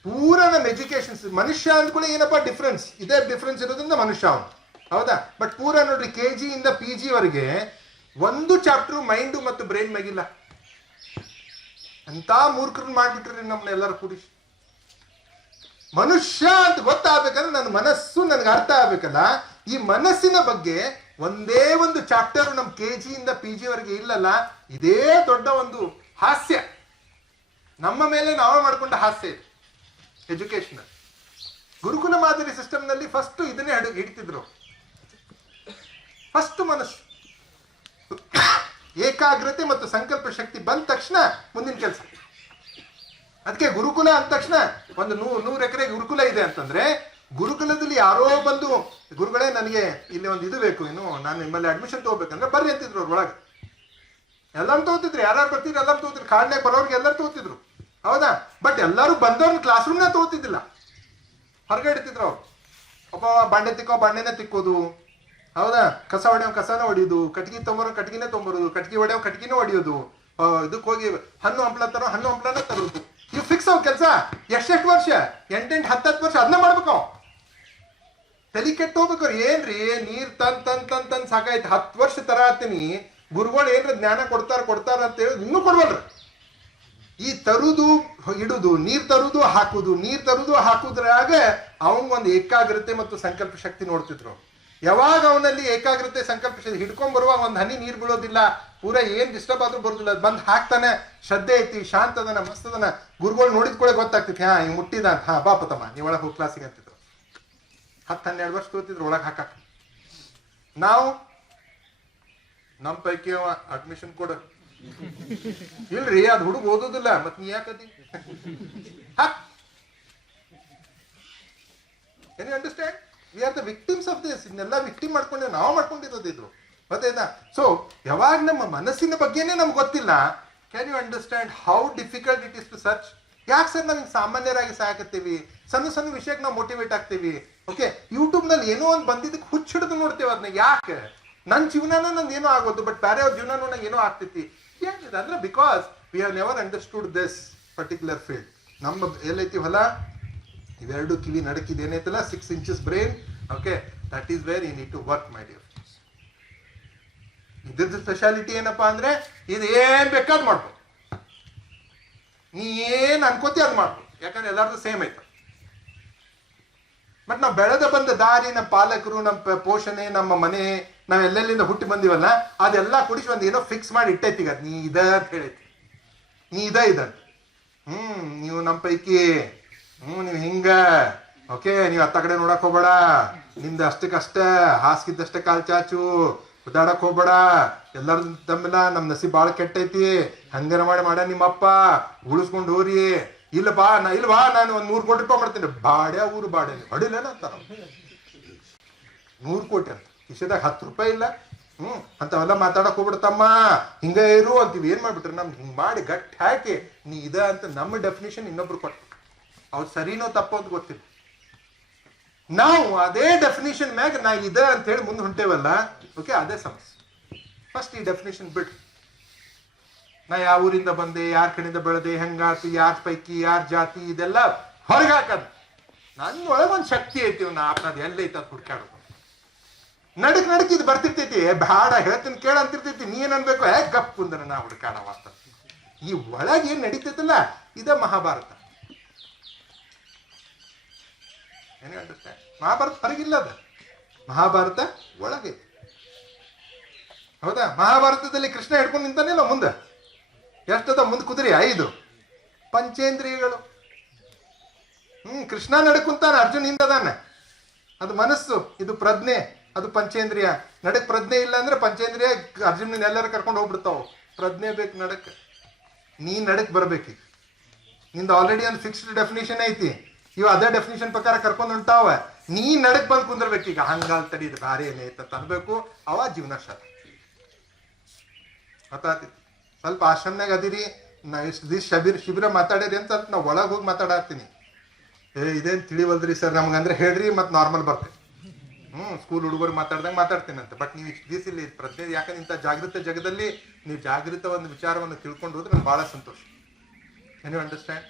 ಪೂರ ನಮ್ಮ ಎಜುಕೇಶನ್, ಮನುಷ್ಯ ಅಂದ್ಕೊಳ್ಳಿ ಏನಪ್ಪಾ ಡಿಫ್ರೆನ್ಸ್, ಇದೇ ಡಿಫ್ರೆನ್ಸ್ ಇರೋದ್ರಿಂದ ಮನುಷ್ಯ ಅವನು, ಹೌದಾ? ಬಟ್ ಪೂರ ನೋಡ್ರಿ, KG ಇಂದ PG ವರೆಗೆ ಒಂದು ಚಾಪ್ಟರ್ ಮೈಂಡು ಮತ್ತು ಬ್ರೈನ್ ಮ್ಯಾಗಿಲ್ಲ. ಅಂತ ಮೂರ್ಖರನ್ನ ಮಾಡ್ಬಿಟ್ರಿ ನಮ್ಮನ್ನೆಲ್ಲರೂ ಕೂಡಿ. ಮನುಷ್ಯ ಅಂತ ಗೊತ್ತಾಗಬೇಕಂದ್ರೆ ನನ್ನ ಮನಸ್ಸು ನನಗೆ ಅರ್ಥ ಆಗ್ಬೇಕಲ್ಲ. ಈ ಮನಸ್ಸಿನ ಬಗ್ಗೆ ಒಂದೇ ಒಂದು ಚಾಪ್ಟರ್ ನಮ್ಮ KG ಇಂದ PG ವರೆಗೆ ಇಲ್ಲಲ್ಲ. ಇದೇ ದೊಡ್ಡ ಒಂದು ಹಾಸ್ಯ, ನಮ್ಮ ಮೇಲೆ ನಾವೇ ಮಾಡ್ಕೊಂಡ ಹಾಸ್ಯ ಇದು ಎಜುಕೇಶನ್. ಗುರುಕುಲ ಮಾದರಿ ಸಿಸ್ಟಮ್ ನಲ್ಲಿ ಫಸ್ಟ್ ಇದನ್ನೇ ಹಿಡಿತಿದ್ರು. ಫಸ್ಟ್ ಮನಸ್ಸು, ಏಕಾಗ್ರತೆ ಮತ್ತು ಸಂಕಲ್ಪ ಶಕ್ತಿ ಬಂದ ತಕ್ಷಣ ಮುಂದಿನ ಕೆಲಸ. ಅದಕ್ಕೆ ಗುರುಕುಲ ಅಂದ ತಕ್ಷಣ ಒಂದು 100 ಎಕರೆ ಗುರುಕುಲ ಇದೆ ಅಂತಂದ್ರೆ, ಗುರುಕುಲದಲ್ಲಿ ಯಾರೋ ಬಂದು ಗುರುಗಳೇ ನನಗೆ ಇಲ್ಲಿ ಒಂದು ಇದು ಬೇಕು, ನಾನು ನಿಮ್ಮಲ್ಲಿ ಅಡ್ಮಿಷನ್ ತಗೋಬೇಕಂದ್ರೆ ಬರ್ರಿ ಅಂತಿದ್ರು. ಅವ್ರ ಒಳಗೆ ಎಲ್ಲರೂ ತಗೋತಿದ್ರು, ಯಾರು ಬರ್ತಿದ್ರು ಎಲ್ಲರೂ ತಗೋತಿದ್ರು, ಕಾಡ್ನಾಗ ಬರೋರ್ಗೆ ಎಲ್ಲರೂ ತಗೋತಿದ್ರು, ಹೌದಾ? ಬಟ್ ಎಲ್ಲರೂ ಬಂದವ್ರನ್ನ ಕ್ಲಾಸ್ ರೂಮ್ನ ತಗೋತಿದ್ದಿಲ್ಲ, ಹೊರಗಡೆ ಇಡ್ತಿದ್ರು ಅವ್ರು. ಒಬ್ಬ ಬಾಂಡೆ ತಿಕ್ಕೋ ಬಾಂಡೆನೇ ತಿಕ್ಕೋದು, ಹೌದಾ? ಕಸ ಹೊಡೆಯೋ ಕಸನ ಹೊಡಿಯೋದು, ಕಟ್ಗಿ ತೊಂಬರೋ ಕಟ್ಗಿನೇ ತೊಂಬರೋದು, ಕಟ್ಗಿ ಹೊಡೆಯೋ ಕಟ್ಗಿನೇ ಹೊಡಿಯೋದು, ಇದಕ್ಕೆ ಹೋಗಿ ಹಣ್ಣು ಹಂಪ್ಲ ತರೋ ಹಣ್ಣು ಹಂಪ್ಲನ ತರೋದು. ಇವು ಫಿಕ್ಸ್ ಅವ್ ಕೆಲಸ. ಎಷ್ಟೆಷ್ಟು ವರ್ಷ, 8-10 ವರ್ಷ ಅದನ್ನ ಮಾಡ್ಬೇಕು. ತಲೆ ಕೆಟ್ಟ ಹೋಗ್ಬೇಕು. ಏನ್ರಿ ನೀರ್ ತಂದ್ ಸಾಕಾಯ್ತು, 10 ವರ್ಷ ತರ ಆತೀನಿ. ಗುರುಗಳು ಏನ್ರ ಜ್ಞಾನ ಕೊಡ್ತಾರ ಅಂತ ಹೇಳಿ ಇನ್ನೂ ಕೊಡ್ಬಲ್ರಿ. ಈ ತರುದು ಇಡುದು, ನೀರ್ ತರುದು ಹಾಕುದು, ನೀರ್ ತರುದು ಹಾಕುದ್ರಾಗ ಅವನಿಗೊಂದು ಏಕಾಗ್ರತೆ ಮತ್ತು ಸಂಕಲ್ಪ ಶಕ್ತಿ ನೋಡ್ತಿದ್ರು. ಯಾವಾಗ ಅವನಲ್ಲಿ ಏಕಾಗ್ರತೆ ಸಂಕಲ್ಪ ಶಕ್ತಿ ಹಿಡ್ಕೊಂಡ್ ಬರುವಾಗ ಒಂದ್ ಹನಿ ನೀರ್ ಬೀಳೋದಿಲ್ಲ, ಪೂರ ಏನ್ ಡಿಸ್ಟರ್ಬ್ ಆದ್ರೂ ಬರೋದಿಲ್ಲ, ಬಂದ್ ಹಾಕ್ತಾನೆ. ಶ್ರದ್ಧೆ ಐತಿ, ಶಾಂತದನ, ಮಸ್ತದನ. ಗುರುಗಳು ನೋಡಿದ್ಕೊಳ್ಳೆ ಗೊತ್ತಾಗ್ತೈತಿ, ಹಾ ಹಿಂಗ್ ಮುಟ್ಟಿದ ಅಂತ, ಹಾ ಬಾಪತಮ್ಮ ನೀ ಒಳಗೆ ಹೋಗಿ ಕ್ಲಾಸಿಗೆ ಅಂತಿದ್ರು. 10-12 ವರ್ಷ ತೋತಿದ್ರು ಒಳಗೆ ಹಾಕಕ್. ನಾವು ನಮ್ ಪೈಕಿ ಅಡ್ಮಿಷನ್ ಕೊಡ ಇಲ್ರಿ, ಅದು ಹುಡುಗ ಓದೋದಿಲ್ಲ, ಮತ್ ನೀ ಯಾಕದಿ? Can you understand? We are the victims of this. ಇದನ್ನೆಲ್ಲ ವಿಕ್ಟಿಮ್ ಮಾಡ್ಕೊಂಡೆ ನಾವು ಮಾಡ್ಕೊಂಡಿರೋದಿದ್ರು. ಗೊತ್ತಾಯ್ತಾ? ಸೊ ಯಾವಾಗ ನಮ್ಮ ಮನಸ್ಸಿನ ಬಗ್ಗೆನೇ ನಮ್ಗೆ ಗೊತ್ತಿಲ್ಲ, can you understand how difficult it is to search? ಯಾಕೆ ಸರ್ ನಾವು ಸಾಮಾನ್ಯರಾಗಿ ಸಾಕತ್ತೀವಿ, ಸಣ್ಣ ವಿಷಯಕ್ಕೆ ನಾವು ಮೋಟಿವೇಟ್ ಆಗ್ತೀವಿ. ಓಕೆ, ಯೂಟ್ಯೂಬ್ ನಲ್ಲಿ ಏನೋ ಒಂದು ಬಂದಿದ್ದಕ್ಕೆ ಹುಚ್ಚಿಡಿದು ನೋಡ್ತೇವೆ ಅದನ್ನ. ಯಾಕೆ? ನನ್ನ ಜೀವನನೂ ನಂದು ಏನೋ ಆಗೋದು, ಬಟ್ ಬೇರೆ ಅವ್ರ ಜೀವನನೂ ನಂಗೆ ಏನೋ ಆಗ್ತೈತಿ. ಏನಿದೆ ಅಂದ್ರೆ because we have never understood this particular field. ನಮ್ಮ ಎಲ್ಲೈತಿ ಹೊಲ, ಇವೆರಡು ಕಿವಿ ನಡಕಿದ್ ಏನೈತಲ್ಲ, 6 inches brain. Okay, that is where you need to work, my dear. ಇದ್ರದ್ದು ಸ್ಪೆಷಾಲಿಟಿ ಏನಪ್ಪಾ ಅಂದ್ರೆ ಇದು ಏನ್ ಬೇಕಾದ್ ಮಾಡ್ಬೋದು, ನೀ ಏನ್ ಅನ್ಕೋತಿ ಅದ್ ಮಾಡ್ಬೋದು, ಯಾಕಂದ್ರೆ ಎಲ್ಲಾರ್ದು ಸೇಮ್ ಐತ. ಬಟ್ ನಾವು ಬೆಳೆದ ಬಂದ ದಾರಿ, ನಮ್ಮ ಪಾಲಕರು, ನಮ್ಮ ಪೋಷಣೆ, ನಮ್ಮ ಮನೆ, ನಾವ್ ಎಲ್ಲೆಲ್ಲಿಂದ ಹುಟ್ಟಿ ಬಂದಿವಲ್ಲ ಅದೆಲ್ಲ ಕುಡಿಸಿ ಒಂದ್ ಏನೋ ಫಿಕ್ಸ್ ಮಾಡಿ ಇಟ್ಟೈತಿ. ಈಗ ನೀ ಇದ ಅಂತ ಹೇಳೈತಿ, ನೀ ಇದಂತ. ನೀವು ನಮ್ಮ ಪೈಕಿ ನೀವು ಹಿಂಗ ಓಕೆ, ನೀವು ಅತ್ತ ಕಡೆ ನೋಡಕ್ ಹೋಗ್ಬೇಡ, ನಿಮ್ದು ಅಷ್ಟಕ್ಕಷ್ಟ ಹಾಸ್ಗಿದ್ದಷ್ಟೇ ಕಾಲ್ ಚಾಚು, ಉದಾಡಕ್ ಹೋಗ್ಬೇಡ, ಎಲ್ಲರ ತಮ್ಮೆಲ್ಲ ನಮ್ ನಸೀಬ್ ಬಾಳ ಕೆಟ್ಟೈತಿ, ಹಂಗಾರ ಮಾಡ ನಿಮ್ಮಪ್ಪ ಉಳಿಸ್ಕೊಂಡು ಹೋರಿ, ಇಲ್ಲ ಬಾ ನಾನು ಒಂದ್ 100 ಕೋಟಿ ರೂಪಾಯಿ ಮಾಡ್ತೀನಿ. ಬಾಡ್ಯಾ ಊರು ಬಾಡ್ಯ ಹೊಡಿಲೇನ ಅಂತ, 100 ಕೋಟಿ ಅಂತ ಕಿಶೆದಾಗ 10 ರೂಪಾಯಿ ಇಲ್ಲ. ಅಂತವೆಲ್ಲ ಮಾತಾಡಕ್ ಹೋಗ್ಬಿಡ್ತಮ್ಮ, ಹಿಂಗ ಇರು ಅಂತೀವಿ. ಏನ್ ಮಾಡ್ಬಿಟ್ರೆ ನಮ್ಗೆ ಹಿಂಗ್ ಮಾಡಿ ಗಟ್ಟಿ ಹಾಕಿ ನೀ ಇದ ಅಂತ ನಮ್ಮ ಡೆಫಿನೇಷನ್ ಇನ್ನೊಬ್ರು ಕೊಟ್ಟು, ಅವ್ರು ಸರಿನೋ ತಪ್ಪೋ ಅಂತ ಗೊತ್ತಿಲ್ಲ. ನಾವು ಅದೇ ಡೆಫಿನೇಷನ್ ಮ್ಯಾಗ ನಾ ಇದ ಅಂತ ಹೇಳಿ ಮುಂದೆ ಹೊಂಟೇವಲ್ಲ, ಓಕೆ, ಅದೇ ಸಮಸ್ಯೆ. ಫಸ್ಟ್ ಈ ಡೆಫಿನೇಷನ್ ಬಿಟ್ಟು ನಾ ಯಾವ ಊರಿಂದ ಬಂದೆ, ಯಾರ ಕಡೆಯಿಂದ ಬೆಳೆದೆ, ಹೆಂಗಾತಿ, ಯಾರ ಪೈಕಿ ಯಾರ ಜಾತಿ, ಇದೆಲ್ಲ ಹೊರಗೆ ಹಾಕದ್. ನನ್ನೊಳಗೊಂದು ಶಕ್ತಿ ಐತಿ, ಅದ್ ಎಲ್ಲೈತ ಅದು ಹುಡ್ಕಾಡೋದು. ನಡಕ್ ಇದು ಬರ್ತಿರ್ತೈತಿ, ಬೇಡ ಹೇಳ್ತೀನಿ ಕೇಳ ಅಂತಿರ್ತೈತಿ. ನೀ ಏನ್ ಅನ್ಬೇಕು, ಗಪ್ ಕುಂದ್ರ ನಾ ಹುಡ್ಕಾಡವ ಅಂತ. ಈ ಒಳಗೆ ಏನ್ ನಡೀತೈತಲ್ಲ ಇದ ಮಹಾಭಾರತ. ಏನೇ ಅಂಡುತ್ತೆ, ಮಹಾಭಾರತ ಹೊರಗಿಲ್ಲ, ಅದ ಮಹಾಭಾರತ ಒಳಗೆ. ಹೌದಾ? ಮಹಾಭಾರತದಲ್ಲಿ ಕೃಷ್ಣ ಹಿಡ್ಕೊಂಡು ನಿಂತಾನಿಲ್ಲ, ಮುಂದೆ ಎಷ್ಟದ ಮುಂದೆ ಕುದುರೆ 5 ಪಂಚೇಂದ್ರಿಯಗಳು. ಕೃಷ್ಣ ನಡ್ಕುಂತಾನ, ಅರ್ಜುನ್ ಹಿಂದದಾನ. ಅದು ಮನಸ್ಸು, ಇದು ಪ್ರಜ್ಞೆ, ಅದು ಪಂಚೇಂದ್ರಿಯ. ನಡಕ್ ಪ್ರಜ್ಞೆ ಇಲ್ಲ ಅಂದ್ರೆ ಪಂಚೇಂದ್ರಿಯ ಅರ್ಜುನನ್ ಎಲ್ಲರೂ ಕರ್ಕೊಂಡು ಹೋಗ್ಬಿಡ್ತಾವ. ಪ್ರಜ್ಞೆ ಬೇಕು ನಡಕ್, ನೀ ನಡಕ್ ಬರ್ಬೇಕೀಗ. ನಿಂದ ಆಲ್ರೆಡಿ ಒಂದು ಫಿಕ್ಸ್ಡ್ ಡೆಫಿನೇಷನ್ ಐತಿ, ಇವು ಅದೇ ಡೆಫಿನೇಷನ್ ಪ್ರಕಾರ ಕರ್ಕೊಂಡು ಹೊಂಟಾವ. ನೀ ನಡಕ್ ಬಂದು ಕುಂದಿರ್ಬೇಕೀಗ. ಹಂಗಾಲ್ ತಡಿ, ಇದು ಭಾರಿ ಏನೈತ ಅನ್ಬೇಕು, ಅವ ಜೀವನ ಶಾಲೆ ಗೊತ್ತಾಗ್ತೈತಿ. ಸ್ವಲ್ಪ ಆಶ್ರಮ್ನಾಗ ಅದಿರಿ, ನಾ ಇಷ್ಟು ದಿವ್ಸ ಶಿಬಿರ ಮಾತಾಡಿರಿ ಅಂತ ಸ್ವಲ್ಪ ನಾವು ಒಳಗೆ ಹೋಗಿ ಮಾತಾಡತ್ತೀನಿ. ಇದೇನು ತಿಳಿವಲ್ದ್ರಿ ಸರ್ ನಮ್ಗಂದ್ರೆ ಹೇಳ್ರಿ, ಮತ್ತೆ ನಾರ್ಮಲ್ ಬರ್ತೇನೆ. ಸ್ಕೂಲ್ ಹುಡುಗರು ಮಾತಾಡ್ದಂಗೆ ಮಾತಾಡ್ತೀನಂತೆ. ಬಟ್ ನೀವು ಇಷ್ಟು ದಿವಸ ಇಲ್ಲಿ ಪ್ರಜ್ಞೆ, ಯಾಕಂದ್ರೆ ಇಂಥ ಜಾಗೃತ ಜಗದಲ್ಲಿ ನೀವು ಜಾಗೃತ ಒಂದು ವಿಚಾರವನ್ನು ತಿಳ್ಕೊಂಡು ಹೋದ್ರೆ ನಮ್ಗೆ ಭಾಳ ಸಂತೋಷ. Can you understand?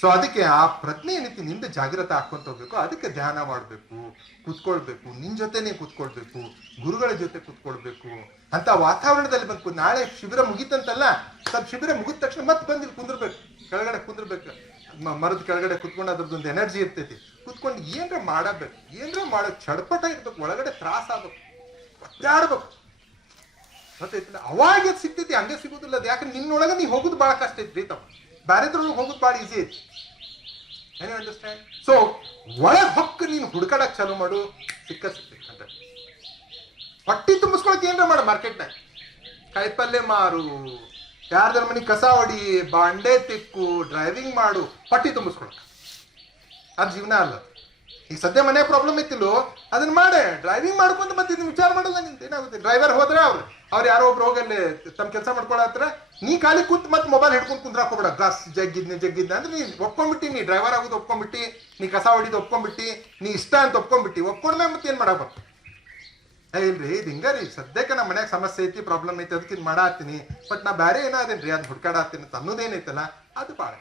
ಸೊ ಅದಕ್ಕೆ ಆ ಪ್ರಜ್ಞೆ ಏನೈತಿ ನಿಂದ ಜಾಗೃತ ಹಾಕೊಂತ ಹೋಗ್ಬೇಕು. ಅದಕ್ಕೆ ಧ್ಯಾನ ಮಾಡಬೇಕು, ಕೂತ್ಕೊಳ್ಬೇಕು, ನಿನ್ ಜೊತೆನೆ ಕೂತ್ಕೊಳ್ಬೇಕು, ಗುರುಗಳ ಜೊತೆ ಕೂತ್ಕೊಳ್ಬೇಕು. ಅಂತ ವಾತಾವರಣದಲ್ಲಿ ಬಂದು ನಾಳೆ ಶಿಬಿರ ಮುಗಿತಂತಲ್ಲ, ಸ್ವಲ್ಪ ಶಿಬಿರ ಮುಗಿದ ತಕ್ಷಣ ಮತ್ತೆ ಬಂದಿಲ್ಲಿ ಕುಂದಿರ್ಬೇಕು, ಕೆಳಗಡೆ ಕುಂದಿರ್ಬೇಕು, ಮರದ ಕೆಳಗಡೆ ಕುತ್ಕೊಂಡು ಅದ್ರದ್ದೊಂದು ಎನರ್ಜಿ ಇರ್ತೈತಿ. ಕುತ್ಕೊಂಡು ಏನ್ರ ಮಾಡಬೇಕು, ಏನ್ರ ಮಾಡೋದು ಚಡಪಟ ಇರ್ಬೇಕು, ಒಳಗಡೆ ತ್ರಾಸ ಆಗ್ಬೇಕು, ಒದ್ದಾಡ್ಬೇಕು. ಗೊತ್ತೈತಿಲ್ಲ, ಅವಾಗ ಸಿಗ್ತೈತಿ, ಹಂಗೆ ಸಿಗುದಿಲ್ಲ. ಅದು ಯಾಕಂದ್ರೆ ನಿನ್ನೊಳಗೆ ನೀ ಹೋಗುದು ಭಾಳ ಕಷ್ಟ ಐತ್ರಿ ತಮ್ಮ, ಬ್ಯಾರೆದ್ರೊಳಗೆ ಹೋಗುದು ಭಾಳ ಈಸಿ ಐತಿ. ಏನ್ ಅಂಡರ್ಸ್ಟ್ಯಾಂಡ್? ಸೊ ಒಳಗೆ ಹೊಕ್ಕ ನೀನು ಹುಡ್ಕಾಡಕ್ ಚಾಲು ಮಾಡು, ಸಿಗ್ತೈತಿ ಅಂತ. ಹೊಟ್ಟಿ ತುಂಬಿಸ್ಕೊಳಕ್ ಏನ್ರ ಮಾಡು, ಮಾರ್ಕೆಟ್ನಾಗ ಕಾಯಿಪಲ್ಲೆ ಮಾರು, ಯಾರ್ದಾರ ಮನೆ ಕಸ ಹೊಡಿ, ಬಾಂಡೆ ತಿಕ್ಕು, ಡ್ರೈವಿಂಗ್ ಮಾಡು, ಹೊಟ್ಟಿ ತುಂಬಿಸ್ಕೊಳಕ್. ಅದು ಜೀವನ ಅಲ್ಲ. ಈಗ ಸದ್ಯ ಮನೆ ಪ್ರಾಬ್ಲಮ್ ಐತಿಲ್ಲೋ, ಅದನ್ನ ಮಾಡೆ, ಡ್ರೈವಿಂಗ್ ಮಾಡ್ಕೊಂತ ಮತ್ತೆ ಇದನ್ನ ವಿಚಾರ ಮಾಡಲ್ಲ. ನಿಂತ ಏನಾಗುತ್ತೆ, ಡ್ರೈವರ್ ಹೋದ್ರೆ ಅವ್ರು ಯಾರೋ ಒಬ್ರು ಹೋಗಲ್ಲಿ ತಮ್ಮ ಕೆಲಸ ಮಾಡ್ಕೊಳತ್ರ, ನೀ ಖಾಲಿ ಕೂತ್ ಮತ್ತೆ ಮೊಬೈಲ್ ಹಿಡ್ಕೊಂಡು ಕುಂದ್ರಾಕೋಬೇಡ. ಗ್ಲಾಸ್ ಜಗ್ಗಿದ್ನ ಅಂದ್ರೆ ನೀ ಒಪ್ಕೊಂಡ್ಬಿಟ್ಟಿ, ನೀ ಡ್ರೈವರ್ ಆಗೋದು ಒಪ್ಕೊಂಡ್ಬಿಟ್ಟಿ, ನೀ ಕಸ ಹೊಡಿದು ಒಪ್ಕೊಂಡ್ಬಿಟ್ಟಿ, ನೀ ಇಷ್ಟ ಅಂತ ಒಪ್ಕೊಂಡ್ಬಿಟ್ಟಿ. ಒಪ್ಕೊಂಡ್ಮೇಲೆ ಮತ್ತೆ ಏನ್ ಮಾಡಬೇಕು? ಇಲ್ರಿ ಇದು ಹಿಂಗಾರಿ, ಸದ್ಯಕ್ಕೆ ನಮ್ಮ ಮನ್ಯಾಗ ಸಮಸ್ಯೆ ಐತಿ, ಪ್ರಾಬ್ಲಮ್ ಐತಿ, ಅದಕ್ಕೆ ಇದು ಮಾಡಾತೀನಿ. ಬಟ್ ನಾ ಬೇರೆ ಏನಾದೇನ್ರಿ, ಅದು ಹುಡ್ಕಾಡತ್ತೀನಿ ಅಂತ ಅನ್ನೋದೇನೈತಲ್ಲ, ಅದು ಭಾಳ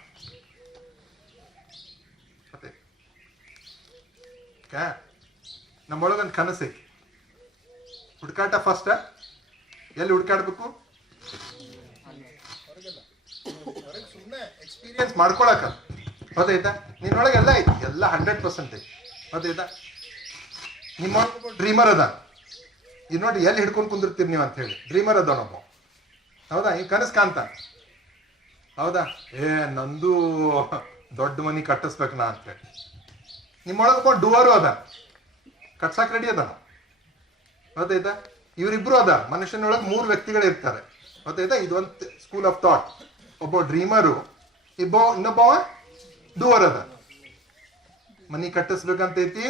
ನಮ್ಮೊಳಗೊಂದು ಕನಸು ಐತಿ. ಹುಡ್ಕಾಟ ಫಸ್ಟ್ ಎಲ್ಲಿ ಹುಡ್ಕಾಡ್ಬೇಕು? ಸುಮ್ಮನೆ ಎಕ್ಸ್ಪೀರಿಯನ್ಸ್ ಮಾಡ್ಕೊಳಕ. ಗೊತ್ತಾಯ್ತಾ? ನಿನ್ನೊಳಗೆ ಎಲ್ಲ ಐತಿ, ಎಲ್ಲ 100% ಐತಿ. ಗೊತ್ತಾಯ್ತಾ? ನಿಮ್ಮೊಳಗೆ ಡ್ರೀಮರ್ ಅದ. ಇದು ನೋಡಿ ಎಲ್ಲಿ ಹಿಡ್ಕೊಂಡು ಕುಂದಿರ್ತೀರಿ ನೀವು ಅಂತ ಹೇಳಿ, ಡ್ರೀಮರ್ ಅದ ನಮ್ಮ. ಹೌದಾ? ಈ ಕನಸು ಕಾಣ್ತ. ಹೌದಾ? ನಂದು ದೊಡ್ಡ ಮನಿ ಕಟ್ಟಿಸ್ಬೇಕು ನಾ ಅಂತ ಹೇಳಿ. ನಿಮ್ಮೊಳಗೆ ಡೂವರು ಅದ, ಕಟ್ಸಾಕ್ ರೆಡಿ ಅದ. ಗೊತ್ತಾಯ್ತಾ? ಇವರಿಬ್ರು ಅದ. ಮನುಷ್ಯನೊಳಗೆ 3 ವ್ಯಕ್ತಿಗಳು ಇರ್ತಾರೆ. ಗೊತ್ತಾಯ್ತಾ? ಇದೊಂದು ಸ್ಕೂಲ್ ಆಫ್ ಥಾಟ್. ಒಬ್ಬ ಡ್ರೀಮರು, ಇನ್ನೊಬ್ಬವ ಡೂವರ್ ಅದ. ಮನಿ ಕಟ್ಟಿಸ್ಬೇಕಂತೈತಿ,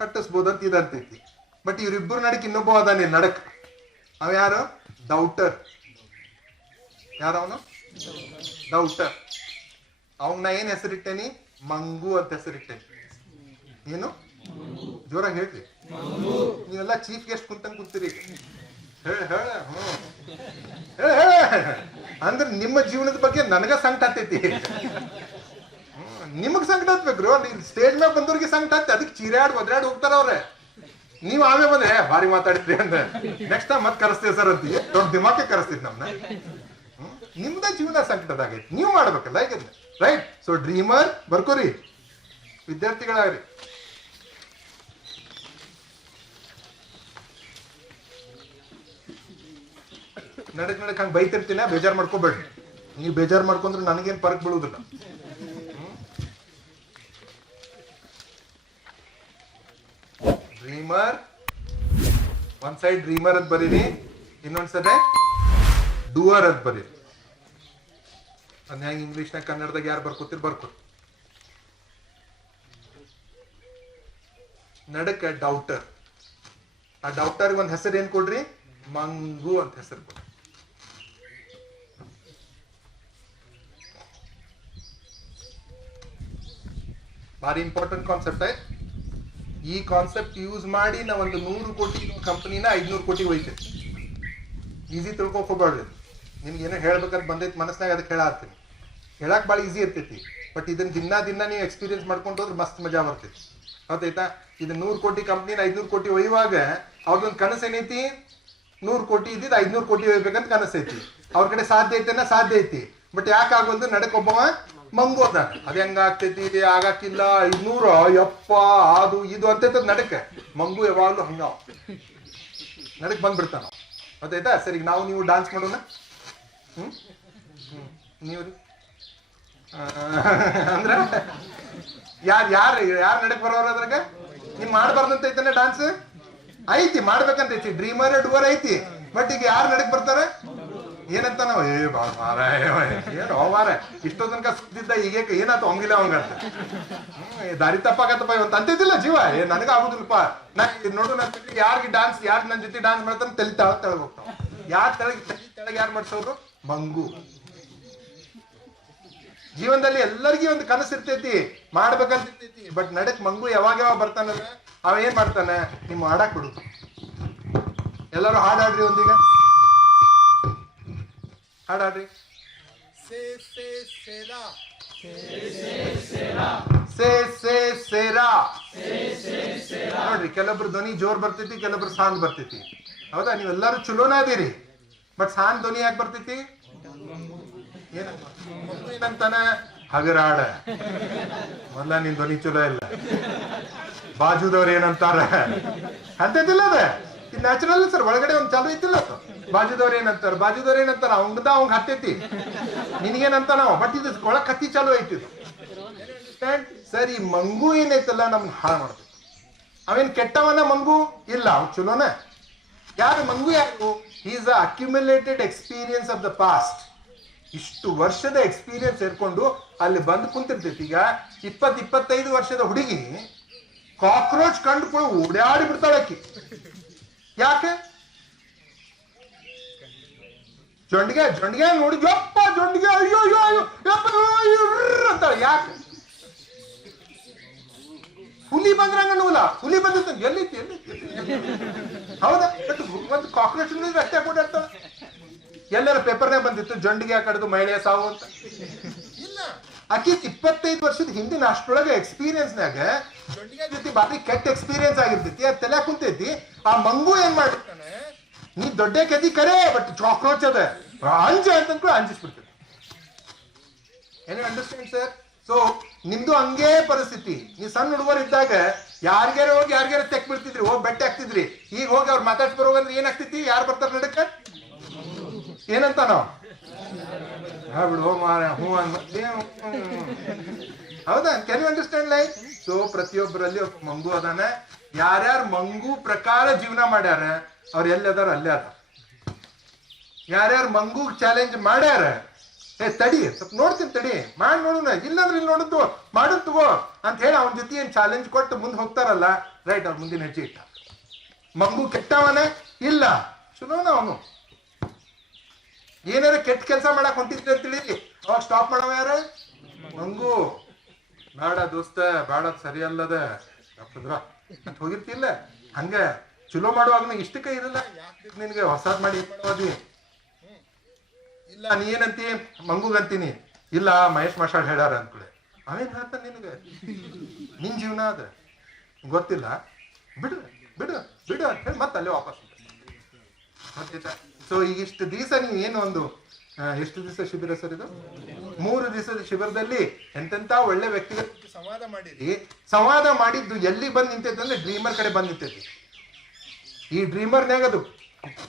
ಕಟ್ಟಿಸ್ಬೋದಂತ ಇದಂತೈತಿ. ಬಟ್ ಇವ್ರಿಬ್ರು ನಡಕ್ ಇನ್ನೊಬ್ಬ ಅದಾನೆ ನಡಕ್. ಅವ ಯಾರು? ಡೌಟರ್. ಯಾರವನು? ಡೌಟರ್. ಅವನ್ ನಾ ಏನ್ ಹೆಸರಿಟ್ಟೇನಿ? ಮಂಗು ಅಂತ ಹೆಸರಿಟ್ಟೇನಿ. ಏನು? ಜೋರಾಗಿ ಹೇಳ್ರಿ. ನೀವೆಲ್ಲ ಚೀಫ್ ಗೆಸ್ಟ್ ಕುಂತಂಗ್ ಕುಂತೀರಿ. ಹೇಳ ಅಂದ್ರೆ ನಿಮ್ಮ ಜೀವನದ ಬಗ್ಗೆ ನನಗ ಸಂಕಟ ಆಗ್ತೈತಿ. ನಿಮಗ್ ಸಂಕಟ ಹತ್ಬೇಕ್ರು. ಅಲ್ಲಿ ಸ್ಟೇಜ್ ಮ್ಯಾಗ ಬಂದವ್ರಿಗೆ ಸಂಕಟ ಆಗ್ತೈತಿ. ಅದಕ್ಕೆ ಚೀರಾಡ್ ಒದ್ರಾಡ್ ಹೋಗ್ತಾರ ಅವ್ರೆ. ನೀವ್ ಆಮೇ ಬಂದ್ರೆ ಭಾರಿ ಮಾತಾಡಿದ್ರಿ ಅಂತ ನೆಕ್ಸ್ಟ್ ಟೈಮ್ ಮತ್ ಕರೆಸ್ತೀವಿ ಸರ್ ಅಂತೀವಿ. ದೊಡ್ಡ ದಿಮಾಕೆ ಕರೆಸ್ತಿದ್ ನಮ್ನ. ನಿಮ್ದ ಜೀವನ ಸಂಕಟದಾಗೈತಿ, ನೀವು ಮಾಡ್ಬೇಕಲ್ಲ ಈಗ, ರೈಟ್? ಸೊ ಡ್ರೀಮರ್ ಬರ್ಕೋರಿ ವಿದ್ಯಾರ್ಥಿಗಳಾಗ್ರಿ. ನಡಕ್ ಹಂಗೆ ಬೈತಿರ್ತೀನಿ, ಬೇಜಾರ್ ಮಾಡ್ಕೋಬೇಡ್ರಿ. ನೀವು ಬೇಜಾರ್ ಮಾಡ್ಕೊಂಡ್ರೆ ನನಗೇನ್ ಪರಕ್ ಬೀಳುವುದಿಲ್ಲ. ಡ್ರೀಮರ್ ಒಂದ್ ಸೈಡ್ ಡ್ರೀಮರ್ ಅಂತ ಬರೀರಿ, ಇನ್ನೊಂದ್ಸರಿ ಡೂವರ್ ಅಂತ ಬರೀರಿ. ಅದ್ ಹೆಂಗ್ ಇಂಗ್ಲಿಷ್ನಾಗ ಕನ್ನಡದಾಗ ಯಾರು ಬರ್ಕೋತೀರಿ ಬರ್ಕೋರಿ. ನಡಕ ಡೌಟರ್. ಆ ಡೌಟರ್ ಒಂದ್ ಹೆಸರು ಏನ್ ಕೊಡ್ರಿ? ಮಂಗು ಅಂತ ಹೆಸರು ಕೊಡ್ರಿ. ಭಾರಿ ಇಂಪಾರ್ಟೆಂಟ್ ಕಾನ್ಸೆಪ್ಟ್ ಆಯ್ತು. ಈ ಕಾನ್ಸೆಪ್ಟ್ ಯೂಸ್ ಮಾಡಿ ನಾವು ಒಂದು 100 ಕೋಟಿ ಕಂಪನಿನ 500 ಕೋಟಿ ಹೋಯ್ತೇವೆ. ಈಸಿ ತಿಳ್ಕೊಕ್ ಹೋಗ್ಬೇಡ್ರಿ. ನಿಮ್ಗೆ ಏನೋ ಹೇಳ್ಬೇಕಂತ ಬಂದೈತಿ ಮನಸ್ನಾಗ, ಅದಕ್ಕೆ ಹೇಳಾಗ್ತೀನಿ. ಹೇಳಕ್ ಭಾಳ ಈಸಿ ಇರ್ತೈತಿ, ಬಟ್ ಇದನ್ನ ದಿನ ನೀವು ಎಕ್ಸ್ಪೀರಿಯನ್ಸ್ ಮಾಡ್ಕೊಂಡು ಹೋದ್ರೆ ಮಸ್ತ್ ಮಜಾ ಬರ್ತೈತಿ. ಹೌದಾಯ್ತಾ? ಇದು 100 ಕೋಟಿ ಕಂಪ್ನಿನ 500 ಕೋಟಿ ಒಯ್ಯುವಾಗ ಅವ್ರದೊಂದು ಕನಸು ಏನೈತಿ? 100 ಕೋಟಿ ಇದ್ದಿದ್ದು 500 ಕೋಟಿ ಒಯ್ಬೇಕಂತ ಕನಸೈತಿ. ಅವ್ರ ಕಡೆ ಸಾಧ್ಯ ಐತೆನ? ಸಾಧ್ಯ ಐತಿ. ಬಟ್ ಯಾಕೆ ಆಗೋದು? ನಡಕ್ ಒಬ್ಬವ ಮಂಗು ಅದ. ಅದ ಹೆಂಗ ಆಗ್ತೈತಿ? ಆಗಾಕಿಲ್ಲ. 500 ಯಪ್ಪ ಅದು ಇದು ಅಂತ ನಡಕ್. ಮಂಗು ಯಾವಾಗ್ಲೂ ಹಂಗ ನಡಕ್ ಬಂದ್ಬಿಡ್ತಾನ. ಗೊತ್ತಾಯ್ತಾ? ಸರಿ, ನಾವು ನೀವು ಡಾನ್ಸ್ ಮಾಡೋಣ. ನೀವು ಅಂದ್ರ ಯಾರು ನಡಕ್ ಬರೋರ ಅದ್ರಾಗ? ನೀವ್ ಮಾಡ್ಬಾರ್ದಂತ ಐತನ ಡಾನ್ಸ್? ಐತಿ, ಮಾಡ್ಬೇಕಂತ ಐತಿ. ಡ್ರೀಮರ್ ಡೂವರ್ ಐತಿ. ಬಟ್ ಈಗ ಯಾರು ನಡಕ್ ಬರ್ತಾರ? ಏನಂತ ನಾವು ಏನೋ ಮಾರ ಇಷ್ಟೋ ತನಕ ಸುದ್ದಿದ್ದ ಈಗ ಏನಾಯ್ತು ಹಂಗಿಲ್ಲ ಹಂಗಂತ ದಾರಿ ತಪ್ಪಾಗತ್ತಪ್ಪ ಇವತ್ತು ಅಂತೈತಿಲ್ಲ ಜೀವ. ನನಗ ಆಗುದಿಲ್ಲಪ್ಪ. ನೋಡು, ನನ್ನ ಯಾರಿಗೆ ಡಾನ್ಸ್, ಯಾರು ನನ್ನ ಜೊತೆ ಡಾನ್ಸ್ ಮಾಡ್ತಾನೆ ತಲೆ ತೆಳಗ್ ಹೋಗ್ತಾವ. ಯಾರು ತೆಳಗ್ ಯಾರು ಮಾಡ್ಸೋರು? ಮಂಗು. ಜೀವನದಲ್ಲಿ ಎಲ್ಲರಿಗೂ ಒಂದು ಕನಸು ಇರ್ತೈತಿ, ಮಾಡ್ಬೇಕಂತ ಇರ್ತೈತಿ. ಬಟ್ ನಡಕ್ ಮಂಗು ಯಾವಾಗ ಬರ್ತಾನಲ್ಲ, ಅವ ಏನ್ ಮಾಡ್ತಾನೆ? ನಿಮ್ಮ ಹಾಡಾಕ್ ಬಿಡು. ಎಲ್ಲರೂ ಹಾಡಾಡ್ರಿ, ಒಂದೀಗ ಹಾಡಾಡ್ರಿ. ಸೇ ಸೇ ಸೇರಾ, ಸೇ ಸೇ ಸೇರಾ. ನೋಡ್ರಿ, ಕೆಲವೊಬ್ರು ಧ್ವನಿ ಜೋರ್ ಬರ್ತೈತಿ, ಕೆಲವೊಬ್ರು ಸಾಂಗ್ ಬರ್ತೈತಿ. ಹೌದಾ? ನೀವೆಲ್ಲರೂ ಚಲೋನ ಅದೀರಿ, ಬಟ್ ಸಾಂಗ್ ಧ್ವನಿ ಯಾಕೆ ಬರ್ತೈತಿ? ಏನಂತಾನ? ಹಗರಾಡ. ಮೊದ್ಲ ನಿನ್ ಧ್ವನಿ ಚಲೋ ಇಲ್ಲ. ಬಾಜುದವ್ರ ಏನಂತಾರ ಅಂತೈತಿಲ್ಲ ಅದ. ಇದು ನ್ಯಾಚುರಲ್ ಸರ್. ಒಳಗಡೆ ಒಂದ್ ಚಾಲು ಐತಿಲ್ಲ. ಬಾಜುದವ್ರ ಏನಂತಾರ? ಅವಂಗ ಹತ್ತೈತಿ, ನಿನಗೇನಂತ ನಾವು. ಬಟ್ ಇದು ಒಳಗ್ ಕತ್ತಿ ಚಾಲು ಐತಿದು. ಸರ್, ಈ ಮಂಗು ಏನೈತಲ್ಲ ನಮ್ಗೆ ಹಾಳು ಮಾಡ್ತೈತಿ. ಅವೇನ್ ಕೆಟ್ಟವನ ಮಂಗು? ಇಲ್ಲ, ಅವ್ ಚಲೋನ. ಯಾರು ಮಂಗು? ಯಾರು? Is the accumulated experience of the past. ಇಷ್ಟು ವರ್ಷದ ಎಕ್ಸ್ಪೀರಿಯನ್ಸ್ ಸೇರ್ಕೊಂಡು ಅಲ್ಲಿ ಬಂದು ಕುಂತಿರ್ತೈತಿ. ಈಗ 20-25 ವರ್ಷದ ಹುಡುಗಿ ಕಾಕ್ರೋಚ್ ಕಂಡು ಓಡಾಡಿ ಬಿಡ್ತಾಳಕ್ಕಿ. ಯಾಕೆ? ಜೊಂಡಿಗೆ ನೋಡಿ ಯಪ್ಪ ಜೊಂಡಿಗೆ ಅಯ್ಯೋ ಅಂತಾಳೆ. ಯಾಕೆ? ಹುಲಿ ಬಂದ್ರಂಗಲ್ಲ. ಹುಲಿ ಬಂದಿತ್ತು ಎಲ್ಲಿತ್ತು? ಹೌದಾ? ಒಂದು ಕಾಕ್ರೋಚ್ ಅಷ್ಟೇ ಓಡಾಡ್ತಾಳೆ. ಎಲ್ಲರ ಪೇಪರ್ನೇ ಬಂದಿತ್ತು ಜೊಂಡಿಗೆ ಕಡಿದು ಮಹಿಳೆಯ ಸಾವು ಅಂತ. ಇಲ್ಲ, ಆಕಿ 25 ವರ್ಷದ ಹಿಂದಿನ ಅಷ್ಟೊಳಗೆ ಎಕ್ಸ್ಪೀರಿಯನ್ಸ್ನಾಗ ಜೊಂಡಿಗೆ ಜೊತೆ ಬಾರಿ ಕೆಟ್ಟ ಎಕ್ಸ್ಪೀರಿಯನ್ಸ್ ಆಗಿರ್ತೈತಿ. ಅದ್ ತಲೆ ಕುಂತೈತಿ. ಆ ಮಂಗು ಏನ್ ಮಾಡಿರ್ತಾನೆ? ನೀ ದೊಡ್ಡ ಕದಿ ಕರೆ, ಬಟ್ ಕಾಕ್ರೋಚ್ ಅದ ಅಂಜ ಅಂತಂದ್ರೂ ಅಂಜಿಸ್ಬಿಡ್ತೈತಿ. ಏನು ಅಂಡರ್ಸ್ಟ್ಯಾಂಡ್ ಸರ್? ಸೊ ನಿಮ್ದು ಹಂಗೇ ಪರಿಸ್ಥಿತಿ. ನೀ ಸಣ್ಣ ಹುಡುಗರು ಇದ್ದಾಗ ಯಾರಿಗಾರ ಹೋಗಿ ಯಾರಿಗಾರ ತೆಕ್ ಬಿಡ್ತಿದ್ರಿ, ಹೋಗಿ ಬೆಟ್ಟ ಆಗ್ತಿದ್ರಿ. ಈಗ ಹೋಗಿ ಅವ್ರು ಮಾತಾಡ್ಸ್ ಬರೋಗಂದ್ರೆ ಏನಾಗ್ತೈತಿ? ಯಾರು ಬರ್ತಾರ ನಡಕ? ಏನಂತ ನಾವು ಬಿಡು ಮಾರ ಹೂ ಅನ್. ಹೌದಾ? Can you understand like? So ಪ್ರತಿಯೊಬ್ಬರಲ್ಲಿ ಮಂಗು ಅದಾನ. ಯಾರ್ಯಾರು ಮಂಗು ಪ್ರಕಾರ ಜೀವನ ಮಾಡ್ಯಾರ ಅವ್ರು ಎಲ್ಲದಾರ ಅಲ್ಲೇ ಅದ. ಯಾರ್ಯಾರು ಮಂಗು ಚಾಲೆಂಜ್ ಮಾಡ್ಯಾರ, ತಡಿ ಸ್ವಲ್ಪ ನೋಡ್ತೀನಿ ತಡಿ ಮಾಡಿ ನೋಡೋಣ, ಇಲ್ಲಾಂದ್ರೆ ಇಲ್ಲಿ ನೋಡುದು ಮಾಡೋದು ತಗೋ ಅಂತ ಹೇಳಿ ಅವನ ಜೊತೆ ಏನ್ ಚಾಲೆಂಜ್ ಕೊಟ್ಟು ಮುಂದೆ ಹೋಗ್ತಾರಲ್ಲ, ರೈಟ್, ಅವ್ರ ಮುಂದಿನ ಹೆಜ್ಜೆ ಇಟ್ಟ. ಮಂಗು ಕೆಟ್ಟವನ? ಇಲ್ಲ, ಚಲೋನ ಅವನು. ಏನಾರ ಕೆಟ್ಟ ಕೆಲಸ ಮಾಡಕ್ ಹೊಂಟಿದ್ರಿ ಅಂತೇಳಿ ಅವಾಗ ಸ್ಟಾಪ್ ಮಾಡವ ಯಾರ? ಮಂಗು. ಬೇಡ ದೋಸ್ತ, ಬೇಡ, ಸರಿ ಅಲ್ಲದ ಅಂತ ಹೋಗಿರ್ತಿಲ್ಲ. ಹಂಗ ಚಲೋ ಮಾಡುವಾಗ ಇಷ್ಟಕ್ಕೆ ಇರಲ್ಲ. ಯಾಕೆ ನಿನ್ಗೆ ಹೊಸಾದ್ ಮಾಡಿ ಮಾಡೋದಿ? ಇಲ್ಲ, ನೀ ಏನಂತಿ? ಮಂಗುಗಂತೀನಿ. ಇಲ್ಲ, ಮಹೇಶ್ ಮಾಸ್ಟರ್ ಹೇಳ್ಯಾರ ಅಂದ್ಕೊಳ್ಳಿ. ಅವೇನ್ ಹೇಳ್ತಾನೆ ನಿನಗೆ? ನಿನ್ ಜೀವನ ಅದ ಗೊತ್ತಿಲ್ಲ, ಬಿಡ್ರಿ. ಬಿಡು ಬಿಡು ಅಂತ ಹೇಳಿ ಮತ್ತೆ ಅಲ್ಲೇ ವಾಪಸ್ ಗೊತ್ತಾಯ್ತಾ. ಸೊ ಈಗ ಇಷ್ಟು ದಿವಸ ನೀವು ಏನು ಒಂದು ಎಷ್ಟು ದಿವಸ ಶಿಬಿರ ಸರ್ ಇದು? 3 ದಿವಸದ ಶಿಬಿರದಲ್ಲಿ ಎಂತೆಂತ ಒಳ್ಳೆ ವ್ಯಕ್ತಿಗಳ ಸಂವಾದ ಮಾಡಿರಿ. ಸಂವಾದ ಮಾಡಿದ್ದು ಎಲ್ಲಿ ಬಂದ್ ನಿಂತೈತಿ ಅಂದ್ರೆ ಡ್ರೀಮರ್ ಕಡೆ ಬಂದ್ ನಿಂತೈತಿ. ಈ ಡ್ರೀಮರ್ನಾಗ ಅದು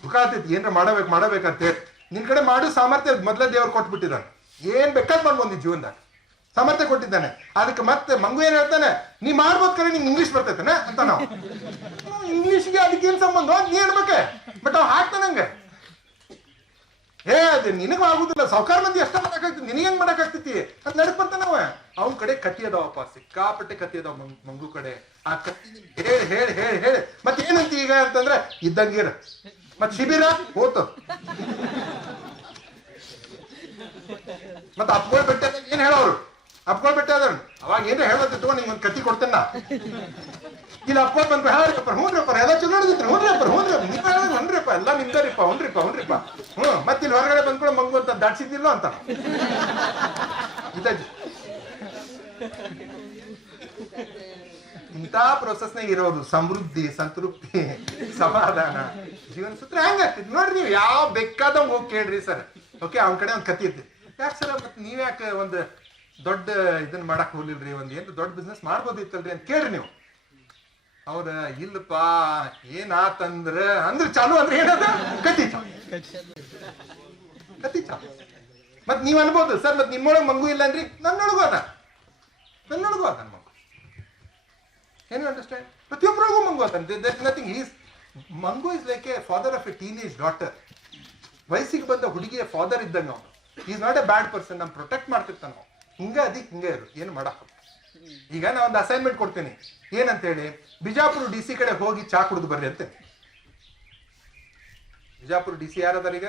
ದುಃಖಾತೈತಿ, ಏನ್ರ ಮಾಡಬೇಕಂತ ಹೇಳಿ ನಿನ್ ಕಡೆ ಮಾಡು ಸಾಮರ್ಥ್ಯ ಮೊದಲೇ ದೇವ್ರು ಕೊಟ್ಬಿಟ್ಟಿದ್ದಾನೆ. ಏನ್ ಬೇಕಾದ್ ಮಾಡ್ಬೋದು ನಿನ್ ಜೀವನದಾಗ ಸಾಮರ್ಥ್ಯ ಕೊಟ್ಟಿದ್ದಾನೆ. ಅದಕ್ಕೆ ಮತ್ತೆ ಮಂಗು ಏನ್ ಹೇಳ್ತಾನೆ, ನೀ ಮಾಡ್ಬೋದು ಕರೆ ನಿಂಗೆ ಇಂಗ್ಲೀಷ್ ಬರ್ತೈತಾನೆ ಅಂತ. ನಾವು ಇಂಗ್ಲೀಷ್ಗೆ ಅದಕ್ಕೆ ಏನ್ ಸಂಬಂಧ ನೀ ಹೇಳ್ಬೇಕೆ, ಬಟ್ ಅವ್ ಹಾಕ್ತಾನಂಗೆ. ಅದು ನಿನಗೂ ಆಗುದಿಲ್ಲ, ಸಾವುಕಾರ ಮಂದಿ ಎಷ್ಟ ಮಾಡಕ್ಕಾಗ್ತದೆ, ನಿನಗೇನ್ ಮಾಡಕ್ಕಾಗ್ತೈತಿ ಅಂತ ನಡಕ್ ಬರ್ತಾನವ. ಅವನ ಕಡೆ ಕತ್ತಿ ಅದಾವಪ್ಪ, ಸಿಕ್ಕಾಪಟ್ಟೆ ಕತ್ತಿ ಅದಾವ ಮಂಗು ಕಡೆ. ಆ ಕತ್ತಿ ಹೇಳಿ ಹೇಳಿ ಹೇಳಿ ಹೇಳಿ ಮತ್ತೆ ಏನಂತ ಈಗ ಅಂತಂದ್ರೆ ಇದ್ದಂಗೀರ ಮತ್ ಶಿಬಿರ ಹೋತ ಮತ್ತ ಅಪ್ಗೋಳ್ ಬೆಟ್ಟ ಏನ್ ಹೇಳೋರು, ಅಪ್ಗೋಳ್ ಬೆಟ್ಟ ಅದ ಅವಾಗ ಏನ್ರ ಹೇಳೋದು ತಗೊಂಡು ನಿಂಗೆ ಒಂದು ಕತ್ತಿ ಕೊಡ್ತೇನ. ಇಲ್ಲ ಅಪ್ಪ ಬಂದು ಹೇಳ್ರಪ್ಪ, ಹ್ಞೂನ್ರಪ್ಪ ಎಲ್ಲ ಚಲೋ ನೋಡಿದ್ರಿ, ಹ್ಞೂನ್ರಪ್ಪ ನೀವು ಹೇಳೋದು ಹೊಂಡ್ರಿಪ್ಪ ಎಲ್ಲ ನಿಮ್ದರಿಪ್ಪ, ಹೊಂಡ್ರಿಪ್ಪ ಮತ್ತೆ ಇಲ್ಲಿ ಹೊರಗಡೆ ಬಂದ್ಕೊಳ್ಳೋ ಮಂಗು ಅಂತ ದಾಡ್ಸಿದ್ದಿಲ್ಲ ಅಂತ. ಇಂಥ ಪ್ರೊಸೆಸ್ನಾಗ ಇರೋರು ಸಮೃದ್ಧಿ, ಸಂತೃಪ್ತಿ, ಸಮಾಧಾನ, ಜೀವನ ಸೂತ್ರ ಹೆಂಗಾಗ್ತಿದ್ ನೋಡ್ರಿ. ನೀವು ಯಾವ ಬೇಕಾದಂಗ ಹೋಗಿ ಕೇಳ್ರಿ ಸರ್. ಓಕೆ, ಅವನ ಕಡೆ ಒಂದು ಕತ್ತಿ ಇರ್ತೀವಿ. ಯಾಕೆ ಸರ್ ಮತ್ತೆ ನೀವ್ಯಾಕೆ ಒಂದು ದೊಡ್ಡ ಇದನ್ನ ಮಾಡಕ್ ಹೋಗ್ಲಿಲ್ರಿ, ಒಂದ್ ಏನು ದೊಡ್ಡ ಬಿಸ್ನೆಸ್ ಮಾಡ್ಬೋದಿತ್ತಲ್ರಿ ಅಂತ ಕೇಳ್ರಿ ನೀವು. ಅವ್ರ ಇಲ್ಲಪ್ಪ ಏನಾತಂದ್ರ ಅಂದ್ರೆ ಚಾಲು ಅಂದ್ರೆ ಏನದ ಕತ್ತಿ ಚಾಲು. ಮತ್ ನೀವ್ ಅನ್ಬೋದು ಸರ್ ಮತ್ ನಿಮ್ಮೊಳಗ್ ಮಂಗು ಇಲ್ಲ ಅಂದ್ರಿ, ನನ್ನೊಳಗೂ ಅದ ಮಂಗು. ಏನು ಅಂಡರ್ಸ್ಟ್ಯಾಂಡ್? ಪ್ರತಿಯೊಬ್ಬರಿಗೂ ಮಂಗು ಅದ. ನಥಿಂಗ್ ಈಸ್ ಮಂಗು is like a father of a teenage daughter. ವಯಸ್ಸಿಗೆ ಬಂದ ಹುಡುಗಿಯ ಫಾದರ್ ಇದ್ದಂಗ ಅವನು. Is not a bad person, ನಮ್ ಪ್ರೊಟೆಕ್ಟ್ ಮಾಡ್ತಿರ್ತಾನ ನಾವು. ಹಿಂಗೆ ಇರು, ಏನು ಮಾಡಕ್. ಈಗ ನಾ ಒಂದು ಅಸೈನ್ಮೆಂಟ್ ಕೊಡ್ತೀನಿ, ಏನಂತೇಳಿ ಬಿಜಾಪುರ DC ಕಡೆ ಹೋಗಿ ಚಾ ಕುಡಿದು ಬರ್ರಿ ಅಂತ. ಬಿಜಾಪುರ DC ಯಾರದಾರ ಈಗ?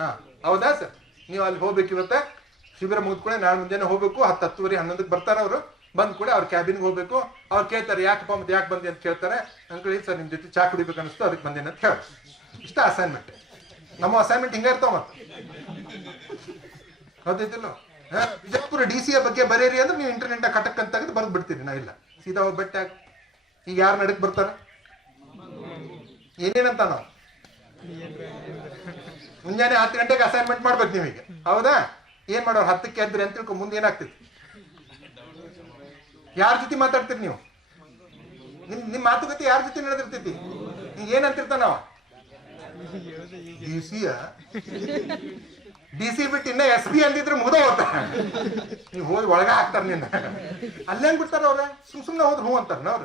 ಹಾ ಹೌದಾ ಸರ್? ನೀವು ಅಲ್ಲಿ ಹೋಗ್ಬೇಕು. ಇವತ್ತ ಶಿಬಿರ ಮುಗಿದ್ಕೂಡೆ ನಾಳೆ ಮುಂಜಾನೆ ಹೋಗ್ಬೇಕು. 10, 10:30, 11ಕ್ಕೆ ಬರ್ತಾರ ಅವರು. ಬಂದ್ ಕೂಡ ಅವ್ರ ಕ್ಯಾಬಿನ್ಗೆ ಹೋಗ್ಬೇಕು. ಅವ್ರು ಕೇಳ್ತಾರೆ ಯಾಕಪ್ಪ ಮತ್ತೆ ಯಾಕೆ ಬಂದಿ ಅಂತ ಕೇಳ್ತಾರೆ. ಅಂದ್ಕೊಳ್ಳಿ ಸರ್ ನಿಮ್ ಜೊತೆ ಚಾ ಕುಡಿಬೇಕು ಅನಿಸ್ತು, ಅದಕ್ಕೆ ಬಂದೇನೆ ಅಂತ ಹೇಳಿ. ಇಷ್ಟ ಅಸೈನ್ಮೆಂಟ್. ನಮ್ಮ ಅಸೈನ್ಮೆಂಟ್ ಹಿಂಗ ಇರ್ತಾವ ಮತ್ತೆ. ಗೊತ್ತೈತಿಲ್ಲ? ಬಿಜಾಪುರ DC ಬಗ್ಗೆ ಬರೀರಿ ಅಂದ್ರೆ ನೀವು ಇಂಟರ್ನೆಟ್ ಕಟಕ್ ಅಂತ ತೆಗೆದು ಬರ್ದು ಬಿಡ್ತೀರಿ. ನಾವಿಲ್ಲ ಸೀದಾ ಹೋಗಿ ಬೆಟ್ಟ. ಈಗ ಯಾರು ನಡಕ್ ಬರ್ತಾರ? ಏನೇನಂತ ನಾವು ಮುಂಜಾನೆ 10 ಗಂಟೆಗೆ ಅಸೈನ್ಮೆಂಟ್ ಮಾಡ್ಬೇಕು ನೀವೀಗ. ಹೌದಾ? ಏನ್ ಮಾಡೋರು 10ಕ್ಕೆ ಎದ್ರಿ ಅಂತ ತಿಳ್ಕೊ. ಮುಂದೆ ಏನಾಗ್ತೈತಿ? ಯಾರ ಜೊತೆ ಮಾತಾಡ್ತೀರಿ ನೀವು? ನಿಮ್ ಮಾತುಕತೆ ಯಾರ ಜೊತೆ ನಡೆದಿರ್ತೈತಿ? ಈಗ ಏನಂತಿರ್ತಾನ ನಾವ? DC ಬಿಟ್ಟು ಇನ್ನ SP ಅಂದಿದ್ರೆ ಮುಗ್ದ ಹೋಗ್ತ. ನೀವು ಹೋಗಿ ಒಳಗ ಹಾಕ್ತಾರ ನಿನ್ನ. ಅಲ್ಲೇನ್ ಬಿಡ್ತಾರ ಅವ್ರ? ಸುಮ್ನೆ ಹೋದ್ರು ಹೂ ಅಂತಾರ ಅವ್ರ.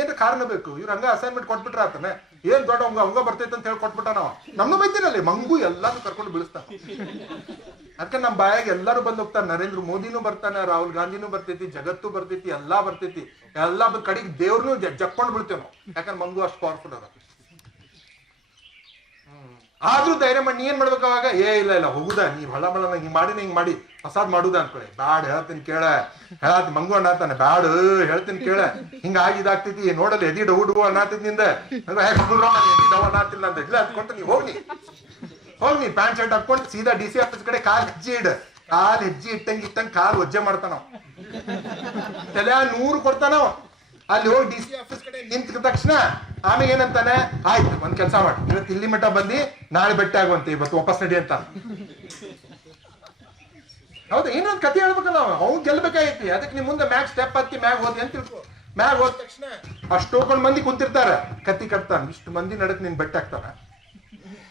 ಏನ್ ಕಾರಣ ಬೇಕು? ಇವ್ರ ಹಂಗ ಅಸೈನ್ಮೆಂಟ್ ಕೊಟ್ಬಿಟ್ರ ಆತನ. ಏನ್ ದೊಡ್ಡ ಹಂಗ ಬರ್ತೈತೆ ಅಂತ ಹೇಳಿ ಕೊಟ್ಬಿಟ್ಟ ನಾವ. ನಮ್ನು ಬೈತೀರಲ್ಲಿ ಮಂಗು ಎಲ್ಲಾನು ಕರ್ಕೊಂಡು ಬೀಳಿಸ್ತಾನ. ಅದಕ್ಕೆ ನಮ್ಮ ಬಾಯಾಗ ಎಲ್ಲರೂ ಬಂದ್ ಹೋಗ್ತಾರ. ನರೇಂದ್ರ ಮೋದಿನೂ ಬರ್ತಾನ, ರಾಹುಲ್ ಗಾಂಧಿನೂ ಬರ್ತೈತಿ, ಜಗತ್ತು ಬರ್ತೈತಿ, ಎಲ್ಲಾ ಬರ್ತೈತಿ. ಎಲ್ಲಾ ಕಡೆಗೆ ದೇವ್ರನು ಜಕ್ಕೊಂಡ್ ಬಿಡ್ತೇವ್ ನಾವು. ಯಾಕಂದ್ರೆ ಮಂಗು ಅಷ್ಟು ಪವರ್ಫುಲ್ ಅದ. ಆದ್ರೂ ಧೈರ್ಯ ಮಾಡಿ ನೀ ಏನ್ ಮಾಡ್ಬೇಕು ಅವಾಗ? ಇಲ್ಲ ಹೋಗುದ ನೀವ್ ಹಳ್ಳ ಮಳ ಹಿಂಗ್ ಮಾಡಿ ಹೊಸಾದ್ ಮಾಡುದ ಅನ್ಕೊಳ್ಳಿ. ಬ್ಯಾಡ್ ಹೇಳ್ತೀನಿ ಕೇಳ, ಮಂಗು ಅನ್ನತಾನೆ. ಬ್ಯಾಡ್ ಹೇಳ್ತೀನಿ ಕೇಳ, ಹಿಂಗ ಇದಾಗ್ತೈತಿ ನೋಡಲ್ಲ, ಎದಿ ಡವು ಡವು ಅನ್ನತಿದ್ ನಿಂದ ಎದಿ ಡವ್ ಅನ್ನತಿಲ್ಲ ಅಂತ ಇಲ್ಲ ಹತ್ಕೊಂತ ನೀವ್ ಹೋಗಿ ಪ್ಯಾಂಟ್ ಶರ್ಟ್ ಹಾಕೊಂಡು ಸೀದಾ DC ಆಫೀಸ್ ಕಡೆ ಕಾಲ್ ಹೆಜ್ಜೆ ಇಟ್ಟಂಗ ಕಾಲ್ ಒಜ್ಜೆ ಮಾಡ್ತಾನ. ತಲೆ 100 ಕೊಡ್ತಾನವ. ಅಲ್ಲಿ ಹೋಗಿ DC ಆಫೀಸ್ ಕಡೆ ನಿಂತ ತಕ್ಷಣ ಆಮೇಲೆ ಏನಂತಾನೆ, ಆಯ್ತು ಒಂದ್ ಕೆಲಸ ಮಾಡಿ, ಇವತ್ತು ಇಲ್ಲಿ ಮಟ್ಟ ಬಂದಿ, ನಾಳೆ ಬೆಟ್ಟ ಆಗುವಂತೆ, ಇವತ್ತು ವಾಪಸ್ ನಡಿ ಅಂತ. ಹೌದಾ? ಇನ್ನೊಂದು ಕತೆ ಹೇಳ್ಬೇಕಲ್ಲ, ಅವ್ನು ಗೆಲ್ಬೇಕಾಗೈತಿ. ಅದಕ್ಕೆ ನಿಮ್ ಮುಂದೆ ಮ್ಯಾಗ್ ಸ್ಟೆಪ್ ಹತ್ತಿ ಮ್ಯಾಗ್ ಹೋದಿ ಅಂತ ತಿಳ್ಕೊ. ಮ್ಯಾಗ್ ಹೋದ ತಕ್ಷಣ ಅಷ್ಟೊಂದು ಮಂದಿ ಕುಂತಿರ್ತಾರ, ಕತ್ತಿ ಕಟ್ತಾನ. ಇಷ್ಟು ಮಂದಿ ನಡಕ್ ನಿನ್ ಬೆಟ್ಟ ಆಗ್ತಾನ.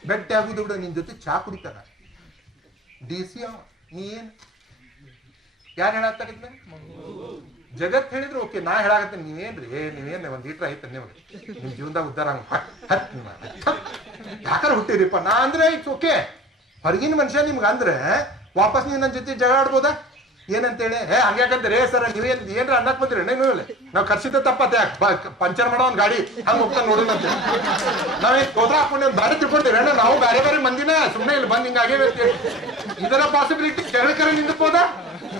ಬೆಟ್ಟ ಆಗುದು ಬಿಡ, ನಿನ್ ಜೊತೆ ಚಾ ಕುಡಿತಾನ DC. ನೀ ಏನ್ ಯಾರು ಹೇಳತ್ತಾರ? ಜಗತ್ ಹೇಳಿದ್ರು ಓಕೆ, ನಾ ಹೇಳಾಕತ್ತೇನೆ. ನೀವೇನ್ರಿ ನೀವೇನ್ ಒಂದ್ ಲೀಟ್ರ್ ಐತೆ ನಿಮ್ಗೆ ನಿಮ್ ಜೀವನದಾಗ ಉದ್ದಾರ ಯಾಕಾರ ಹುಟ್ಟಿರಿಪ್ಪ. ನಾ ಅಂದ್ರೆ ಇಟ್ಸ್ ಓಕೆ. ಹೊರಗಿನ ಮನುಷ್ಯ ನಿಮ್ಗೆ ಅಂದ್ರೆ ವಾಪಸ್ ನೀವು ನನ್ನ ಜೊತೆ ಜಗಳ ಆಡ್ಬೋದಾ? ಏನಂತೇಳಿ ಹಂಗ್ಯಾಕಂದ್ರೆ ಸರ್ ನೀವೇನ್ ಏನ್ರ ಅನ್ನಕ್ ಬಂದಿರಿ ನೀವು ನಾವ್ ಖರ್ಚಿದ ತಪ್ಪತ್ತೆ ಪಂಚರ್ ಮಾಡೋ ಒಂದ್ ಗಾಡಿ ಹಂಗ ಹೋಗ್ತಾನೆ ನೋಡೋಣಂತೆ. ನಾವೇನ್ ಹೋದ್ರ ಹಾಕೊಂಡು ಬ್ಯಾರೆ ತಿಳ್ಕೊಂತೀವಿ ಅಣ್ಣ, ನಾವು ಬೇರೆ ಮಂದಿನ ಸುಮ್ಮನೆ ಇಲ್ಲಿ ಬಂದ್ ಹಿಂಗಾಗೇ ಇದರ ಪಾಸಿಬಿಲಿಟಿ. ಜಗಳಕರ ನಿಂದಬೋದಾ?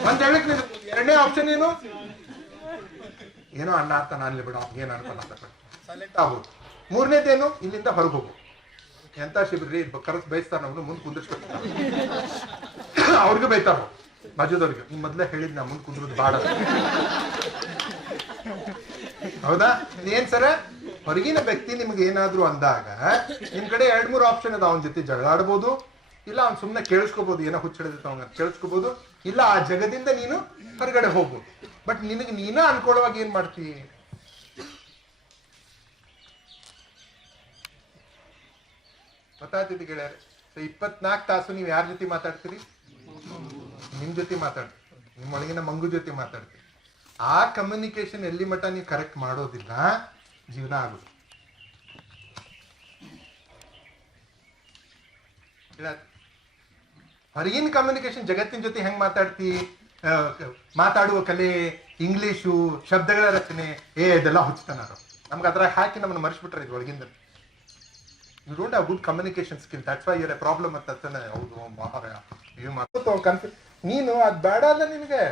ಒಂದ್ ಜಗಳಕ್ಕೆ ನಿಂದ. ಎರಡನೇ ಆಪ್ಷನ್ ಏನು? ಏನೋ ಅಣ್ಣ ಅಂತ ನಾನು ಬಿಡ ಏನ್ ಅನ್ಕೊಂಡ ಸೈಲೆಂಟ್ ಆಗ್ಬೋದು. ಮೂರನೇದೇನು? ಇಲ್ಲಿಂದ ಹೊರಗೆ ಹೋಗು. ಎಂತ ಶಿಬಿರ್ರಿ ಕರೆಸ್ ಬೈಸ್ತಾರ, ನಮ್ನು ಮುಂದೆ ಕುಂದಿರ್ಸ್ಬೇಕು. ಅವ್ರಿಗೂ ಬೈತಾರ ಬಾಜುದವ್ರಿಗೆ, ನಿಮ್ ಮೊದ್ಲೇ ಹೇಳಿದ್ ನಾ ಮುಂದೆ ಕುಂದ್ರದ್ ಬಾಡ. ಹೌದಾ? ಏನ್ ಸರ, ಹೊರಗಿನ ವ್ಯಕ್ತಿ ನಿಮ್ಗೆ ಏನಾದ್ರು ಅಂದಾಗ ನಿಮ್ ಕಡೆ 2-3 ಆಪ್ಷನ್ ಅದ. ಅವನ ಜೊತೆ ಜಗಳ ಆಡ್ಬೋದು, ಇಲ್ಲ ಅವ್ನು ಸುಮ್ಮನೆ ಕೇಳಿಸ್ಕೋಬಹುದು, ಏನೋ ಹುಚ್ಚಿಡಿದ ಅವನ ಕೇಳಿಸ್ಕೋಬಹುದು, ಇಲ್ಲ ಆ ಜಗದಿಂದ ನೀನು ಹೊರಗಡೆ ಹೋಗ್ಬೋದು. ಬಟ್ ನಿನಗೆ ನೀನ ಅನ್ಕೊಳ್ಳುವಾಗ ಏನ್ ಮಾಡ್ತಿ? ಗೊತ್ತಾಗ್ತಿದ್ದೆ ಗೆಳೆಯರೆ. 24 ತಾಸು ನೀವು ಯಾರ ಜೊತೆ ಮಾತಾಡ್ತೀರಿ? ನಿಮ್ ಜೊತೆ ಮಾತಾಡ್ತೀರಿ, ನಿಮ್ಮೊಳಗಿನ ಮಂಗು ಜೊತೆ ಮಾತಾಡ್ತೀರಿ. ಆ ಕಮ್ಯುನಿಕೇಶನ್ ಎಲ್ಲಿ ಮಟ್ಟ ನೀವು ಕರೆಕ್ಟ್ ಮಾಡೋದಿಲ್ಲ, ಜೀವನ ಆಗುದು. ಹೊರಗಿನ ಕಮ್ಯುನಿಕೇಶನ್ ಜಗತ್ತಿನ ಜೊತೆ ಹೆಂಗ್ ಮಾತಾಡ್ತಿ? ಮಾತಾಡುವ ಕಲೆ, ಇಂಗ್ಲಿಷು, ಶಬ್ದಗಳ ರಚನೆ, ಇದೆಲ್ಲ ಹುಚ್ಚತನಾರು ನಮ್ಗೆ ಅದ್ರಾಗ ಹಾಕಿ ನಮ್ಮನ್ನು ಮರ್ಸ್ಬಿಟ್ರೆ ಇದು ಒಳಗಿಂದ. You don't have good communication skill, that's why your a problem ಅಂತ ತಾನೆ. ಹೌದು ಮಹಾರಾಯ, ನೀನು ಅದು ಬೇಡ ಅಲ್ಲ ನಿನಗೆ.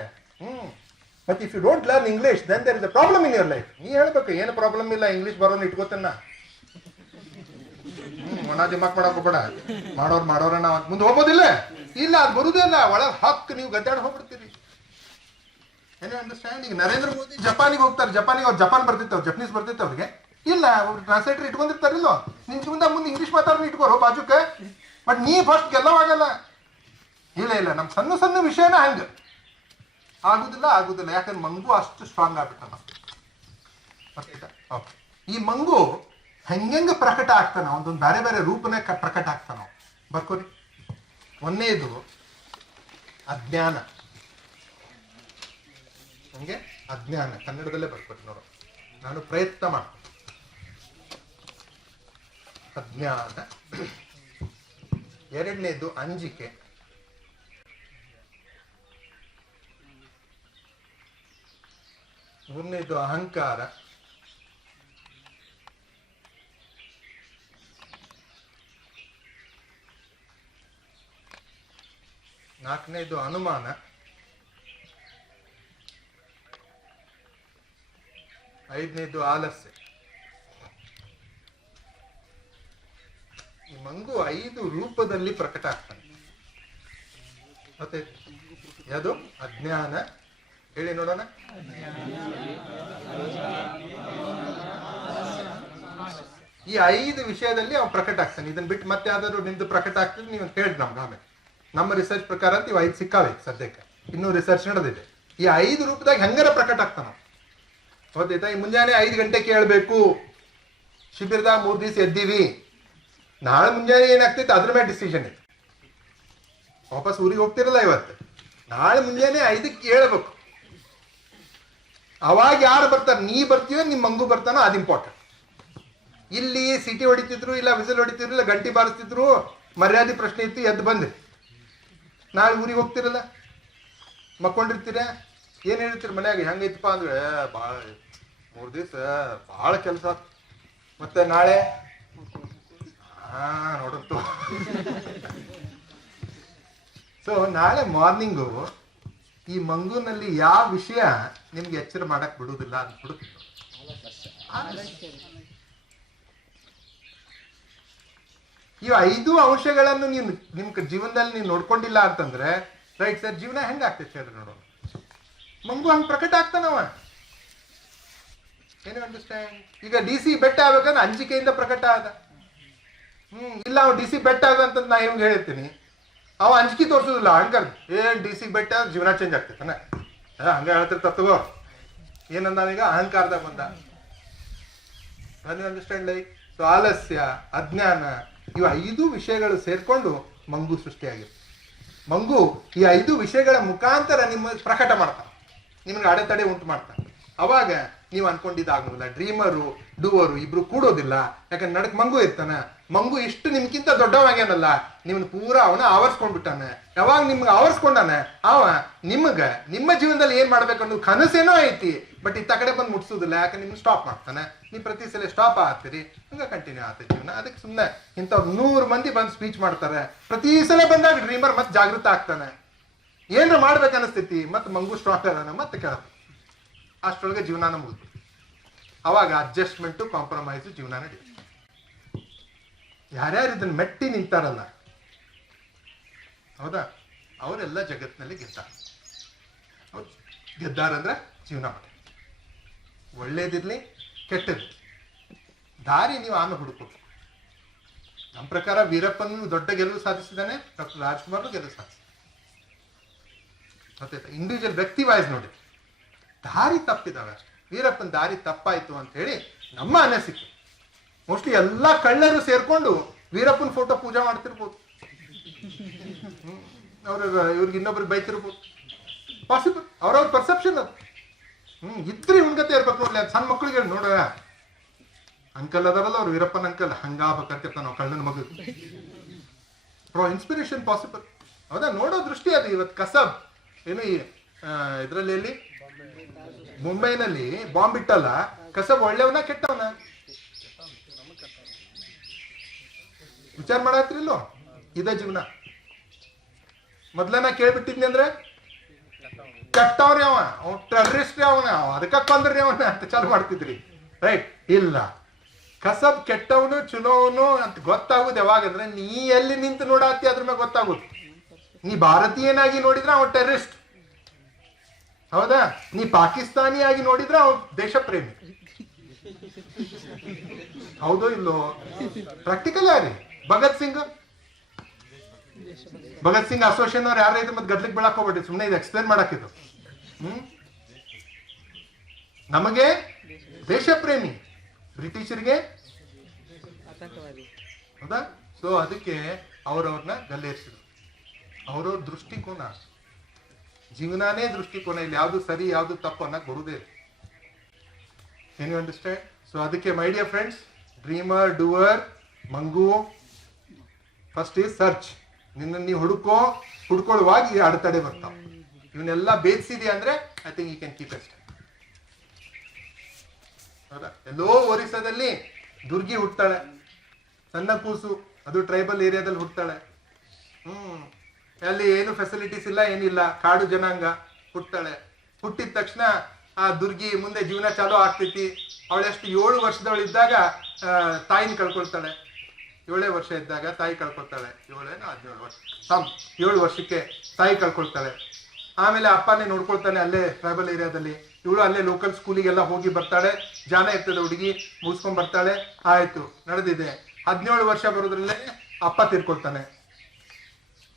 But if you don't learn English then there is a problem in your life. ನೀ ಹೇಳ್ಬೇಕು ಏನು ಪ್ರಾಬ್ಲಮ್ ಇಲ್ಲ, ಇಂಗ್ಲಿಷ್ ಬರೋನ್ ಇಟ್ಕೋತನ್ನ. ಒಣ ದಿಮಾಕ್ ಮಾಡಕ್ ಹೋಗ್ಬೇಡ, ಮಾಡೋರ ನಾವು ಮುಂದೆ ಹೋಗೋದಿಲ್ಲ. ಇಲ್ಲ, ಅದು ಬರುದೇ ಇಲ್ಲ, ಒಳಗೆ ಹಕ್ ನೀವು ಗದ್ದಾಡಿ ಹೋಗ್ಬಿಡ್ತೀರಿ. ಏನೋ ಅಂಡರ್ಸ್ಟ್ಯಾಂಡ್? ಈಗ ನರೇಂದ್ರ ಮೋದಿ ಜಪಾನಿಗೆ ಹೋಗ್ತಾರೆ, ಜಪಾನಿಗೆ ಅವ್ರು ಜಪಾನ್ ಬರ್ತಿತ್ತು, ಜಪನೀಸ್ ಬರ್ತಿತ್ತು ಅವ್ರಿಗೆ. ಇಲ್ಲ, ಅವ್ರು ಟ್ರಾನ್ಸ್ಲೇಟರ್ ಇಟ್ಕೊಂಡಿರ್ತಾರಿಲ್ಲೋ, ನಿನ್ ಮುಂದೆ ಇಂಗ್ಲಿಷ್ ಮಾತಾಡೋರು ಇಟ್ಕೋರು ಬಾಜುಕ. ಬಟ್ ನೀ ಫಸ್ಟ್ ಗೆಲ್ಲವಾಗಲ್ಲ. ಇಲ್ಲ, ನಮ್ಮ ಸಣ್ಣ ಸಣ್ಣ ವಿಷಯನ ಹಂಗ ಆಗುದಿಲ್ಲ. ಯಾಕಂದ್ರೆ ಮಂಗು ಅಷ್ಟು ಸ್ಟ್ರಾಂಗ್ ಆಗ್ಬಿಟ್ಟ. ಈ ಮಂಗು ಹೆಂಗೆ ಪ್ರಕಟ ಆಗ್ತಾನ, ಒಂದೊಂದು ಬೇರೆ ಬೇರೆ ರೂಪನೇ ಪ್ರಕಟ ಆಗ್ತಾನ. ಬರ್ಕೋರಿ. ಒಂದೇದು ಅಜ್ಞಾನ. ಹಂಗೆ ಅಜ್ಞಾನ ಕನ್ನಡದಲ್ಲೇ ಬರ್ಕೋರಿ ನೋಡು, ನಾನು ಪ್ರಯತ್ನ ಮಾಡ್ತೀನಿ. ಅಜ್ಞಾನ. ಎರಡನೇದು ಅಂಜಿಕೆ. ಮೂರನೇದು ಅಹಂಕಾರ. ನಾಲ್ಕನೇದು ಅನುಮಾನ. ಐದನೇದು ಆಲಸ್ಯ. ಈ ಮಂಗು 5 ರೂಪದಲ್ಲಿ ಪ್ರಕಟ ಆಗ್ತಾನೆ. ಮತ್ತೆ ಯಾವುದು? ಅಜ್ಞಾನ. ಹೇಳಿ ನೋಡೋಣ. ಈ 5 ವಿಷಯದಲ್ಲಿ ಅವ್ನು ಪ್ರಕಟ ಆಗ್ತಾನೆ. ಇದನ್ನ ಬಿಟ್ಟು ಮತ್ತೆ ಯಾವ್ದಾದ್ರು ನಿಂದು ಪ್ರಕಟ ಆಗ್ತದೆ ನೀವು ಹೇಳಿ ನಮ್ಗೆ ಆಮೇಲೆ. ನಮ್ಮ ರಿಸರ್ಚ್ ಪ್ರಕಾರ ಅಂತ ಇವು 5 ಸಿಕ್ಕಾವೆ ಸದ್ಯಕ್ಕೆ, ಇನ್ನೂ ರಿಸರ್ಚ್ ನಡೆದಿದೆ. ಈ 5 ರೂಪದಾಗ ಹೆಂಗಾರ ಪ್ರಕಟ ಆಗ್ತಾನ. ಗೊತ್ತಾಯ್ತಾ? ಈ ಮುಂಜಾನೆ 5 ಗಂಟೆಗೆ ಕೇಳಬೇಕು, ಶಿಬಿರದಾಗ 3 ದಿವಸ ಎದ್ದೀವಿ, ನಾಳೆ ಮುಂಜಾನೆ ಏನಾಗ್ತೈತೆ ಅದ್ರ ಮೇಲೆ ಡಿಸಿಷನ್ ಐತೆ. ವಾಪಸ್ ಊರಿಗೆ ಹೋಗ್ತಿರಲ್ಲ ಇವತ್ತು, ನಾಳೆ ಮುಂಜಾನೆ 5ಕ್ಕೆ ಹೇಳ್ಬೇಕು. ಅವಾಗ ಯಾರು ಬರ್ತಾರೆ? ನೀ ಬರ್ತೀವೋ ನಿಮ್ಮ ಮಂಗು ಬರ್ತಾನೋ, ಅದು ಇಂಪಾರ್ಟೆಂಟ್. ಇಲ್ಲಿ ಸಿಟಿ ಹೊಡಿತಿದ್ರು, ಇಲ್ಲ ವಿಸಿಲ್ ಹೊಡಿತಿದ್ರು, ಇಲ್ಲ ಗಂಟಿ ಬಾರಿಸ್ತಿದ್ರು, ಮರ್ಯಾದೆ ಪ್ರಶ್ನೆ ಇತ್ತು, ಎದ್ದು ಬಂದ್ರಿ. ನಾಳೆ ಊರಿಗೆ ಹೋಗ್ತಿರಲ್ಲ, ಮಕ್ಕೊಂಡಿರ್ತೀರ, ಏನು ಹೇಳ್ತೀರಿ ಮನ್ಯಾಗ? ಹೆಂಗೈತಪ್ಪ ಅಂದ್ರೆ ಭಾಳ 3 ದಿವಸ ಭಾಳ ಕೆಲಸ, ಮತ್ತೆ ನಾಳೆ ನೋಡುತ್ತು. ಸೊ ನಾಳೆ ಮಾರ್ನಿಂಗು ಈ ಮಂಗುನಲ್ಲಿ ಯಾವ ವಿಷಯ ನಿಮ್ಗೆ ಎಚ್ಚರ ಮಾಡಕ್ ಬಿಡುವುದಿಲ್ಲ ಅಂದ್ಬಿಡುತ್ತೆ. ಇವು 5 ಅಂಶಗಳನ್ನು ನೀವು ನಿಮ್ ಜೀವನದಲ್ಲಿ ನೀವು ನೋಡ್ಕೊಂಡಿಲ್ಲ ಅಂತಂದ್ರೆ ರೈಟ್ ಸರ್, ಜೀವನ ಹೆಂಗ ಆಗ್ತೈತೆ ಹೇಳ್ರಿ ನೋಡೋಣ. ಮಂಗು ಹಂಗೆ ಪ್ರಕಟ ಆಗ್ತಾನವ. ಏನು ಅಂಡರ್ಸ್ಟ್ಯಾಂಡ್? ಈಗ DC ಬೆಟ್ಟ ಆಗ್ಬೇಕಂದ್ರೆ ಅಂಜಿಕೆಯಿಂದ ಪ್ರಕಟ ಆದ. ಇಲ್ಲ ಅವ್ DC ಬೆಟ್ಟ ಆಗಂತ ನಾ ಹೆಂಗ್ ಹೇಳ್ತೀನಿ, ಅವ ಅಂಜಿಕೆ ತೋರ್ಸೋದಿಲ್ಲ. ಹಂಗಾರ ಏನ್ DC ಬೆಟ್ಟ ಜೀವನ ಚೇಂಜ್ ಆಗ್ತೈತಾನೆ, ಹಂಗ ಹೇಳ್ತಿರ್ತ ತಗೋ. ಏನಂದ ಈಗ ಅಹಂಕಾರದಾಗ ಬಂದ. ಅಂಡರ್ಸ್ಟ್ಯಾಂಡ್? ಲೈಕ್ ಸೊ ಆಲಸ್ಯ, ಅಜ್ಞಾನ, ಇವು 5 ವಿಷಯಗಳು ಸೇರ್ಕೊಂಡು ಮಂಗು ಸೃಷ್ಟಿಯಾಗಿದೆ. ಮಂಗು ಈ 5 ವಿಷಯಗಳ ಮುಖಾಂತರ ನಿಮ್ಮ ಪ್ರಕಟ ಮಾಡ್ತಾನೆ, ನಿಮ್ಗೆ ಅಡೆತಡೆ ಉಂಟು ಮಾಡ್ತಾನೆ. ಅವಾಗ ನೀವು ಅನ್ಕೊಂಡಿದ್ದಾಗುದಿಲ್ಲ. ಡ್ರೀಮರು ಡೂವರು ಇಬ್ರು ಕೂಡೋದಿಲ್ಲ. ಯಾಕಂದ್ರೆ ನಡಕ್ ಮಂಗು ಇರ್ತಾನೆ. ಮಂಗು ಇಷ್ಟು ನಿಮ್ಗಿಂತ ದೊಡ್ಡವಾಗ್ಯಾನಲ್ಲ, ನಿಮ್ನ ಪೂರ ಅವನ ಆವರ್ಸ್ಕೊಂಡ್ಬಿಟ್ಟಾನೆ. ಯಾವಾಗ ನಿಮ್ಗೆ ಆವರ್ಸ್ಕೊಂಡಾನೆ ಅವ ನಿಮ್ಗೆ ನಿಮ್ಮ ಜೀವನದಲ್ಲಿ ಏನ್ ಮಾಡ್ಬೇಕನ್ನೋ ಕನಸೇನೋ ಐತಿ, ಬಟ್ ಇತ್ತ ಕಡೆ ಬಂದು ಮುಟ್ಸೋದಿಲ್ಲ. ಯಾಕಂದ್ರೆ ನಿಮ್ಗೆ ಸ್ಟಾಪ್ ಮಾಡ್ತಾನೆ. ನೀವು ಪ್ರತಿ ಸಲ ಸ್ಟಾಪ್ ಆಗ್ತೀರಿ, ಹಂಗ ಕಂಟಿನ್ಯೂ ಆಗ್ತದೆ ಜೀವನ. ಅದಕ್ಕೆ ಸುಮ್ಮನೆ ಇಂಥವ್ರು 100 ಮಂದಿ ಬಂದು ಸ್ಪೀಚ್ ಮಾಡ್ತಾರೆ. ಪ್ರತಿ ಸಲ ಬಂದಾಗ ಡ್ರೀಮರ್ ಮತ್ತೆ ಜಾಗೃತ ಆಗ್ತಾನೆ, ಏನ್ರ ಮಾಡ್ಬೇಕನ್ನಿಸ್ತೈತಿ, ಮತ್ತೆ ಮಂಗು ಸ್ಟಾಪ್ ಅದಾನ, ಮತ್ತೆ ಕೇಳತ್ತೆ. ಅಷ್ಟರೊಳಗೆ ಜೀವನ ಮುಗಿದು ಅವಾಗ ಅಡ್ಜಸ್ಟ್ಮೆಂಟು, ಕಾಂಪ್ರಮೈಸು ಜೀವನ ನಡೆಯುತ್ತೆ. ಯಾರ್ಯಾರು ಇದನ್ನ ಮೆಟ್ಟಿ ನಿಂತಾರಲ್ಲ, ಹೌದಾ, ಅವರೆಲ್ಲ ಜಗತ್ತಿನಲ್ಲಿ ಗೆದ್ದಾರಂದ್ರೆ ಜೀವನ ಮಾಡಿ. ಒಳ್ಳೇದಿರ್ಲಿ ಕೆಟ್ಟದ್ದು. ದಾರಿ ನೀವು ಆಮೇಲೆ ಹುಡುಕೋದು. ನಮ್ಮ ಪ್ರಕಾರ ವೀರಪ್ಪನ್ ದೊಡ್ಡ ಗೆಲುವು ಸಾಧಿಸಿದಾನೆ, ಡಾಕ್ಟರ್ ರಾಜ್ಕುಮಾರ್ ಗೆಲುವು ಸಾಧಿಸಿದ. ಗೊತ್ತಾಯ್ತಾ? ಇಂಡಿವಿಜುವಲ್ ವ್ಯಕ್ತಿ ವಾಯ್ಸ್ ನೋಡಿ, ದಾರಿ ತಪ್ಪಿದಾವೆ ಅಷ್ಟೇ. ವೀರಪ್ಪನ್ ದಾರಿ ತಪ್ಪಾಯ್ತು ಅಂತ ಹೇಳಿ ನಮ್ಮ ಅನಿಸಿಕೆ. ಮೋಸ್ಟ್ಲಿ ಎಲ್ಲಾ ಕಳ್ಳರು ಸೇರ್ಕೊಂಡು ವೀರಪ್ಪನ ಫೋಟೋ ಪೂಜೆ ಮಾಡ್ತಿರ್ಬೋದು, ಇವ್ರಿಗೆ ಇನ್ನೊಬ್ರಿಗೆ ಬೈತಿರ್ಬೋದು. ಪಾಸಿಬಲ್, ಅವ್ರವ್ರ ಪರ್ಸೆಪ್ಷನ್ ಅದು. ಇದ್ರಿ ಉಣ್ಗತೆ ಇರ್ಬೇಕು ನೋಡ್ಲಿ. ಅದು ಸಣ್ಣ ಮಕ್ಳಿಗೆ ನೋಡ, ಅಂಕಲ್ ಅದಾರಲ್ಲ ಅವ್ರು ವೀರಪ್ಪನ ಅಂಕಲ್ ಹಂಗಾಬೇಕಂತಿರ್ತಾನ ನಾವು ಕಳ್ಳನ ಮಗ. Inspiration possible. ಹೌದಾ? ನೋಡೋ ದೃಷ್ಟಿ ಅದು. ಇವತ್ತು ಕಸಬ್ ಏನು ಈ ಇದ್ರಲ್ಲಿ ಎಲ್ಲಿ ಮುಂಬೈನಲ್ಲಿ ಬಾಂಬ್ ಇಟ್ಟಲ್ಲ, ಕಸಬ್ ಒಳ್ಳೆಯವನ ಕೆಟ್ಟವನ ವಿಚಾರ ಮಾಡತ್ರಿಲ್ಲೋ? ಇದ ಜೀವನ. ಮೊದ್ಲನ ಕೇಳ್ಬಿಟ್ಟಿದ್ನಿ ಅಂದ್ರೆ ಕೆಟ್ಟವ್ರಿ ಅವ ಟೆರರಿಸ್ಟ್ ಅವನ, ಅದಕ್ಕ ಕೊಂದ್ರಿ ಅವನ ಅಂತ ಚಾಲು ಮಾಡ್ತಿದ್ರಿ. ರೈಟ್? ಇಲ್ಲ, ಕಸಬ್ ಕೆಟ್ಟವನು ಚುನೋವನು ಅಂತ ಗೊತ್ತಾಗುದು ಯಾವಾಗಂದ್ರೆ ನೀ ಎಲ್ಲಿ ನಿಂತು ನೋಡಾತಿ ಅದ್ರ ಮೇಲೆ ಗೊತ್ತಾಗುದು. ನೀ ಭಾರತೀಯನಾಗಿ ನೋಡಿದ್ರೆ ಅವನು ಟೆರರಿಸ್ಟ್, ಹೌದಾ? ನೀ ಪಾಕಿಸ್ತಾನಿಯಾಗಿ ನೋಡಿದ್ರೆ ಅವನು ದೇಶ ಪ್ರೇಮಿ. ಹೌದೋ ಇಲ್ಲೋ? ಪ್ರಾಕ್ಟಿಕಲ್ ಯಾರಿ? ಭಗತ್ ಸಿಂಗ್ ಅಸೋಸಿಯೇಷನ್ ಅವ್ರು ಯಾರ ಇದ್ರೆ ಮತ್ತೆ ಗದ್ಲಿಕ್ಕೆ ಬೆಳಕ್ ಹೋಗ್ಬೇಡಿ, ಸುಮ್ಮನೆ ಇದು ಎಕ್ಸ್ಪ್ಲೇನ್ ಮಾಡಾಕಿದ್ದು. ನಮಗೆ ದೇಶ ಪ್ರೇಮಿ, ಬ್ರಿಟಿಷರಿಗೆ ಹೌದಾ? ಸೊ ಅದಕ್ಕೆ ಅವ್ರವ್ರನ್ನ ಗಲ್ಲೇರಿಸಿದ್ರು. ಅವ್ರವ್ರ ದೃಷ್ಟಿಕೋನ, ಜೀವನಾನೇ ದೃಷ್ಟಿಕೋನ. ಇಲ್ಲಿ ಯಾವ್ದು ಸರಿ ಯಾವ್ದು ತಪ್ಪು ಅನ್ನಕ್ ಬರುದೇ. Can you understand? ಸೊ ಅದಕ್ಕೆ my dear friends, dreamer, doer, ಮಂಗು, ಫಸ್ಟ್ ಈಸ್ ಸರ್ಚ್. ನಿನ್ನ ನೀವು ಹುಡ್ಕೊಳ್ಳುವಾಗ ಈ ಅಡೆತಡೆ ಬರ್ತಾವ. ಇವನ್ನೆಲ್ಲ ಬೇಯಿಸಿದ್ಯಾ ಅಂದ್ರೆ I think you can keep ಅಷ್ಟೇ. ಹೌದಾ? ಎಲ್ಲೋ ಒರಿಸ್ಸಾದಲ್ಲಿ ದುರ್ಗಿ ಹುಟ್ತಾಳೆ, ಸಣ್ಣ ಕೂಸು, ಅದು ಟ್ರೈಬಲ್ ಏರಿಯಾದಲ್ಲಿ ಹುಟ್ತಾಳೆ. ಅಲ್ಲಿ ಏನು ಫೆಸಿಲಿಟೀಸ್ ಇಲ್ಲ, ಏನಿಲ್ಲ, ಕಾಡು ಜನಾಂಗ ಹುಟ್ತಾಳೆ. ಹುಟ್ಟಿದ ತಕ್ಷಣ ಆ ದುರ್ಗಿ ಮುಂದೆ ಜೀವನ ಚಾಲೂ ಆಗ್ತೈತಿ. ಅವಳೆಷ್ಟು 7 ವರ್ಷದವಳಿದ್ದಾಗ ತಾಯಿನ ಕಳ್ಕೊಳ್ತಾಳೆ. 7 ವರ್ಷ ಇದ್ದಾಗ ತಾಯಿ ಕಳ್ಕೊಳ್ತಾಳೆ. 17 ವರ್ಷ, 7 ವರ್ಷಕ್ಕೆ ತಾಯಿ ಕಳ್ಕೊಳ್ತಾಳೆ. ಆಮೇಲೆ ಅಪ್ಪನೇ ನೋಡ್ಕೊಳ್ತಾನೆ ಅಲ್ಲೇ ಟ್ರೈಬಲ್ ಏರಿಯಾದಲ್ಲಿ. ಇವಳು ಅಲ್ಲೇ ಲೋಕಲ್ ಸ್ಕೂಲಿಗೆಲ್ಲ ಹೋಗಿ ಬರ್ತಾಳೆ. ಜಾನ ಇರ್ತದೆ ಹುಡುಗಿ, ಮುಗಿಸ್ಕೊಂಡ್ ಬರ್ತಾಳೆ. ಆಯ್ತು, ನಡೆದಿದೆ. 17 ವರ್ಷ ಬರೋದ್ರಲ್ಲೇ ಅಪ್ಪ ತೀರ್ಕೊಳ್ತಾನೆ.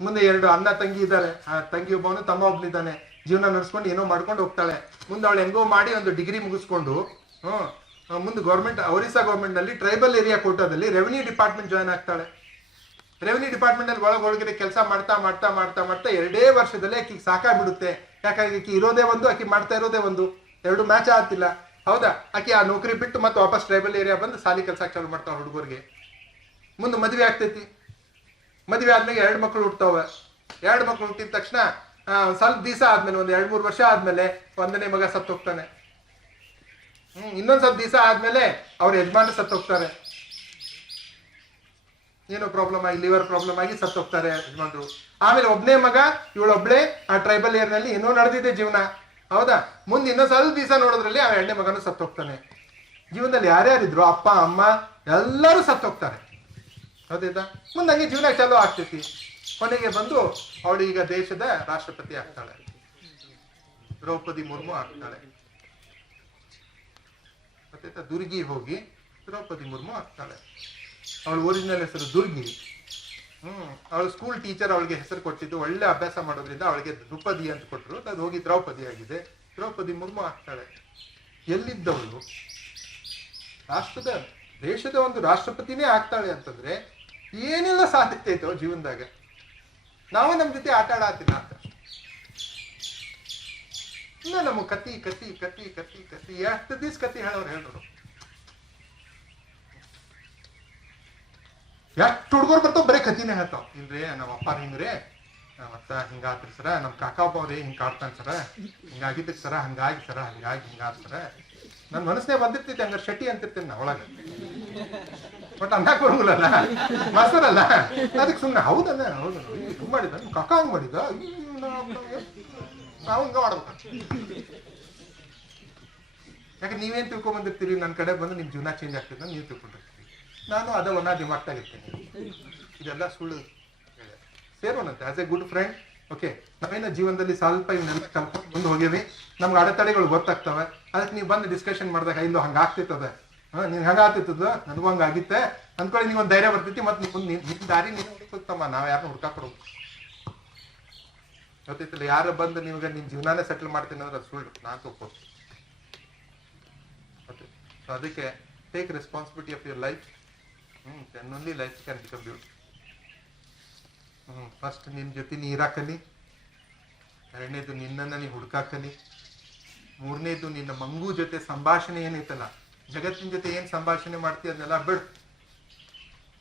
ಮುಂದೆ 2 ಅಣ್ಣ ತಂಗಿ ಇದ್ದಾರೆ. ತಂಗಿ ಒಬ್ಬವನು, ತಮ್ಮ ಒಬ್ಬನಿದ್ದಾನೆ. ಜೀವನ ನಡೆಸ್ಕೊಂಡು ಏನೋ ಮಾಡ್ಕೊಂಡು ಹೋಗ್ತಾಳೆ. ಮುಂದೆ ಅವಳು ಹೆಂಗೋ ಮಾಡಿ ಒಂದು ಡಿಗ್ರಿ ಮುಗಿಸ್ಕೊಂಡು ಮುಂದೆ ಒರಿಸ್ಸಾ ಗೌರ್ಮೆಂಟ್ ನಲ್ಲಿ ಟ್ರೈಬಲ್ ಏರಿಯಾ ಕೋಟಾದಲ್ಲಿ ರೆವಿನ್ಯೂ ಡಿಪಾರ್ಟ್ಮೆಂಟ್ ಜಾಯ್ನ್ ಆಗ್ತಾಳೆ. ರೆವಿನ್ಯೂ ಡಿಪಾರ್ಟ್ಮೆಂಟ್ ಅಲ್ಲಿ ಒಳಗೊಳಗಡೆ ಕೆಲಸ ಮಾಡ್ತಾ ಮಾಡ್ತಾ ಮಾಡ್ತಾ ಮಾಡ್ತಾ 2 ವರ್ಷದಲ್ಲೇ ಆಕಿಗೆ ಸಾಕಾಗ್ಬಿಡುತ್ತೆ. ಯಾಕಾಗಿ ಆಕಿ ಇರೋದೇ ಒಂದು, ಆಕಿ ಮಾಡ್ತಾ ಇರೋದೇ ಒಂದು, 2 ಮ್ಯಾಚ್ ಆಗ್ತಿಲ್ಲ. ಹೌದಾ? ಆಕಿ ಆ ನೌಕರಿ ಬಿಟ್ಟು ಮತ್ತೆ ವಾಪಸ್ ಟ್ರೈಬಲ್ ಏರಿಯಾ ಬಂದು ಸಾಲಿ ಕೆಲಸ ಚಾಲು ಮಾಡ್ತಾವ ಹುಡುಗರಿಗೆ. ಮುಂದೆ ಮದುವೆ ಆಗ್ತೈತಿ. ಮದುವೆ ಆದ್ಮೇಲೆ 2 ಮಕ್ಕಳು ಹುಡ್ತಾವ. 2 ಮಕ್ಕಳು ಹುಟ್ಟಿದ ತಕ್ಷಣ ಸ್ವಲ್ಪ ದಿವಸ ಆದ್ಮೇಲೆ, ಒಂದು 2-3 ವರ್ಷ ಆದ್ಮೇಲೆ 1ನೇ ಮಗ ಸತ್ತೋಗ್ತಾನೆ. ಇನ್ನೊಂದ್ ಸ್ವಲ್ಪ ದಿವಸ ಆದ್ಮೇಲೆ ಅವ್ರ ಯಜಮಾನ ಸತ್ತೋಗ್ತಾರೆ. ಏನೋ ಪ್ರಾಬ್ಲಮ್ ಆಗಿ, ಲಿವರ್ ಪ್ರಾಬ್ಲಮ್ ಆಗಿ ಸತ್ತೋಗ್ತಾರೆ ಯಜಮಾನ್ರು. ಆಮೇಲೆ 1ನೇ ಮಗ, ಇವಳೊಬ್ಳೆ ಆ ಟ್ರೈಬಲ್ ಏರಿಯಾದಲ್ಲಿ ಏನೋ ನಡೆದಿದೆ ಜೀವನ. ಹೌದಾ? ಮುಂದೆ ಇನ್ನೊಂದ್ ಸ್ವಲ್ಪ ದಿವಸ ನೋಡೋದ್ರಲ್ಲಿ ಆ 2ನೇ ಮಗನೂ ಸತ್ತೋಗ್ತಾನೆ. ಜೀವನದಲ್ಲಿ ಯಾರ್ಯಾರಿದ್ರು ಅಪ್ಪ ಅಮ್ಮ ಎಲ್ಲರೂ ಸತ್ತೋಗ್ತಾರೆ. ಹೌದಾ? ಮುಂದೆ ಹಂಗೆ ಜೀವನ ಚಾಲೂ ಆಗ್ತೈತಿ. ಕೊನೆಗೆ ಬಂದು ಅವಳು ಈಗ ದೇಶದ ರಾಷ್ಟ್ರಪತಿ ಆಗ್ತಾಳೆ. ದ್ರೌಪದಿ ಮುರ್ಮು ಆಗ್ತಾಳೆ. ಗೊತ್ತಾಯ್ತಾ? ದುರ್ಗಿ ಹೋಗಿ ದ್ರೌಪದಿ ಮುರ್ಮು ಆಗ್ತಾಳೆ. ಅವಳ ಒರಿಜಿನಲ್ ಹೆಸರು ದುರ್ಗಿ. ಅವಳು ಸ್ಕೂಲ್ ಟೀಚರ್ ಅವಳಿಗೆ ಹೆಸರು ಕೊಟ್ಟಿದ್ದು, ಒಳ್ಳೆ ಅಭ್ಯಾಸ ಮಾಡೋದ್ರಿಂದ ಅವಳಿಗೆ ದ್ರೌಪದಿ ಅಂತ ಕೊಟ್ಟರು. ಅದು ಹೋಗಿ ದ್ರೌಪದಿ ಆಗಿದೆ. ದ್ರೌಪದಿ ಮುರ್ಮು ಆಗ್ತಾಳೆ. ಎಲ್ಲಿದ್ದವಳು ದೇಶದ ಒಂದು ರಾಷ್ಟ್ರಪತಿನೇ ಆಗ್ತಾಳೆ ಅಂತಂದ್ರೆ ಏನೆಲ್ಲ ಸಾಧ್ಯತೆ ಐತೋ ಜೀವನದಾಗ. ನಾವು ನಮ್ ಜೊತೆ ಆಟ ಆಡತ್ತಿಲ್ಲ ಅಂತ. ಇನ್ನ ನಮ್ಮ ಕತಿ ಕತಿ ಕತಿ ಕತಿ ಕತಿ ಎಷ್ಟು ದಿವ್ಸ ಕತಿ ಹೇಳೋರು. ಎಷ್ಟು ಹುಡುಗರು ಬರ್ತಾವ ಬರೀ ಕತಿನೇ ಹೇಳ್ತಾವ. ಇಲ್ರಿ ನಮ್ಮ ಅಪ್ಪ ಹಿಂಗ್ರಿ, ಮತ್ತ ಹಿಂಗಾತ್ರಿ ಸರ, ನಮ್ ಕಾಕ ಒಬ್ಬವ್ರಿ ಹಿಂಗ್ ಕಾಡ್ತಾನ ಸರ, ಹಿಂಗಾಗಿದ್ರಿ ಸರ, ಹಂಗಾಗಿ ಸರ, ಹಂಗಾಗಿ ಹಿಂಗಾದ ಸರ. ನನ್ ಮನಸ್ಸೇ ಬಂದಿರ್ತೈತಿ. ಹಂಗಾರೆ ಶೆಟ್ಟಿ ಅಂತಿರ್ತೇನೆ ನಾ ಒಳಗ. ಬಟ್ ಅನ್ನಕ್ ಬರಂಗಿಲ್ಲಲ್ಲ, ಮಾಸ್ತರಲ್ಲ. ಅದಕ್ಕೆ ಸುಮ್ಮನೆ ಹೌದಲ್ಲ, ಹೌದು ಹಿಂಗ್ ಮಾಡಿದ, ನಿಮ್ ಕಾಕ ಹಂಗ್ ಮಾಡಿದ, ನಾವು ಹಿಂಗ ಮಾಡ್ಬೇಕ. ಯಾಕೆ ನೀವೇನ್ ತಿಳ್ಕೊಂಡ್ ಬಂದಿರ್ತೀರಿ, ನನ್ನ ಕಡೆ ಬಂದು ನಿಮ್ ಜೀವನ ಚೇಂಜ್ ಆಗ್ತದೆ ನೀವು ತಿಳ್ಕೊಂಡಿರ್ತೀರಿ. ನಾನು ಅದನ್ನ ದಿಮಾಗ್ತಾಗಿರ್ತೇನೆ. ಇದೆಲ್ಲ ಸುಳ್ಳು ಸೇರೋಣಂತೆ as a good friend. Okay, ನಾವೇನ ಜೀವನದಲ್ಲಿ ಸ್ವಲ್ಪ ಇವನ್ನೆಲ್ಲ ಕಲ್ಕೊಂಡು ಮುಂದೆ ಹೋಗೇವಿ. ನಮ್ಗೆ ಅಡೆತಡೆಗಳು ಗೊತ್ತಾಗ್ತವೆ. ಅದಕ್ಕೆ ನೀವು ಬಂದು ಡಿಸ್ಕಷನ್ ಮಾಡಿದಾಗ ಇಲ್ಲೋ ಹಂಗಾಗ್ತಿರ್ತದೆ, ನೀನ್ ಹಂಗ ಆತಿತ್ತದ ನನಗೂ ಹಂಗ ಆಗಿತ್ತೆ ಅಂದ್ಕೊಳ್ಳಿ ನೀವ್ ಒಂದ್ ಧೈರ್ಯ ಬರ್ತೈತಿ ಮತ್ತೆ ನಿನ್ ದಾರಿ ನೀನ್ ಹುಡುಕ್ತಮ್ಮ, ನಾವ್ ಯಾರನ್ನ ಹುಡ್ಕಾಕ್ ಕೊಡೋದು ಗೊತ್ತೈತಿಲ್ಲ. ಯಾರು ಬಂದು ನಿಮ್ಗೆ ನಿನ್ ಜೀವನಾನೇ ಸೆಟಲ್ ಮಾಡ್ತೀನಿ ಅಂದ್ರೆ ಅದು ಸುಳ್ಳು, ನಾನ್ ತಗೋದು. ಸೊ ಅದಕ್ಕೆ take responsibility of your life. then only life can become beautiful. First ನಿನ್ ಜೊತೆ ನೀ ಇರಾಕಲಿ, ಎರಡನೇದು ನಿನ್ನನ್ನ ನೀ ಹುಡುಕಾಕಲಿ, ಮೂರನೇದು ನಿನ್ನ ಮಂಗು ಜೊತೆ ಸಂಭಾಷಣೆ ಏನೈತಲ್ಲ, ಜಗತ್ತಿನ ಜೊತೆ ಏನ್ ಸಂಭಾಷಣೆ ಮಾಡ್ತೀಯ ಅದನ್ನೆಲ್ಲ ಬಿಡು.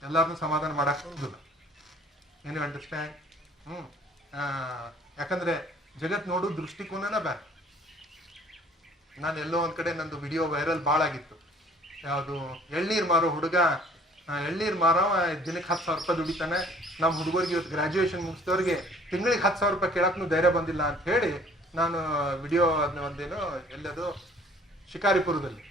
ಎಲ್ಲಾರನ್ನೂ ಸಮಾಧಾನ ಮಾಡಕ್ ಹೋಗುದಿಲ್ಲ. ಏನು ಅಂಡರ್ಸ್ಟ್ಯಾಂಡ್? ಯಾಕಂದ್ರೆ ಜಗತ್ ನೋಡು ದೃಷ್ಟಿಕೋನನ ಬೇರೆ. ನಾನು ಎಲ್ಲೋ ಒಂದ್ ಕಡೆ ನಂದು ವಿಡಿಯೋ ವೈರಲ್ ಭಾಳ ಆಗಿತ್ತು. ಯಾವುದು ಎಳ್ನೀರ್ ಮಾರೋ ಹುಡುಗ, ಎಳ್ನೀರ್ ಮಾರೋ ದಿನಕ್ಕೆ 10,000 ರೂಪಾಯಿ ದುಡಿತಾನೆ. ನಮ್ಮ ಹುಡುಗರಿಗೆ ಇವತ್ತು ಗ್ರಾಜುಯೇಷನ್ ಮುಗಿಸಿದವ್ರಿಗೆ ತಿಂಗಳಿಗೆ 10,000 ರೂಪಾಯಿ ಕೇಳಕ್ಕೂ ಧೈರ್ಯ ಬಂದಿಲ್ಲ ಅಂತ ಹೇಳಿ ನಾನು ವಿಡಿಯೋ ಅದನ್ನ ಒಂದೇನು ಎಲ್ಲದು ಶಿಕಾರಿಪುರದಲ್ಲಿ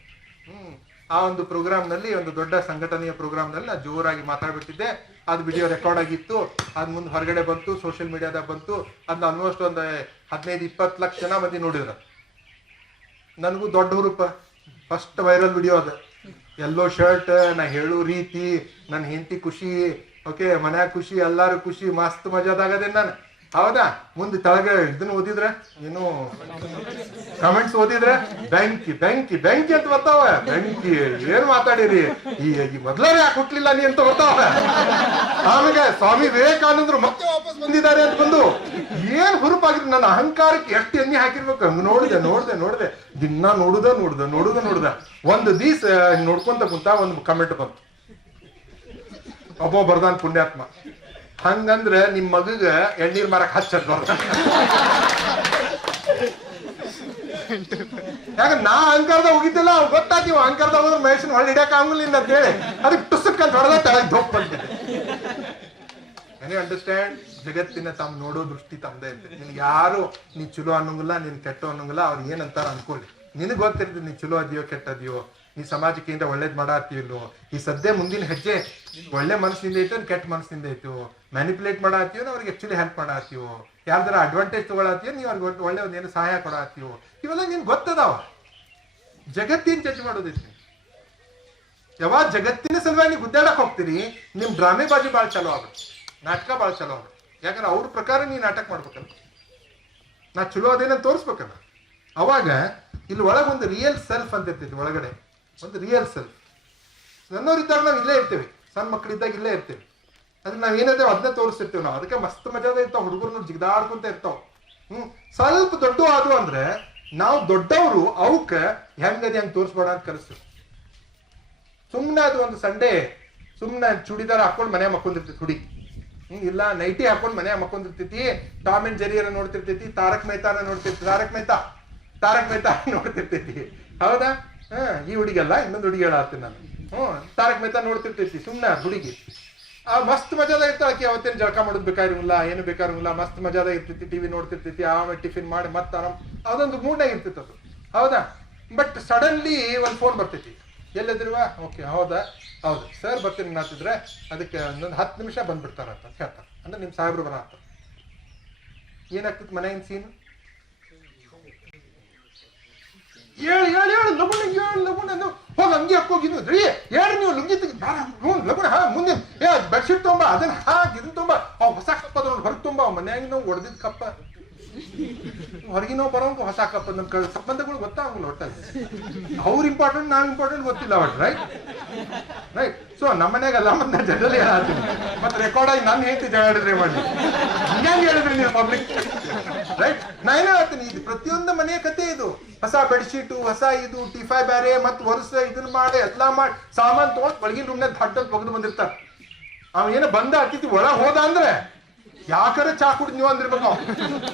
ಆ ಒಂದು ಪ್ರೋಗ್ರಾಮ್ನಲ್ಲಿ, ಒಂದು ದೊಡ್ಡ ಸಂಘಟನೆಯ ಪ್ರೋಗ್ರಾಮ್ನಲ್ಲಿ ನಾನು ಜೋರಾಗಿ ಮಾತಾಡ್ಬಿಟ್ಟಿದ್ದೆ. ಅದು ವಿಡಿಯೋ ರೆಕಾರ್ಡ್ ಆಗಿತ್ತು. ಅದ್ ಮುಂದೆ ಹೊರಗಡೆ ಬಂತು, ಸೋಷಿಯಲ್ ಮೀಡಿಯಾದಾಗ ಬಂತು. ಅದನ್ನ ಆಲ್ಮೋಸ್ಟ್ ಒಂದು 15-20 ಲಕ್ಷ ಜನ ಮಂದಿ ನೋಡಿದ್ರು. ನನಗೂ ದೊಡ್ಡ ಹುರುಪ, ಫಸ್ಟ್ ವೈರಲ್ ವಿಡಿಯೋ ಅದ. ಎಲ್ಲೋ ಶರ್ಟ್, ನಾ ಹೇಳು ರೀತಿ, ನನ್ನ ಹೆಂಡತಿ ಖುಷಿ, ಓಕೆ ಮನ್ಯಾಗ ಖುಷಿ, ಎಲ್ಲಾರು ಖುಷಿ, ಮಸ್ತ್ ಮಜಾದಾಗದೆ ನಾನು. ಹೌದಾ? ಮುಂದೆ ತೆಳಗೆ ಇದನ್ನ ಓದಿದ್ರೆ ಏನು ಕಮೆಂಟ್ಸ್ ಓದಿದ್ರೆ ಬೆಂಕಿ ಬೆಂಕಿ ಬೆಂಕಿ ಅಂತ ಬರ್ತಾವ. ಬೆಂಕಿ ಏನ್ ಮಾತಾಡಿರಿ, ಈ ಮೊದ್ಲೇ ಯಾಕೆ ಹುಟ್ಲಿಲ್ಲ ನೀ ಅಂತ ಬರ್ತಾವ. ಆಮೇಲೆ ಸ್ವಾಮಿ ವಿವೇಕಾನಂದರು ಮತ್ತೆ ವಾಪಸ್ ಬಂದಿದ್ದಾರೆ ಅಂತ ಬಂದು ಏನ್ ಹುರುಪಾಗಿದ್ರು. ನನ್ನ ಅಹಂಕಾರಕ್ಕೆ ಎಷ್ಟು ಎಣ್ಣೆ ಹಾಕಿರ್ಬೇಕು. ಹಂಗ ನೋಡ್ದೆ ದಿನ ನೋಡುದ ಒಂದು ದಿವ್ಸ ನೋಡ್ಕೊಂತ ಕುಂತ ಒಂದು ಕಮೆಂಟ್ ಬಂತು. ಒಬ್ಬ ಬರ್ದಾನ್ ಪುಣ್ಯಾತ್ಮ, ಹಂಗಂದ್ರೆ ನಿಮ್ ಮಗಗ ಎಳ್ನೀರ್ ಮಾರಕ್ ಹಚ್ಚದ್ ನೋಡ. ಯಾಕ ನಾ ಅಹಂಕಾರದ ಹೋಗಿದ್ದಿಲ್ಲ, ಗೊತ್ತಾಗ್ತೀವ ಅಹಂಕಾರದ ಹೋದ್ರೆ ಮಹೇಶನ್ ಹೊಳ್ಳಿ ಹಿಡಿಯಕ್ ಆಗಲಿಲ್ಲ ಅಂತ ಹೇಳಿ ಅದಕ್ಕೆ ಟುಸಕ್ಕಂತ ಹೊಡೆದ ತಳಗ್ ಧೋಪ್ ಬಂದಿದೆ. Any understand? ಜಗತ್ತಿನ ತಮ್ಮ ನೋಡೋ ದೃಷ್ಟಿ ತಮ್ಮದೇ ಇರ್ತದೆ. ನಿನ್ಗೆ ಯಾರು ನೀ ಚಲೋ ಅನ್ನೋಂಗಿಲ್ಲ, ನೀನ್ ಕೆಟ್ಟ ಅನ್ನೋಂಗಿಲ್ಲ. ಅವ್ರು ಏನಂತಾರ ಅನ್ಕೊಳ್ಳಿ, ನಿನಗ್ ಗೊತ್ತಿರ್ತದೆ ನೀ ಚಲೋ ಅದೆಯೋ ಕೆಟ್ಟದಿಯೋ, ನೀ ಸಮಾಜಕ್ಕೆ ಏನಾರ ಒಳ್ಳೇದ್ ಮಾಡಾತೀವಿಲ್ಲೋ. ಈ ಸದ್ಯ ಮುಂದಿನ ಹೆಜ್ಜೆ ಒಳ್ಳೆ ಮನಸ್ಸಿಂದ ಐತೋ ಕೆಟ್ಟ ಮನಸ್ಸಿಂದ ಐತೋ, ಮ್ಯಾನಿಪುಲೇಟ್ ಮಾಡಾತೀವೋ ಅವ್ರಿಗೆ ಆಕ್ಚುಲಿ ಹೆಲ್ಪ್ ಮಾಡಾತೀವೋ, ಯಾರ್ದಾರ ಅಡ್ವಾಂಟೇಜ್ ತಗೊಳತ್ತೀವೋ ನೀವು ಅವ್ರಿಗೆ ಒಳ್ಳೆ ಒಂದೇನು ಸಹಾಯ ಕೊಡಾತೀವೋ, ಇವೆಲ್ಲ ನಿನ್ ಗೊತ್ತದಾವ. ಜಗತ್ತಿನ ಜಡ್ಜ್ ಮಾಡೋದೈತಿ. ಯಾವಾಗ ಜಗತ್ತಿನ ಸಲುವಾಗಿ ನೀವು ಗುದ್ದಾಡಕ್ ಹೋಗ್ತೀರಿ, ನಿಮ್ ಡ್ರಾಮೆ ಬಾಜಿ ಭಾಳ ಚಲೋ ಆಗುತ್ತೆ, ನಾಟಕ ಭಾಳ ಚಲೋ ಆಗುತ್ತೆ. ಯಾಕಂದ್ರೆ ಅವ್ರ ಪ್ರಕಾರ ನೀ ನಾಟಕ ಮಾಡ್ಬೇಕಲ್ಲ, ನಾ ಚಲೋ ಅದೇನಂತ ತೋರಿಸ್ಬೇಕಲ್ಲ. ಅವಾಗ ಇಲ್ಲಿ ಒಳಗೊಂದು ರಿಯಲ್ ಸೆಲ್ಫ್ ಅಂತ ಇರ್ತೈತಿ. ಒಳಗಡೆ ಒಂದು ರಿಯಲ್ ಸೆಲ್ಫ್. ಸಣ್ಣವರಿದ್ದಾಗ ನಾವು ಇಲ್ಲೇ ಇರ್ತೇವೆ, ಸಣ್ಣ ಮಕ್ಕಳಿದ್ದಾಗ ಇಲ್ಲೇ ಇರ್ತೇವೆ. ಅದ್ರ ನಾವ್ ಏನಿದ್ದೇವೆ ಅದನ್ನೇ ತೋರಿಸ್ತಿರ್ತೇವೆ ನಾವು. ಅದಕ್ಕೆ ಮಸ್ತ್ ಮಜಾದ ಇರ್ತಾವ, ಹುಡುಗರು ಜಿಗ್ದಾಡ್ಕೊಂತ ಇರ್ತಾವ. ಸ್ವಲ್ಪ ದೊಡ್ಡ ಆದ್ವು ಅಂದ್ರೆ ನಾವು ದೊಡ್ಡವರು ಅವಕ್ಕ ಹೆಂಗದೆ ಹೆಂಗ್ ತೋರಿಸ್ಬೇಡ ಅಂತ ಕಲಿಸ್ತೀವಿ. ಸುಮ್ನೆ ಅದು ಒಂದು ಸಂಡೇ ಸುಮ್ನೆ ಚೂಡಿದಾರ ಹಾಕೊಂಡು ಮನೆ ಮಕ್ಕೊಂಡಿರ್ತೈತಿ ಹುಡುಗಿ. ಇಲ್ಲ ನೈಟಿ ಹಾಕೊಂಡು ಮನೆ ಮಕ್ಕೊಂಡಿರ್ತೈತಿ, ಟಾಮ್ ಅಂಡ್ ಜೆರಿಯರ ನೋಡ್ತಿರ್ತೈತಿ, ತಾರಕ್ ಮೆಹ್ತಾನ ನೋಡ್ತಿರ್ತಿ, ತಾರಕ್ ಮೆಹ್ತಾ ನೋಡ್ತಿರ್ತೈತಿ. ಹೌದಾ? ಈ ಹುಡುಗಿಯಲ್ಲ, ಇನ್ನೊಂದು ಹುಡುಗಿ ಹೇಳತ್ತೀನಿ ನಾನು. ತಾರಕ್ ಮೆಹ್ತಾ ನೋಡ್ತಿರ್ತೈತಿ ಸುಮ್ನೆ ಹುಡುಗಿ. ಆ ಮಸ್ತ್ ಮಜಾದ ಇರ್ತಾಳಕಿ. ಅವತ್ತೇನು ಜಳಕ ಮಾಡೋದು ಬೇಕಾಗಿರಲ್ಲ, ಏನು ಬೇಕಾಗಿರಲ್ಲ, ಮಸ್ತ್ ಮಜಾದ ಇರ್ತೈತಿ. ಟಿವಿ ನೋಡ್ತಿರ್ತೈತಿ, ಆಮೇಲೆ ಟಿಫಿನ್ ಮಾಡಿ ಮತ್ತೆ ಆರಾಮ್ ಅದೊಂದು ಮೂಡ್ನಾಗ ಇರ್ತೈತಿ ಅದು. ಹೌದಾ? ಬಟ್ ಸಡನ್ಲಿ ಒಂದು ಫೋನ್ ಬರ್ತೈತಿ, ಎಲ್ಲಿದ್ರುವ? ಓಕೆ ಹೌದು ಸರ್ ಬರ್ತೀನಿ ನಾತಿದ್ರೆ ಅದಕ್ಕೆ ಒಂದೊಂದು 10 ನಿಮಿಷ ಬಂದ್ಬಿಡ್ತಾರಂತ ಹೇಳ್ತಾರೆ. ಅಂದ್ರೆ ನಿಮ್ ಸಾಹೇಬ್ರು ಬರತ್ತ. ಏನಾಗ್ತೈತಿ ಮನೆಯಿಂದ ಸೀನ್? ಹೇಳು ಲಗುಣ ಹೋಗಿ ಅಂಗಿ ಹಾಕೋಗಿದ್ದು ಹೇಳಿ ನೀವು ಲುಂಗಿ ಲಗುಣ ಮುಂದೆ ಬೆಡ್ಶೀಟ್ ತೊಂಬ, ಅದನ್ನ ಇದನ್ನ ತೊಂಬ, ಹೊಸ ಕಪ್ಪ ಅದನ್ನ ಹೊರಗೆ ತೊಂಬ. ಮನ್ಯಾಗ ನಾವು ಹೊಡೆದಿದ್ ಕಪ್ಪ, ಹೊರಗಿನವ್ ಬರೋಂಗ ಹೊಸ ಕಪ್ಪ. ನಮ್ ಸಂಬಂಧಗಳು ಗೊತ್ತಾಗಲ್ಲ ಒಟ್ಟಲ್ಲಿ. ಅವ್ರ ಇಂಪಾರ್ಟೆಂಟ್, ನಾವ್ ಇಂಪಾರ್ಟೆಂಟ್ ಗೊತ್ತಿಲ್ಲ ಒಟ್ಟು. ರೈಟ್. ಸೊ ನಮ್ಮ ಮನ್ಯಾಗಲ್ಲ, ಮತ್ತೆ ನಾನು ಜನರಲಿ ಹೇಳ್ತೀನಿ. ಮತ್ತೆ ರೆಕಾರ್ಡ್ ಆಗಿ ನಾನು ಹೇಳ್ತಿ ಜಗಳಿದ್ರೆ ಮಾಡಿ ಹಿಂಗೆ ಹೇಳಿದ್ರಿ ನೀವು ಪಬ್ಲಿಕ್. ರೈಟ್. ನಾ ಏನೇ ಹೇಳ್ತೀನಿ, ಇದು ಪ್ರತಿಯೊಂದು ಮನೆಯ ಕತೆ. ಇದು ಹೊಸ ಬೆಡ್ಶೀಟು, ಹೊಸ ಇದು ಟಿಫೈ ಬೇರೆ, ಮತ್ತೆ ವರ್ಷ ಇದನ್ನ ಮಾಡಿ ಎಲ್ಲಾ ಮಾಡಿ ಸಾಮಾನ್ ತಗೊಂಡು ಒಳಗಿನ ರೂಮ್ನಾಗ ದಡ್ಡ ಒಗದು ಬಂದಿರ್ತಾರ. ಅವ ಏನೋ ಬಂದ ಅತಿಥಿ ಒಳಗ್ ಹೋದ ಅಂದ್ರೆ ಯಾಕಾರ ಚಾ ಕುಡಿದ್ ನೀವು ಅಂದಿರ್ಬೇಕು.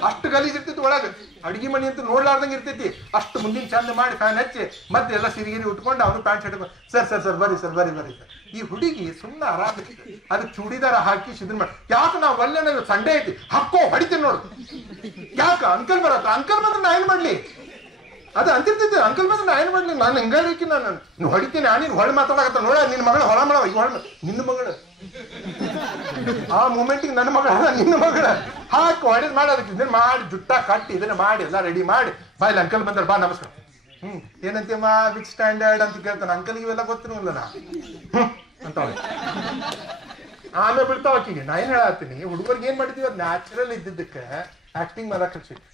ಅಷ್ಟು ಗಲೀಜ್ ಇರ್ತೈತಿ ಒಳಗೆ. ಅಡಿಗೆ ಮನಿ ಅಂತ ನೋಡ್ಲಾರ್ದಂಗೆ ಇರ್ತೈತಿ. ಅಷ್ಟು ಮುಂದಿನ ಚಂದ ಮಾಡಿ ಫ್ಯಾನ್ ಹಚ್ಚಿ ಮತ್ತೆ ಎಲ್ಲ ಸಿರಿಗಿರಿ ಉಟ್ಕೊಂಡು ಅವನು ಪ್ಯಾಂಟ್ ಶರ್ಟ್ ಸರ್ ಬರ್ರಿ ಸರ್. ಈ ಹುಡುಗಿ ಸುಮ್ಮನೆ ಆರಾಮ ಅದಕ್ಕೆ ಚೂಡಿದಾರ ಹಾಕಿ ಇದನ್ನ ಮಾಡಿ. ಯಾಕೆ ನಾವು ಒಳ್ಳೆ ಸಂಡೇ ಐತಿ ಹಾಕೋ ಹೊಡಿತೀನಿ ನೋಡು. ಯಾಕ ಅಂಕಲ್ ಬರತ್ತ? ಅಂಕಲ್ ಬಂದ್ರೆ ನಾ ಏನ್ ಮಾಡ್ಲಿ? ಅದು ಅಂತಿರ್ತೈತಿ. ಅಂಕಲ್ ಬಂದ್ರೆ ನಾ ಏನ್ ಮಾಡ್ಲಿ? ನಾನು ಹಿಂಗಾರಿಕಿ ನಾನು ಹೊಡಿತೀನಿ. ನೀನು ಹೊಳೆ ಮಾತಾಡಕತ್ತ ನೋಡ, ನಿನ್ನ ಮಗಳು ಹೊಳ ಮಾಡವ. ಈಗ ಹೊಳ ನಿನ್ನ ಮಗಳು ಆ ಮೂಮೆಂಟಿಗೆ ನನ್ನ ಮಗಳ ನಿನ್ನ ಮಗಳ ಹಾಕಿ ಹೊಡೆದ್ ಮಾಡಿ ಅದಕ್ಕೆ ಇದನ್ನ ಮಾಡಿ ಜುಟ್ಟ ಕಟ್ಟಿ ಇದನ್ನ ಮಾಡಿ ಎಲ್ಲ ರೆಡಿ ಮಾಡಿ ಬಾಯ್ಲಿ ಅಂಕಲ್ ಬಂದ್ರೆ ಬಾ ನಮಸ್ಕಾರ ಏನಂತೀಯಮ್ಮ ವಿಚ್ ಸ್ಟ್ಯಾಂಡರ್ಡ್ ಅಂತ ಕೇಳ್ತಾನೆ. ಅಂಕಲ್ಗೆ ಇವೆಲ್ಲ ಗೊತ್ತಿರಲಿಲ್ಲ ನಾ ಅಂತ ಆಮೇಲೆ ಬಿಡ್ತಾವ ಆಕಿಗೆ. ನಾ ಏನ್ ಹೇಳತ್ತೀನಿ, ಹುಡುಗರ್ಗೆ ಏನ್ ಮಾಡಿದೀವಿ ಅದು ನ್ಯಾಚುರಲ್ ಇದ್ದಿದ್ದಕ್ಕೆ ಆಕ್ಟಿಂಗ್ ಮಾಡಕ್ ಕಲ್ಸಿದ್ವಿ,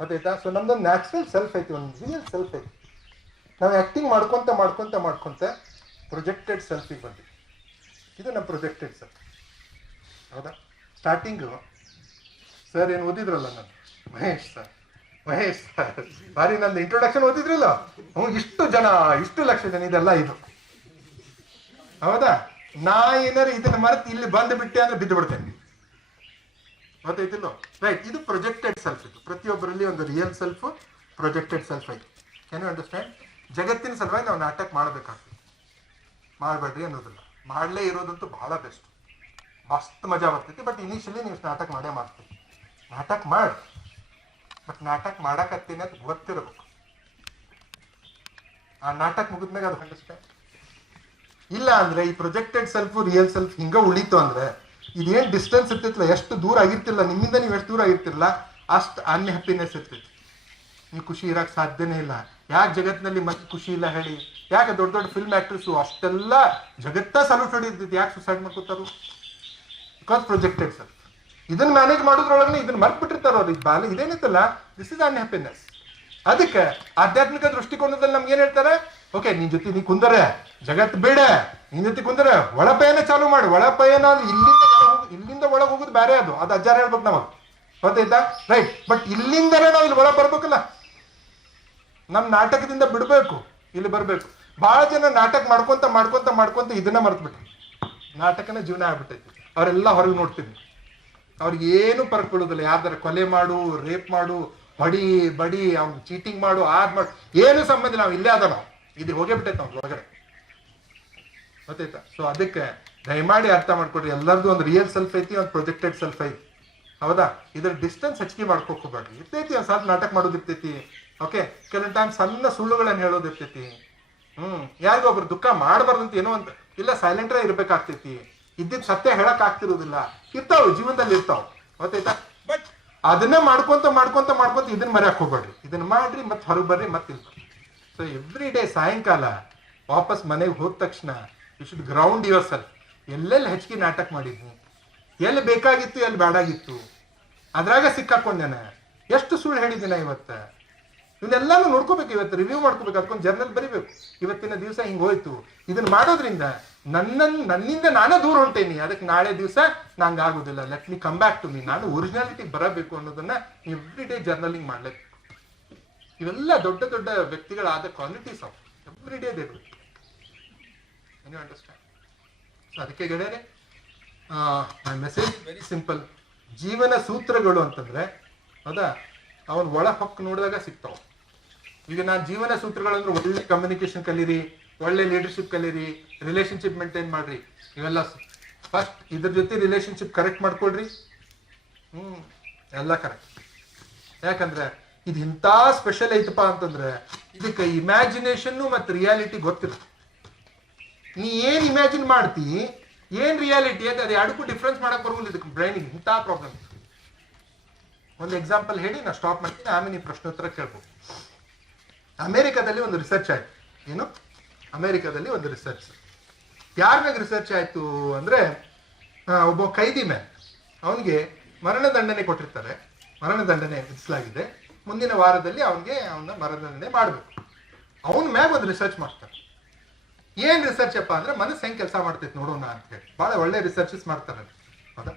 ಗೊತ್ತಾಯ್ತಾ? ಸೊ ನಮ್ದೊಂದು ನ್ಯಾಚುರಲ್ ಸೆಲ್ಫ್ ಐತಿ, ಒಂದು ರಿಯಲ್ ಸೆಲ್ಫ್ ಐತಿ. ನಾವು ಆಕ್ಟಿಂಗ್ ಮಾಡ್ಕೊಂತ ಮಾಡ್ಕೊಂತ ಮಾಡ್ಕೊಂತ ಪ್ರೊಜೆಕ್ಟೆಡ್ ಸೆಲ್ಫಿಗೆ ಬಂದ್ವಿ. ಇದು ನಮ್ಮ ಪ್ರೊಜೆಕ್ಟೆಡ್ ಸೆಲ್ಫ್, ಹೌದಾ? ಸ್ಟಾರ್ಟಿಂಗು ಸರ್ ಏನು ಓದಿದ್ರಲ್ಲ ನಾನು, ಮಹೇಶ್ ಸರ್ ಬಾರಿ ನಂದು ಇಂಟ್ರೊಡಕ್ಷನ್ ಓದಿದ್ರಲ್ಲ, ಇಷ್ಟು ಜನ, ಇಷ್ಟು ಲಕ್ಷ ಜನ, ಇದೆಲ್ಲ ಇದು, ಹೌದಾ? ನಾ ಏನಾರು ಇದನ್ನ ಮರೆತು ಇಲ್ಲಿ ಬಂದು ಬಿಟ್ಟೆ ಅಂದ್ರೆ ಬಿದ್ದು ಬಿಡ್ತೇನೆ, ಗೊತ್ತೈತಿಲ್ಲ? ರೈಟ್, ಇದು ಪ್ರೊಜೆಕ್ಟೆಡ್ ಸೆಲ್ಫ್. ಇದು ಪ್ರತಿಯೊಬ್ಬರಲ್ಲಿ ಒಂದು ರಿಯಲ್ ಸೆಲ್ಫ್, ಪ್ರೊಜೆಕ್ಟೆಡ್ ಸೆಲ್ಫ್ ಐತಿ. Can you understand? ಜಗತ್ತಿನ ಸಲುವಾಗಿ ನಾವು ನಾಟಕ ಮಾಡಬೇಕಾಗ್ತದೆ, ಮಾಡಬೇಡ್ರಿ ಅನ್ನೋದಿಲ್ಲ. ಮಾಡಲೇ ಇರೋದಂತೂ ಬಹಳ ಬೆಸ್ಟ್, ಮಸ್ತ್ ಮಜಾ ಬರ್ತೈತಿ. ಬಟ್ ಇನಿಷಿಯಲಿ ನೀವು ನಾಟಕ ಮಾಡೇ ಮಾಡ್ತೀವಿ, ನಾಟಕ ಮಾಡಿ. ಬಟ್ ನಾಟಕ ಮಾಡಕತ್ತೀನಿ ಅಂತ ಗೊತ್ತಿರಬೇಕು. ಆ ನಾಟಕ ಮುಗಿದ್ಮೇಲೆ ಅದು ಅಂಡರ್ಸ್ಟ್ಯಾಂಡ್. ಇಲ್ಲ ಅಂದ್ರೆ ಈ ಪ್ರೊಜೆಕ್ಟೆಡ್ ಸೆಲ್ಫ್ ರಿಯಲ್ ಸೆಲ್ಫ್ ಹಿಂಗ ಉಳಿತು ಅಂದ್ರೆ ಇದೇನ್ ಡಿಸ್ಟೆನ್ಸ್ ಇರ್ತಿತ್ತಲ್ಲ, ಎಷ್ಟು ದೂರ ಆಗಿರ್ತಿಲ್ಲ ನಿಮ್ಮಿಂದ, ನೀವು ಎಷ್ಟು ದೂರ ಆಗಿರ್ತಿರಲ್ಲ ಅಷ್ಟು ಅನ್ಹ್ಯಾಪಿನೆಸ್ ಇರ್ತೈತಿ. ನೀವು ಖುಷಿ ಇರಕ್ ಸಾಧ್ಯನೇ ಇಲ್ಲ. ಯಾಕೆ ಜಗತ್ತಿನಲ್ಲಿ ಮತ್ತೆ ಖುಷಿ ಇಲ್ಲ ಹೇಳಿ? ಯಾಕೆ ದೊಡ್ಡ ದೊಡ್ಡ ಫಿಲ್ಮ್ ಆಕ್ಟರ್ಸು ಅಷ್ಟೆಲ್ಲ ಜಗತ್ತ ಸಲ್ಯೂಟ್ ಹೊಡಿರ್ತೈತಿ, ಯಾಕೆ ಸುಸೈಡ್ ಮಾಡ್ಕೋತಾರು? Because projected self. ಇದನ್ನ ಮ್ಯಾನೇಜ್ ಮಾಡೋದ್ರೊಳಗೆ ಇದನ್ನ ಮರ್ತ್ ಬಿಟ್ಟಿರ್ತಾರ ಅವ್ರು. ಇದೇನಿತ್ತಲ್ಲ, ದಿಸ್ ಇಸ್ ಅನ್ಹ್ಯಾಪಿನೆಸ್. ಅದಕ್ಕೆ ಆಧ್ಯಾತ್ಮಿಕ ದೃಷ್ಟಿಕೋನದಲ್ಲಿ ನಮ್ಗೆ ಏನ್ ಹೇಳ್ತಾರೆ? ಓಕೆ, ನಿನ್ ಜೊತೆ ನೀ ಕುಂದರೆ ಜಗತ್ ಬೇಡ, ನಿನ್ ಜೊತೆ ಕುಂದರೆ ಒಳಪಯನ ಚಾಲು ಮಾಡಿ. ಒಳಪಯನ ಇಲ್ಲಿಂದ ಒಳಗೆ ಹೋಗುದು ಬೇರೆ, ಅದು ಅಜ್ಜಾರ ಹೇಳ್ಬೇಕು ನಮಗ್, ಗೊತ್ತಾಯ್ತಾ? ರೈಟ್. ಬಟ್ ಇಲ್ಲಿಂದಲೇ ನಾವು ಇಲ್ಲಿ ಒಳಗೆ ಬರ್ಬೇಕಲ್ಲ, ನಮ್ ನಾಟಕದಿಂದ ಬಿಡ್ಬೇಕು, ಇಲ್ಲಿ ಬರ್ಬೇಕು. ಬಹಳ ಜನ ನಾಟಕ ಮಾಡ್ಕೊಂತ ಮಾಡ್ಕೊಂತ ಮಾಡ್ಕೊಂತ ಇದನ್ನ ಮರ್ತ್ ಬಿಟ್ರಿ, ನಾಟಕನ ಜೀವನ ಆಗ್ಬಿಟ್ಟೈತಿ. ಅವರೆಲ್ಲ ಹೊರಗೆ ನೋಡ್ತಿದ್ವಿ, ಅವ್ರಿಗೆ ಏನು ಫರಕ್ ಬೀಳೋದಿಲ್ಲ. ಯಾರ್ದಾರ ಕೊಲೆ ಮಾಡು, ರೇಪ್ ಮಾಡು, ಹೊಡಿ ಬಡಿ, ಅವ್ನು ಚೀಟಿಂಗ್ ಮಾಡು, ಮಾಡು, ಏನು ಸಂಬಂಧ. ನಾವು ಇಲ್ಲೇ ಅದ, ನಾವು ಇದು ಹೋಗೇ ಬಿಟ್ಟೈತೆ ಅವ್ನ ಹೊರಗಡೆ, ಗೊತ್ತಾಯ್ತಾ? ಸೊ ಅದಕ್ಕೆ ದಯಮಾಡಿ ಅರ್ಥ ಮಾಡ್ಕೊಡ್ರಿ, ಎಲ್ಲರದು ಒಂದು ರಿಯಲ್ ಸೆಲ್ಫ್ ಐತಿ, ಒಂದು ಪ್ರೊಜೆಕ್ಟೆಡ್ ಸೆಲ್ಫ್ ಐತಿ, ಹೌದಾ? ಇದ್ರ ಡಿಸ್ಟೆನ್ಸ್ ಹೆಚ್ಚಿಗೆ ಮಾಡ್ಕೋಬೇಡ್ರಿ. ಇರ್ತೈತಿ ಒಂದ್ ಸಾಲ ನಾಟಕ ಮಾಡೋದಿರ್ತೈತಿ, ಓಕೆ? ಕೆಲವೊಂದು ಟೈಮ್ ಸಣ್ಣ ಸುಳ್ಳುಗಳನ್ನ ಹೇಳೋದಿರ್ತೈತಿ. ಯಾರಿಗೊಬ್ರು ದುಃಖ ಮಾಡಬಾರ್ದಂತ ಏನೋ ಅಂತ ಇಲ್ಲ, ಸೈಲೆಂಟ್ರೇ ಇರ್ಬೇಕಾಗ್ತೈತಿ. ಇದ್ದಿದ್ ಸತ್ಯ ಹೇಳಕ್ ಆಗ್ತಿರೋದಿಲ್ಲ, ಇರ್ತಾವ ಜೀವನದಲ್ಲಿ ಇರ್ತಾವ, ಗೊತ್ತಾಯ್ತಾ? ಬಟ್ ಅದನ್ನ ಮಾಡ್ಕೊಂತ ಮಾಡ್ಕೊಂತ ಮಾಡ್ಕೊಂತ ಇದನ್ನ ಮರ್ಯಾಕ್ ಹೋಗ್ಬೇಡ್ರಿ. ಇದನ್ನ ಮಾಡ್ರಿ, ಮತ್ತೆ ಹೊರಗೆ ಬರ್ರಿ, ಮತ್ತೆ ಇಲ್ಲ. ಸೊ ಎವ್ರಿ ಡೇ ಸಾಯಂಕಾಲ ವಾಪಸ್ ಮನೆಗೆ ಹೋದ ತಕ್ಷಣ you should ground yourself. ಎಲ್ಲೆಲ್ಲಿ ಹೆಚ್ಚಿಗೆ ನಾಟಕ ಮಾಡಿದ್ನಿ, ಎಲ್ಲಿ ಬೇಕಾಗಿತ್ತು, ಎಲ್ಲಿ ಬೇಡಾಗಿತ್ತು, ಅದ್ರಾಗ ಸಿಕ್ಕಾಕೊಂಡೇನ, ಎಷ್ಟು ಸುಳ್ಳು ಹೇಳಿದ್ದೀನ ಇವತ್ತ, ಇವನ್ನೆಲ್ಲಾನು ನೋಡ್ಕೋಬೇಕು. ಇವತ್ತು ರಿವ್ಯೂ ಮಾಡ್ಕೋಬೇಕು, ಅದಕ್ಕೊಂದು ಜರ್ನಲ್ ಬರಿಬೇಕು. ಇವತ್ತಿನ ದಿವಸ ಹಿಂಗೆ ಹೋಯ್ತು, ಇದನ್ನ ಮಾಡೋದ್ರಿಂದ ನನ್ನಿಂದ ನಾನೇ ದೂರ ಹೊಂಟೇನಿ, ಅದಕ್ಕೆ ನಾಳೆ ದಿವಸ ನಂಗೆ ಆಗೋದಿಲ್ಲ, let me come back to me, ನಾನು ಒರಿಜಿನಾಲಿಟಿಗೆ ಬರಬೇಕು ಅನ್ನೋದನ್ನ ಎವ್ರಿ ಡೇ ಜರ್ನಲಿಂಗ್ ಮಾಡ್ಲೇಬೇಕು. ಇವೆಲ್ಲ ದೊಡ್ಡ ದೊಡ್ಡ ವ್ಯಕ್ತಿಗಳಾದ qualities of every day they do. You understand? So ಅದಕ್ಕೆ ಗೆಳೆಯರೆ, ಮೈ ಮೆಸೇಜ್ ವೆರಿ ಸಿಂಪಲ್. ಜೀವನ ಸೂತ್ರಗಳು ಅಂತಂದ್ರೆ, ಹೌದಾ, ಅವನ್ ಒಳ ಹೊಕ್ಕ ನೋಡಿದಾಗ ಸಿಗ್ತಾವ. ಈಗ ನಾನು ಜೀವನ ಸೂತ್ರಗಳಂದ್ರೆ ಒಳ್ಳೆ ಕಮ್ಯುನಿಕೇಶನ್ ಕಲೀರಿ, ಒಳ್ಳೆ ಲೀಡರ್ಶಿಪ್ ಕಲೀರಿ, ರಿಲೇಶನ್ಶಿಪ್ ಮೇಂಟೈನ್ ಮಾಡ್ರಿ, ಇವೆಲ್ಲ ಫಸ್ಟ್ ಇದ್ರ ಜೊತೆ ರಿಲೇಶನ್ಶಿಪ್ ಕರೆಕ್ಟ್ ಮಾಡ್ಕೊಳ್ರಿ. ಎಲ್ಲ ಕರೆಕ್ಟ್. ಯಾಕಂದ್ರೆ ಇದು ಇಂಥ ಸ್ಪೆಷಲ್ ಐತಪ್ಪ ಅಂತಂದ್ರೆ ಇದಕ್ಕೆ ಇಮ್ಯಾಜಿನೇಷನ್ ಮತ್ತು ರಿಯಾಲಿಟಿ ಗೊತ್ತಿರುತ್ತೆ. ನೀ ಏನ್ ಇಮ್ಯಾಜಿನ್ ಮಾಡ್ತಿ, ಏನ್ ರಿಯಾಲಿಟಿ ಅಂತ ಅದು ಎರಡಕ್ಕೂ ಡಿಫ್ರೆನ್ಸ್ ಮಾಡಕ್ ಬರೋಲ್ಲ ಇದಕ್ಕೆ ಬ್ರೈನಿಗೆ. ಇಂಥ ಪ್ರಾಬ್ಲಮ್. ಒಂದು ಎಕ್ಸಾಂಪಲ್ ಹೇಳಿ ನಾ ಸ್ಟಾಪ್ ಮಾಡ್ತೀನಿ, ಆಮೇಲೆ ನೀವು ಪ್ರಶ್ನೋತ್ತರ ಕೇಳ್ಬೋದು. ಅಮೆರಿಕಾದಲ್ಲಿ ಒಂದು ರಿಸರ್ಚ್ ಆಯ್ತು. ಏನು? ಅಮೆರಿಕಾದಲ್ಲಿ ಒಂದು ರಿಸರ್ಚ್. ಯಾರ ಮ್ಯಾಗ ರಿಸರ್ಚ್ ಆಯ್ತು ಅಂದ್ರೆ, ಒಬ್ಬ ಕೈದಿ ಮೇಲೆ ಅವನಿಗೆ ಮರಣದಂಡನೆ ಕೊಟ್ಟಿರ್ತಾರೆ, ಮರಣದಂಡನೆ ವಿಧಿಸಲಾಗಿದೆ, ಮುಂದಿನ ವಾರದಲ್ಲಿ ಅವನ ಮರಣದಂಡನೆ ಮಾಡಬೇಕು. ಅವನ ಮ್ಯಾಗ ಒಂದು ರಿಸರ್ಚ್ ಮಾಡ್ತಾರೆ. ಏನ್ ರಿಸರ್ಚ್ ಅಪ್ಪ ಅಂದ್ರೆ, ಮನಸ್ಸು ಹೆಂಗ್ ಕೆಲಸ ಮಾಡ್ತೈತೆ ನೋಡೋಣ ಅಂತ ಹೇಳಿ ಬಹಳ ಒಳ್ಳೆ ರಿಸರ್ಚಸ್ ಮಾಡ್ತಾರೆ. ಹೌದಾ?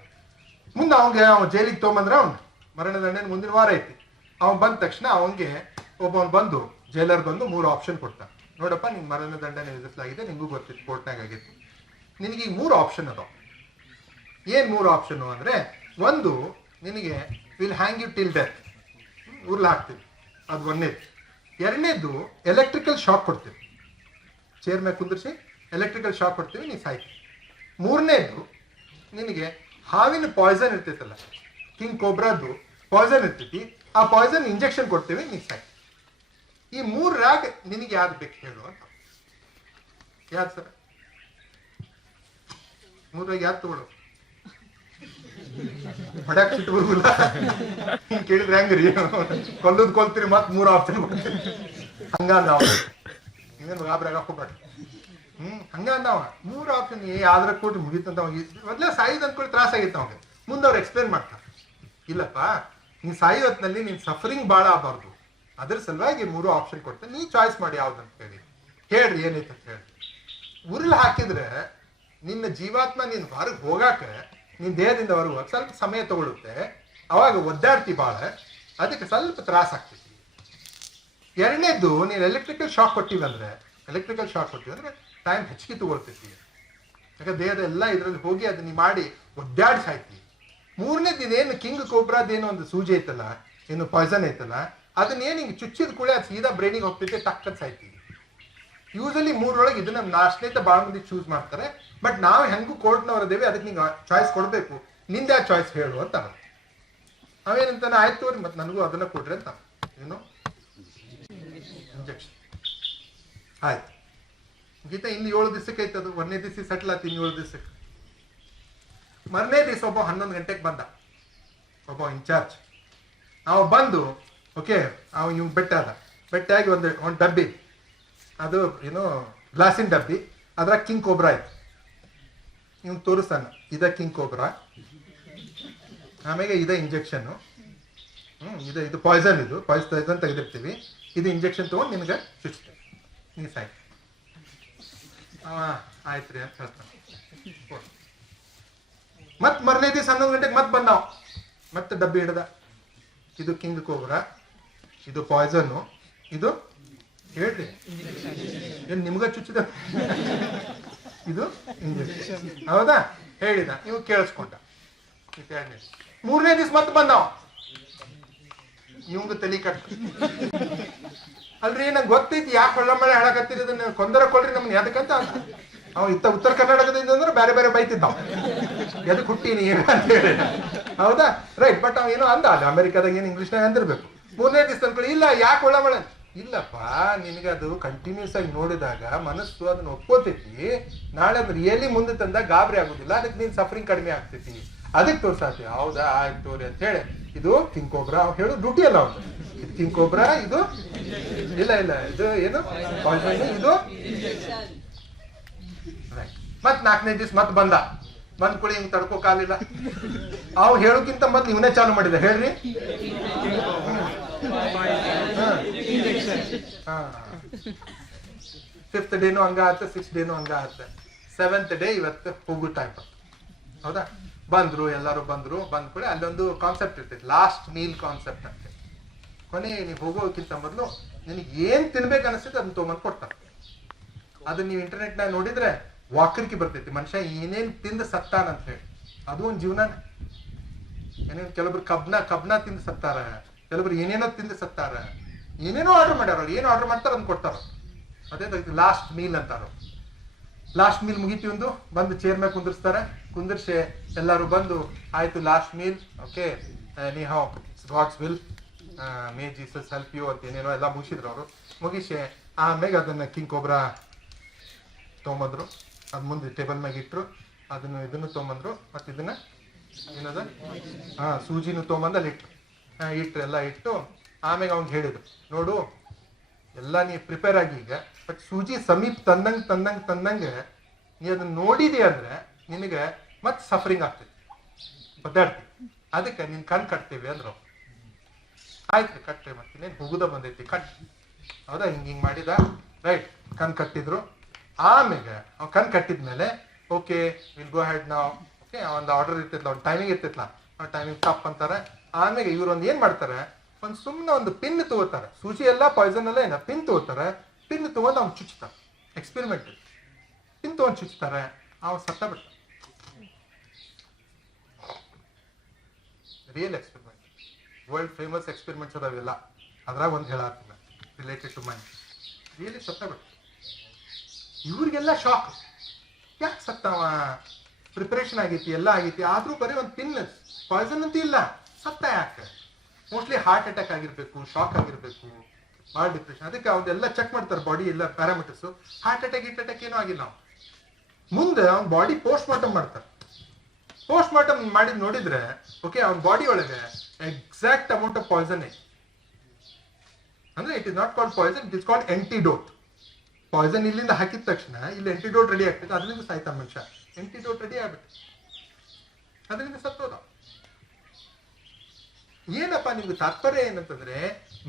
ಮುಂದೆ ಅವ್ನು ಜೈಲಿಗೆ ತೊಗೊಂಬಂದ್ರೆ, ಅವ್ನು ಮರಣದಂಡನೆ ಮುಂದಿನ ವಾರ ಐತಿ. ಅವ್ನು ಬಂದ ತಕ್ಷಣ ಅವನಿಗೆ ಒಬ್ಬವನ್ ಬಂದು ಜೈಲರ್ ಬಂದು 3 ಆಪ್ಷನ್ ಕೊಡ್ತಾನೆ. ನೋಡಪ್ಪ, ನಿನ್ ಮರಣದಂಡನೆ ವಿಧಿಸಲಾಗಿದೆ, ನಿಂಗೂ ಗೊತ್ತಿತ್ತು, ಕೋರ್ಟ್ನಾಗ ಆಗಿತ್ತು, ನಿನಗೆ ಈ 3 ಆಪ್ಷನ್ ಅದಾವ. ಏನ್ 3 ಆಪ್ಷನ್ ಅಂದ್ರೆ, ಒಂದು ನಿನಗೆ will hang you till death, ಉರ್ಲ್ ಹಾಕ್ತೀವಿ, ಅದು ಒಂದೇದು. ಎರಡನೇದು ಎಲೆಕ್ಟ್ರಿಕಲ್ ಶಾಕ್ ಕೊಡ್ತೀವಿ, ಚೇರ್ ಮೇಲೆ ಕುಂದಿರಿಸಿ ಎಲೆಕ್ಟ್ರಿಕಲ್ ಶಾಕ್ ಕೊಡ್ತೀವಿ, ನೀ ಸಾಯ್ತೀವಿ. ಮೂರನೇದು ನಿನಗೆ ಹಾವಿನ ಪಾಯ್ಸನ್ ಇರ್ತೈತಲ್ಲ, ಕಿಂಗ್ ಕೋಬ್ರಾದು ಪಾಯ್ಸನ್ ಇರ್ತೈತಿ, ಆ ಪಾಯ್ಸನ್ ಇಂಜೆಕ್ಷನ್ ಕೊಡ್ತೀವಿ, ನೀ ಸಾಯ್ತೀವಿ. ಈ 3ರಾಗ ನಿನಗೆ ಯಾವ್ದು ಬೇಕು ಹೇಳು ಅಂತ. ಯಾವ್ದು ಸರ್? 3ರಾಗ ಯಾವ್ದು ತಗೊಳ್ಳೋ? ಹೊಡ್ಯಾಕ್ ಸಿಟ್ಟು ಬರುದಿಲ್ಲ. ಹಿಂಗ್ ಕೇಳಿದ್ರೆ ಹೆಂಗ್ರಿ, ಕೊಲ್ತೀರಿ ಮತ್ 3 ಆಪ್ಷನ್ ಹಂಗ ಅಂದಾವ. ಹಿಂಗೇನು ಗಾಬರಿ ಹೋಗ್ಬೇಡ್ರಿ. ಹಂಗ ಅಂದಾವ 3 ಆಪ್ಷನ್ ಯಾವ್ದ್ರ ಕೊಟ್ಟು ಮುಗಿತಂತ. ಮೊದ್ಲೇ ಸಾಯಿದ್ ಅಂದ್ಕೊಳ್ಳಿ ತ್ರಾಸ ಆಗಿತ್ತು ಅವಾಗ. ಮುಂದೆ ಅವ್ರು ಎಕ್ಸ್ಪ್ಲೇನ್ ಮಾಡ್ತಾರೆ, ಇಲ್ಲಪ್ಪ ನೀನ್ ಸಾಯಿ ಹೊತ್ನಲ್ಲಿ ನೀನ್ ಸಫರಿಂಗ್ ಬಾಳ ಆಗಬಾರ್ದು, ಅದ್ರ ಸಲುವಾಗಿ 3 ಆಪ್ಷನ್ ಕೊಡ್ತೇನೆ, ನೀ ಚಾಯ್ಸ್ ಮಾಡಿ ಯಾವ್ದಂತ ಹೇಳ್ರಿ ಏನೈತೆ ಅಂತ ಹೇಳಿ. ಉರುಳು ಹಾಕಿದ್ರೆ ನಿನ್ನ ಜೀವಾತ್ಮ ನೀನ್ ಹೊರಗೆ ಹೋಗಾಕ, ನಿನ್ ದೇಹದಿಂದ ಹೊರಗೆ ಹೋಗಕ್ಕೆ ಸ್ವಲ್ಪ ಸಮಯ ತಗೊಳುತ್ತೆ. ಅವಾಗ ಒದ್ದಾಡ್ತಿ ಬಾಳ, ಅದಕ್ಕೆ ಸ್ವಲ್ಪ ತ್ರಾಸ ಆಗ್ತೈತಿ. ಎರಡನೇದ್ದು, ನೀನು ಎಲೆಕ್ಟ್ರಿಕಲ್ ಶಾಕ್ ಕೊಟ್ಟಿವಂದ್ರೆ ಟೈಮ್ ಹೆಚ್ಚಿಗೆ ತಗೊಳ್ತೈತಿ. ಯಾಕಂದ್ರೆ ದೇಹದ ಎಲ್ಲ ಇದ್ರಲ್ಲಿ ಹೋಗಿ ಅದನ್ನ ಮಾಡಿ ಒದ್ದಾಡಿ ಸಾಯ್ತಿ. ಮೂರನೇದು, ಇದೇನು ಕಿಂಗ್ ಕೋಬ್ರಾದೇನೋ ಒಂದು ಸೂಜಿ ಐತಲ್ಲ, ಏನು ಪಾಯ್ಸನ್ ಐತಲ್ಲ, ಅದನ್ನೇನು ಹಿಂಗೆ ಚುಚ್ಚಿದ ಕೂಳೆ ಅದು ಸೀದಾ ಬ್ರೈನಿಗೆ ಹೋಗ್ತೈತೆ, ಟಕ್ಕನ್ ಸಾಯ್ತಿ. ಯೂಸಲಿ 3 ಇದನ್ನ ನಾಷ್ಟನೇತ ಭಾಳ ಮಂದಿ ಚೂಸ್ ಮಾಡ್ತಾರೆ. ಬಟ್ ನಾವು ಹೆಂಗೂ ಕೋರ್ಟ್ನವರದೇವೆ, ಅದಕ್ಕೆ ನಿಂಗೆ ಚಾಯ್ಸ್ ಕೊಡಬೇಕು, ನಿಂದ ಯಾವ ಚಾಯ್ಸ್ ಹೇಳು ಅಂತ. ಅವೇನಂತಾನೆ ಆಯ್ತು ರೀ, ಮತ್ತೆ ನನಗೂ ಅದನ್ನ ಕೊಡ್ರಿ ಅಂತ. ಏನು ಇಂಜೆಕ್ಷನ್ ಆಯ್ತು ಗೀತಾ, ಇನ್ನು 7 ದಿವಸಕ್ಕೆ ಐತೆ ಅದು. 1ನೇ ದಿವಸ ಸೆಟ್ಲ್ ಆಯ್ತು, ಇನ್ನು 7 ದಿವಸಕ್ಕೆ. ಮರನೇ ದಿವಸ ಒಬ್ಬ 11 ಗಂಟೆಗೆ ಬಂದ, ಒಬ್ಬ ಇನ್ಚಾರ್ಜ್. ಅವ ಬಂದು ಓಕೆ, ಅವ ಇವ್ ಬೆಟ್ಟಾಗಿ ಒಂದು ಡಬ್ಬಿ, ಅದು ಏನೋ ಗ್ಲಾಸಿನ ಡಬ್ಬಿ, ಅದ್ರಾಗ ಕಿಂಗ್ ಕೋಬ್ರಾ ಆಯ್ತು. ಇವ್ ತೋರಿಸ್ತಾನ, ಇದ ಕಿಂಗ್ ಕೋಬ್ರಾ, ಆಮೇಲೆ ಇದ ಇಂಜೆಕ್ಷನ್, ಇದು ಪಾಯ್ಸನ್, ಇದು ಪಾಯ್ಸನ್ ತೆಗೆದಿರ್ತೀವಿ, ಇದು ಇಂಜೆಕ್ಷನ್ ತಗೊಂಡು ನಿನ್ಗೆ ಚುಚ್ತೇವೆ, ನೀ ಸಾಯ್. ಆಯ್ತು ರೀ ಅಂತ ಹೇಳ್ತಾನೆ. ಮತ್ ಮರನೇ ದಿವಸ 11 ಗಂಟೆಗೆ ಮತ್ತೆ ಬಂದಾವ್, ಮತ್ತೆ ಡಬ್ಬಿ ಹಿಡ್ದ. ಇದು ಕಿಂಗ್ ಕೋಬ್ರಾ, ಇದು ಪಾಯ್ಸನ್ನು, ಇದು ಹೇಳ್ರಿ ಏನ್ ನಿಮ್ಗ ಚುಚ್ಚಿದ, ಇದು ಇಂಜೆಕ್ಷನ್, ಹೌದಾ ಹೇಳಿದ. ನೀವು ಕೇಳಿಸ್ಕೊಂಡ. 3ನೇ ದಿವಸ ಮತ್ತೆ ಬಂದಾವ್, ಇವಂಗ ತಲೆ ಕಟ್ಟ. ಅಲ್ರಿ ನಂಗೆ ಗೊತ್ತೈತಿ ಯಾಕೆ ಹೊಳ್ಳ ಹೇಳಕತ್ತೀರಿ, ಅದನ್ನ ಕೊಲ್ರಿ ನಮ್ನ ಯಾಕಂತ. ಅವ ಇತ್ತ ಉತ್ತರ ಕರ್ನಾಟಕದಿಂದ ಅಂದ್ರೆ ಬೇರೆ ಬೇರೆ ಬೈತಿದ್ದಾವ, ಎದಕ್ಕೆ ಹುಟ್ಟಿನಿ ಅಂತ ಹೇಳಿ, ಹೌದಾ ರೈಟ್. ಬಟ್ ಅವ ಏನೋ ಅಂದ, ಅಲ್ಲಿ ಅಮೆರಿಕಾದಾಗ ಏನು ಇಂಗ್ಲೀಷ್ನಾಗ ಅಂದಿರ್ಬೇಕು. 3ನೇ ದಿವಸ ಅನ್ಕೊಳ್ಳಿ, ಇಲ್ಲ ಯಾಕೆ ಹೊಳ್ಳ ಇಲ್ಲಪ್ಪ, ನಿನಗೆ ಅದು ಕಂಟಿನ್ಯೂಸ್ ಆಗಿ ನೋಡಿದಾಗ ಮನಸ್ಸು ಅದನ್ನ ಒಪ್ಕೋತೈತಿ. ನಾಳೆ ಅದು ರಿಯಲಿ ಮುಂದೆ ತಂದಾಗ ಗಾಬರಿ ಆಗುದಿಲ್ಲ, ಅದಕ್ಕೆ ನೀನ್ ಸಫರಿಂಗ್ ಕಡಿಮೆ ಆಗ್ತೈತಿ, ಅದಕ್ಕೆ ತೋರ್ಸಾತಿ. ಹೌದಾ ಆಯ್ತು ತೋರಿ ಅಂತ ಹೇಳಿ. ಇದು ಕಿಂಗ್ ಕೋಬ್ರಾ ಹೇಳು ಡ್ಯೂಟಿ ಅಲ್ಲ ಅವ್ನು. ಇದು ಕಿಂಗ್ ಕೋಬ್ರಾ, ಇದು ಇಲ್ಲ ಇದು ಏನು ಪಾಯ್ಸನ್, ಇದು ಮತ್ 4ನೇ ದಿವಸ ಮತ್ ಬಂದ್ ಕೂಡಿ ಹಿಂಗ್ ತಡ್ಕೋಕಾಲಿಲ್ಲ. ಅವ್ ಹೇಳೋಕ್ಕಿಂತ ಮೊದ್ಲು ಇವನೇ ಚಾಲು ಮಾಡಿದ, ಹೇಳ್ರಿ 5th ಡೇನು ಹಂಗ ಆತ, 6th ಡೇನು ಹಂಗ ಆತ, 7th ಡೇ ಇವತ್ತು ಹೋಗೋ ಟೈಮ್ ಬಂತು. ಹೌದಾ ಬಂದ್ರು, ಎಲ್ಲಾರು ಬಂದ್ರು. ಬಂದ್ ಕೂಡ ಅಲ್ಲೊಂದು ಕಾನ್ಸೆಪ್ಟ್ ಇರ್ತೈತಿ, ಲಾಸ್ಟ್ ಮೀಲ್ ಕಾನ್ಸೆಪ್ಟ್ ಅಂತ. ಕೊನೆ ನೀವು ಹೋಗೋಕ್ಕಿಂತ ಮೊದಲು ನಿನಗೆ ಏನ್ ತಿನ್ಬೇಕು ಅನಿಸ್ತೈತೆ ಅದನ್ನ ತೊಗೊಂಬಂದು ಕೊಡ್ತಾರೆ. ಅದನ್ನ ನೀವು ಇಂಟರ್ನೆಟ್ನಾಗ ನೋಡಿದ್ರೆ ವಾಕರಿಕೆ ಬರ್ತೈತಿ, ಮನುಷ್ಯ ಏನೇನ್ ತಿಂದು ಸತ್ತಾನ ಅಂತ ಹೇಳಿ. ಅದು ಒಂದು ಜೀವನ. ಏನೇನು ಕೆಲವೊಬ್ರು ಕಬ್ನ ತಿಂದು ಸತ್ತಾರ, ಕೆಲವೊಬ್ರು ಏನೇನೋ ತಿಂದು ಸತ್ತಾರ, ಏನೇನೋ ಆರ್ಡರ್ ಮಾಡ್ಯಾರ. ಏನು ಆರ್ಡರ್ ಮಾಡ್ತಾರ ಅದನ್ನ ಕೊಡ್ತಾರ. ಅದೇ ಲಾಸ್ಟ್ ಮೀಲ್ ಅಂತಾರ. ಲಾಸ್ಟ್ ಮೀಲ್ ಮುಗಿತಿ, ಒಂದು ಬಂದು ಚೇರ್ ಮೇಲೆ ಕುಂದಿರ್ಸಿ ಎಲ್ಲಾರು ಬಂದು ಆಯ್ತು ಲಾಸ್ಟ್ ಮೀಲ್, ಓಕೆ ನೀ how God's will, may Jesus help you ಅಂತ ಏನೇನೋ ಎಲ್ಲ ಮುಗಿಸಿದ್ರು ಅವರು. ಮುಗಿಸಿ ಆಮೇಲೆ ಅದನ್ನ ಕಿಂಗ್ ಕೋಬ್ರಾ ತೊಗೊಂಬಂದ್ರು, ಅದ್ ಮುಂದೆ ಟೇಬಲ್ ಮ್ಯಾಗ ಇಟ್ರು. ಇದನ್ನು ತೊಗೊಂಬಂದ್ರು, ಮತ್ತೆ ಇದನ್ನ ಏನದ ಸೂಜಿನೂ ತೊಗೊಂಬಂದು ಅಲ್ಲಿ ಇಟ್ರು ಎಲ್ಲ ಇಟ್ಟು. ಆಮೇಲೆ ಅವ್ನಿಗೆ ಹೇಳಿದ್ರು, ನೋಡು ಎಲ್ಲ ನೀ ಪ್ರಿಪೇರ್ ಆಗಿ ಈಗ, ಬಟ್ ಸೂಜಿ ಸಮೀಪ ತಂದಂಗೆ ನೀ ಅದನ್ನ ನೋಡಿದಿ ಅಂದ್ರೆ ನಿನಗೆ ಮತ್ತೆ ಸಫರಿಂಗ್ ಆಗ್ತೈತಿ, ಒದ್ದಾಡ್ತಿ. ಅದಕ್ಕೆ ನೀನ್ ಕಣ್ ಕಟ್ತೀವಿ ಅಂದ್ರು. ಆಯ್ತು ಕಟ್ಟೆ, ಮತ್ತೆ ಹುಗುದ ಬಂದೈತಿ ಕಟ್, ಹೌದಾ ಹಿಂಗ್ ಮಾಡಿದ ರೈಟ್. ಕಣ್ ಕಟ್ಟಿದ್ರು. ಆಮೇಲೆ ಅವ್ನು ಕಣ್ ಕಟ್ಟಿದ್ಮೇಲೆ ಓಕೆ ವಿಲ್ ಗೋ ಹೆಡ್ ನಾವು, ಓಕೆ ಒಂದು ಆರ್ಡರ್ ಇರ್ತೈತ್ಲ, ಒಂದು ಟೈಮಿಂಗ್ ಇರ್ತೈತ್ಲ, ಆ ಟೈಮಿಂಗ್ ತಪ್ಪ ಅಂತಾರೆ. ಆಮೇಲೆ ಇವ್ರು ಒಂದು ಏನ್ ಮಾಡ್ತಾರೆ, ಒಂದು ಸುಮ್ಮನೆ ಒಂದು ಪಿನ್ ತಗೋತಾರೆ. ಸೂಜಿ ಎಲ್ಲ ಪಾಯ್ಸನ್ ಎಲ್ಲ ಏನ ಪಿನ್ ತಗೋತಾರೆ. ಪಿನ್ ತಗೊಂಡು ಅವ್ನು ಚುಚ್ತಾರೆ. ಎಕ್ಸ್ಪೆರಿಮೆಂಟ್ ಪಿನ್ ತಗೊಂಡು ಚುಚ್ತಾರೆ, ಅವ್ ಸತ್ತ ಬಿಡ್ತಾರೆ. Real experiment, world famous experiments ಅದಾವೆಲ್ಲ. ಅದ್ರಾಗ ಒಂದು ಹೇಳತ್ತಿಲ್ಲ ರಿಲೇಟೆಡ್ ಟು ಮೈಂಡ್. ರಿಯಲಿ ಸತ್ತ ಬಿಡ್ತಾರೆ. ಇವ್ರಿಗೆಲ್ಲ ಶಾಕ್, ಯಾಕೆ ಸತ್ತವ, ಪ್ರಿಪರೇಷನ್ ಆಗೈತಿ, ಎಲ್ಲ ಆಗೈತಿ, ಆದ್ರೂ ಬರೀ ಒಂದು ಪಿನ್, ಪಾಯ್ಸನ್ ಅಂತ ಇಲ್ಲ, ಸತ್ತ ಯಾಕೆ? ಮೋಸ್ಟ್ಲಿ ಹಾರ್ಟ್ ಅಟ್ಯಾಕ್ ಆಗಿರ್ಬೇಕು, ಶಾಕ್ ಆಗಿರ್ಬೇಕು, ಭಾಳ ಡಿಪ್ರೆಷನ್. ಅದಕ್ಕೆ ಅವ್ನೆಲ್ಲ ಚೆಕ್ ಮಾಡ್ತಾರೆ ಬಾಡಿ ಎಲ್ಲ ಪ್ಯಾರಾಮೀಟರ್ಸ್. ಹಾರ್ಟ್ ಅಟ್ಯಾಕ್ ಏನೂ ಆಗಿಲ್ಲ. ನಾವು ಮುಂದೆ ಅವ್ನ ಬಾಡಿ ಪೋಸ್ಟ್ ಮಾರ್ಟಮ್ ಮಾಡ್ತಾರೆ. ಪೋಸ್ಟ್ ಮಾರ್ಟಮ್ ಮಾಡಿ ನೋಡಿದ್ರೆ ಓಕೆ ಅವ್ನ ಬಾಡಿ ಒಳಗೆ ಎಕ್ಸಾಕ್ಟ್ ಅಮೌಂಟ್ ಆಫ್ ಪಾಯ್ಸನ್ ಐತಿ. ಅಂದ್ರೆ it is not called poison, it is called antidote. ಪಾಯ್ಸನ್ ಇಲ್ಲಿಂದ ಹಾಕಿದ ತಕ್ಷಣ ಇಲ್ಲಿ ಎಂಟಿಡೋಟ್ ರೆಡಿ ಆಗ್ತದೆ, ಅದರಿಂದ ಸಾಯ್ತಾ ಮನುಷ್ಯ. ಎಂಟಿಡೋಟ್ ರೆಡಿ ಆಗ್ಬಿಟ್ಟು ಅದರಿಂದ ಸತ್ತೋದ. ಏನಪ್ಪ ನಿಮ್ಗೆ ತಾತ್ಪರ್ಯ ಏನಂತಂದ್ರೆ,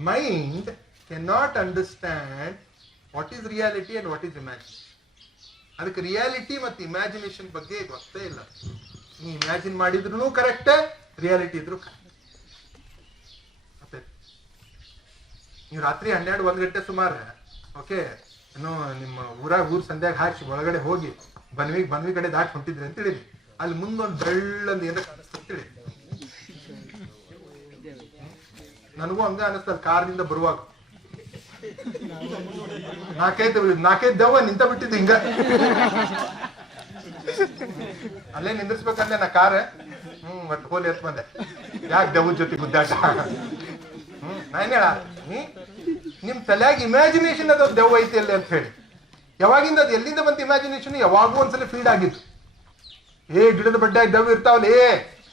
mind can not understand what is reality and what is imagination. ಅದಕ್ಕೆ ರಿಯಾಲಿಟಿ ಮತ್ತು ಇಮ್ಯಾಜಿನೇಷನ್ ಬಗ್ಗೆ ಗೊತ್ತೇ ಇಲ್ಲ. ನೀವು ಇಮ್ಯಾಜಿನ್ ಮಾಡಿದ್ರು ಕರೆಕ್ಟ್, ರಿಯಾಲಿಟಿ ಇದ್ರು ಕರೆಕ್ಟ್. ಮತ್ತೆ ನೀವು ರಾತ್ರಿ 12-1 ಗಂಟೆ ಸುಮಾರು ಓಕೆ ಏನೋ ನಿಮ್ಮ ಊರ್ ಸಂಧ್ಯಾಗ ಹಾಕಿ ಒಳಗಡೆ ಹೋಗಿ ಬನ್ವಿ ಕಡೆ ದಾಟಿ ಹೊಂಟಿದ್ರಿ ಅಂತ ಹೇಳಿದ್ರಿ. ಅಲ್ಲಿ ಮುಂದೊಂದು ಬೆಳ್ಳಂದು ಏನಾರ ಕಾಣಿಸ್ತೇಳಿ. ನನಗೂ ಹಂಗ ಅನಿಸ್ತದ ಕಾರ್ನಿಂದ ಬರುವಾಗ. ನಾಲ್ಕೈದು ದೆವ್ವ ನಿಂತ ಬಿಟ್ಟಿದ್ದು ಹಿಂಗ. ಅಲ್ಲೇ ನಿಂದಿರ್ಸ್ಬೇಕಂದೆ ನಾ ಕಾರ್. ಒಟ್ಟು ಹೋಲಿ ಎತ್ ಬಂದೆ, ಯಾಕೆ ದೆವ್ವದ ಜೊತೆ ಗುದ್ದಾಟ. ನಾನ್ ಹೇಳ ನಿಮ್ ತಲೆಯಾಗ ಇಮ್ಯಾಜಿನೇಷನ್ ಅದ ದೆವ್ವ ಐತಿ ಅಲ್ಲಿ ಅಂತ ಹೇಳಿ. ಯಾವಾಗಿಂದ ಅದು ಎಲ್ಲಿಂದ ಬಂತ ಇಮ್ಯಾಜಿನೇಷನ್? ಯಾವಾಗೂ ಒಂದ್ಸಲ ಫೀಲ್ಡ್ ಆಗಿತ್ತು. ಗಿಡದ ಬಡ್ಡ್ಯಾಗ ದೆವ್ವ ಇರ್ತಾವಲ್ಲಿ,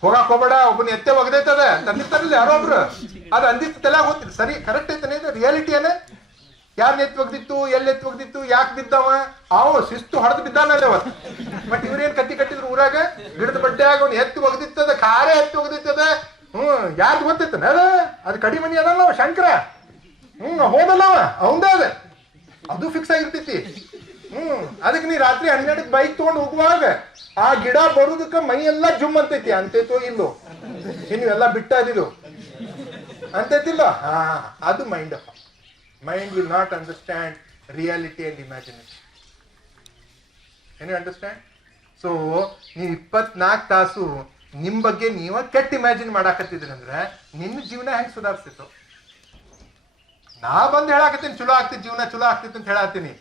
ಹೋಗಾಕ್ ಹೋಗ್ಬೇಡ, ಒಬ್ಬನ ಎತ್ತೆ ಒಗದೈತದ ತಂದಿರ್ತಾರಲ್ಲ ಯಾರೋ ಒಬ್ರು. ಅದು ಅಂದಿತ್ತು ತಲೆಯಾಗ ಹೋಗ್ತಿತ್ತು. ಸರಿ ಕರೆಕ್ಟ್ ಐತಾನೆ, ಇದು ರಿಯಾಲಿಟಿ ಏನ? ಯಾರನ್ನ ಎತ್ತು ಒಗ್ದಿತ್ತು, ಎಲ್ಲಿ ಎತ್ತು ಒಗ್ದಿತ್ತು, ಯಾಕೆ ಬಿದ್ದವ? ಅವ ಶಿಸ್ತು ಹೊಡೆದು ಬಿದ್ದಾನಲ್ಲ ಅವತ್ತು. ಬಟ್ ಇವ್ರೇನ್ ಕತ್ತಿ ಕಟ್ಟಿದ್ರು ಊರಾಗ, ಗಿಡದ ಬಡ್ಡ್ಯಾಗ ಅವ್ನು ಎತ್ತು ಒಗದಿತ್ತದ, ಕಾರೇ ಎತ್ತು ಒಗದಿತ್ತದ. ಯಾರ್ದು ಗೊತ್ತಿತ್ತನ ಅದು ಕಡಿಮನಿ ಅದಲ್ಲ ಶಂಕರ. ಹೋದಲ್ಲ ಅವ ಅವಂದ ಅದ, ಅದು ಫಿಕ್ಸ್ ಆಗಿರ್ತೈತಿ. ಅದಕ್ಕೆ ನೀ ರಾತ್ರಿ 12 ಬೈಕ್ ತಗೊಂಡು ಹೋಗುವಾಗ ಆ ಗಿಡ ಬರುದಕ್ಕ ಮೈ ಎಲ್ಲ ಜುಮ್ ಅಂತೈತಿ. ಅಂತೈತೋ ಇಲ್ಲೋ ನೀವೆಲ್ಲ ಬಿಟ್ಟದಿದು ಅಂತೈತಿಲ್ಲ. ಅದು mind. Mind will not understand reality and imagination. ಏನ್ ಯು ಅಂಡರ್ಸ್ಟ್ಯಾಂಡ್? ಸೊ ನೀವು 24 ತಾಸು ನಿಮ್ ಬಗ್ಗೆ ನೀವ ಕೆಟ್ಟ ಇಮ್ಯಾಜಿನ್ ಮಾಡಾಕತ್ತಿದ್ರಿ ಅಂದ್ರೆ ನಿನ್ನ ಜೀವನ ಹೆಂಗ್ ಸುಧಾರಿಸ್ತಿತ್ತು? ನಾ ಬಂದ್ ಹೇಳಾಕತ್ತೀನಿ ಚಲೋ ಆಗ್ತಿತ್ತು, ಜೀವನ ಚಲೋ ಆಗ್ತಿತ್ತು ಅಂತ ಹೇಳತ್ತೀನಿ.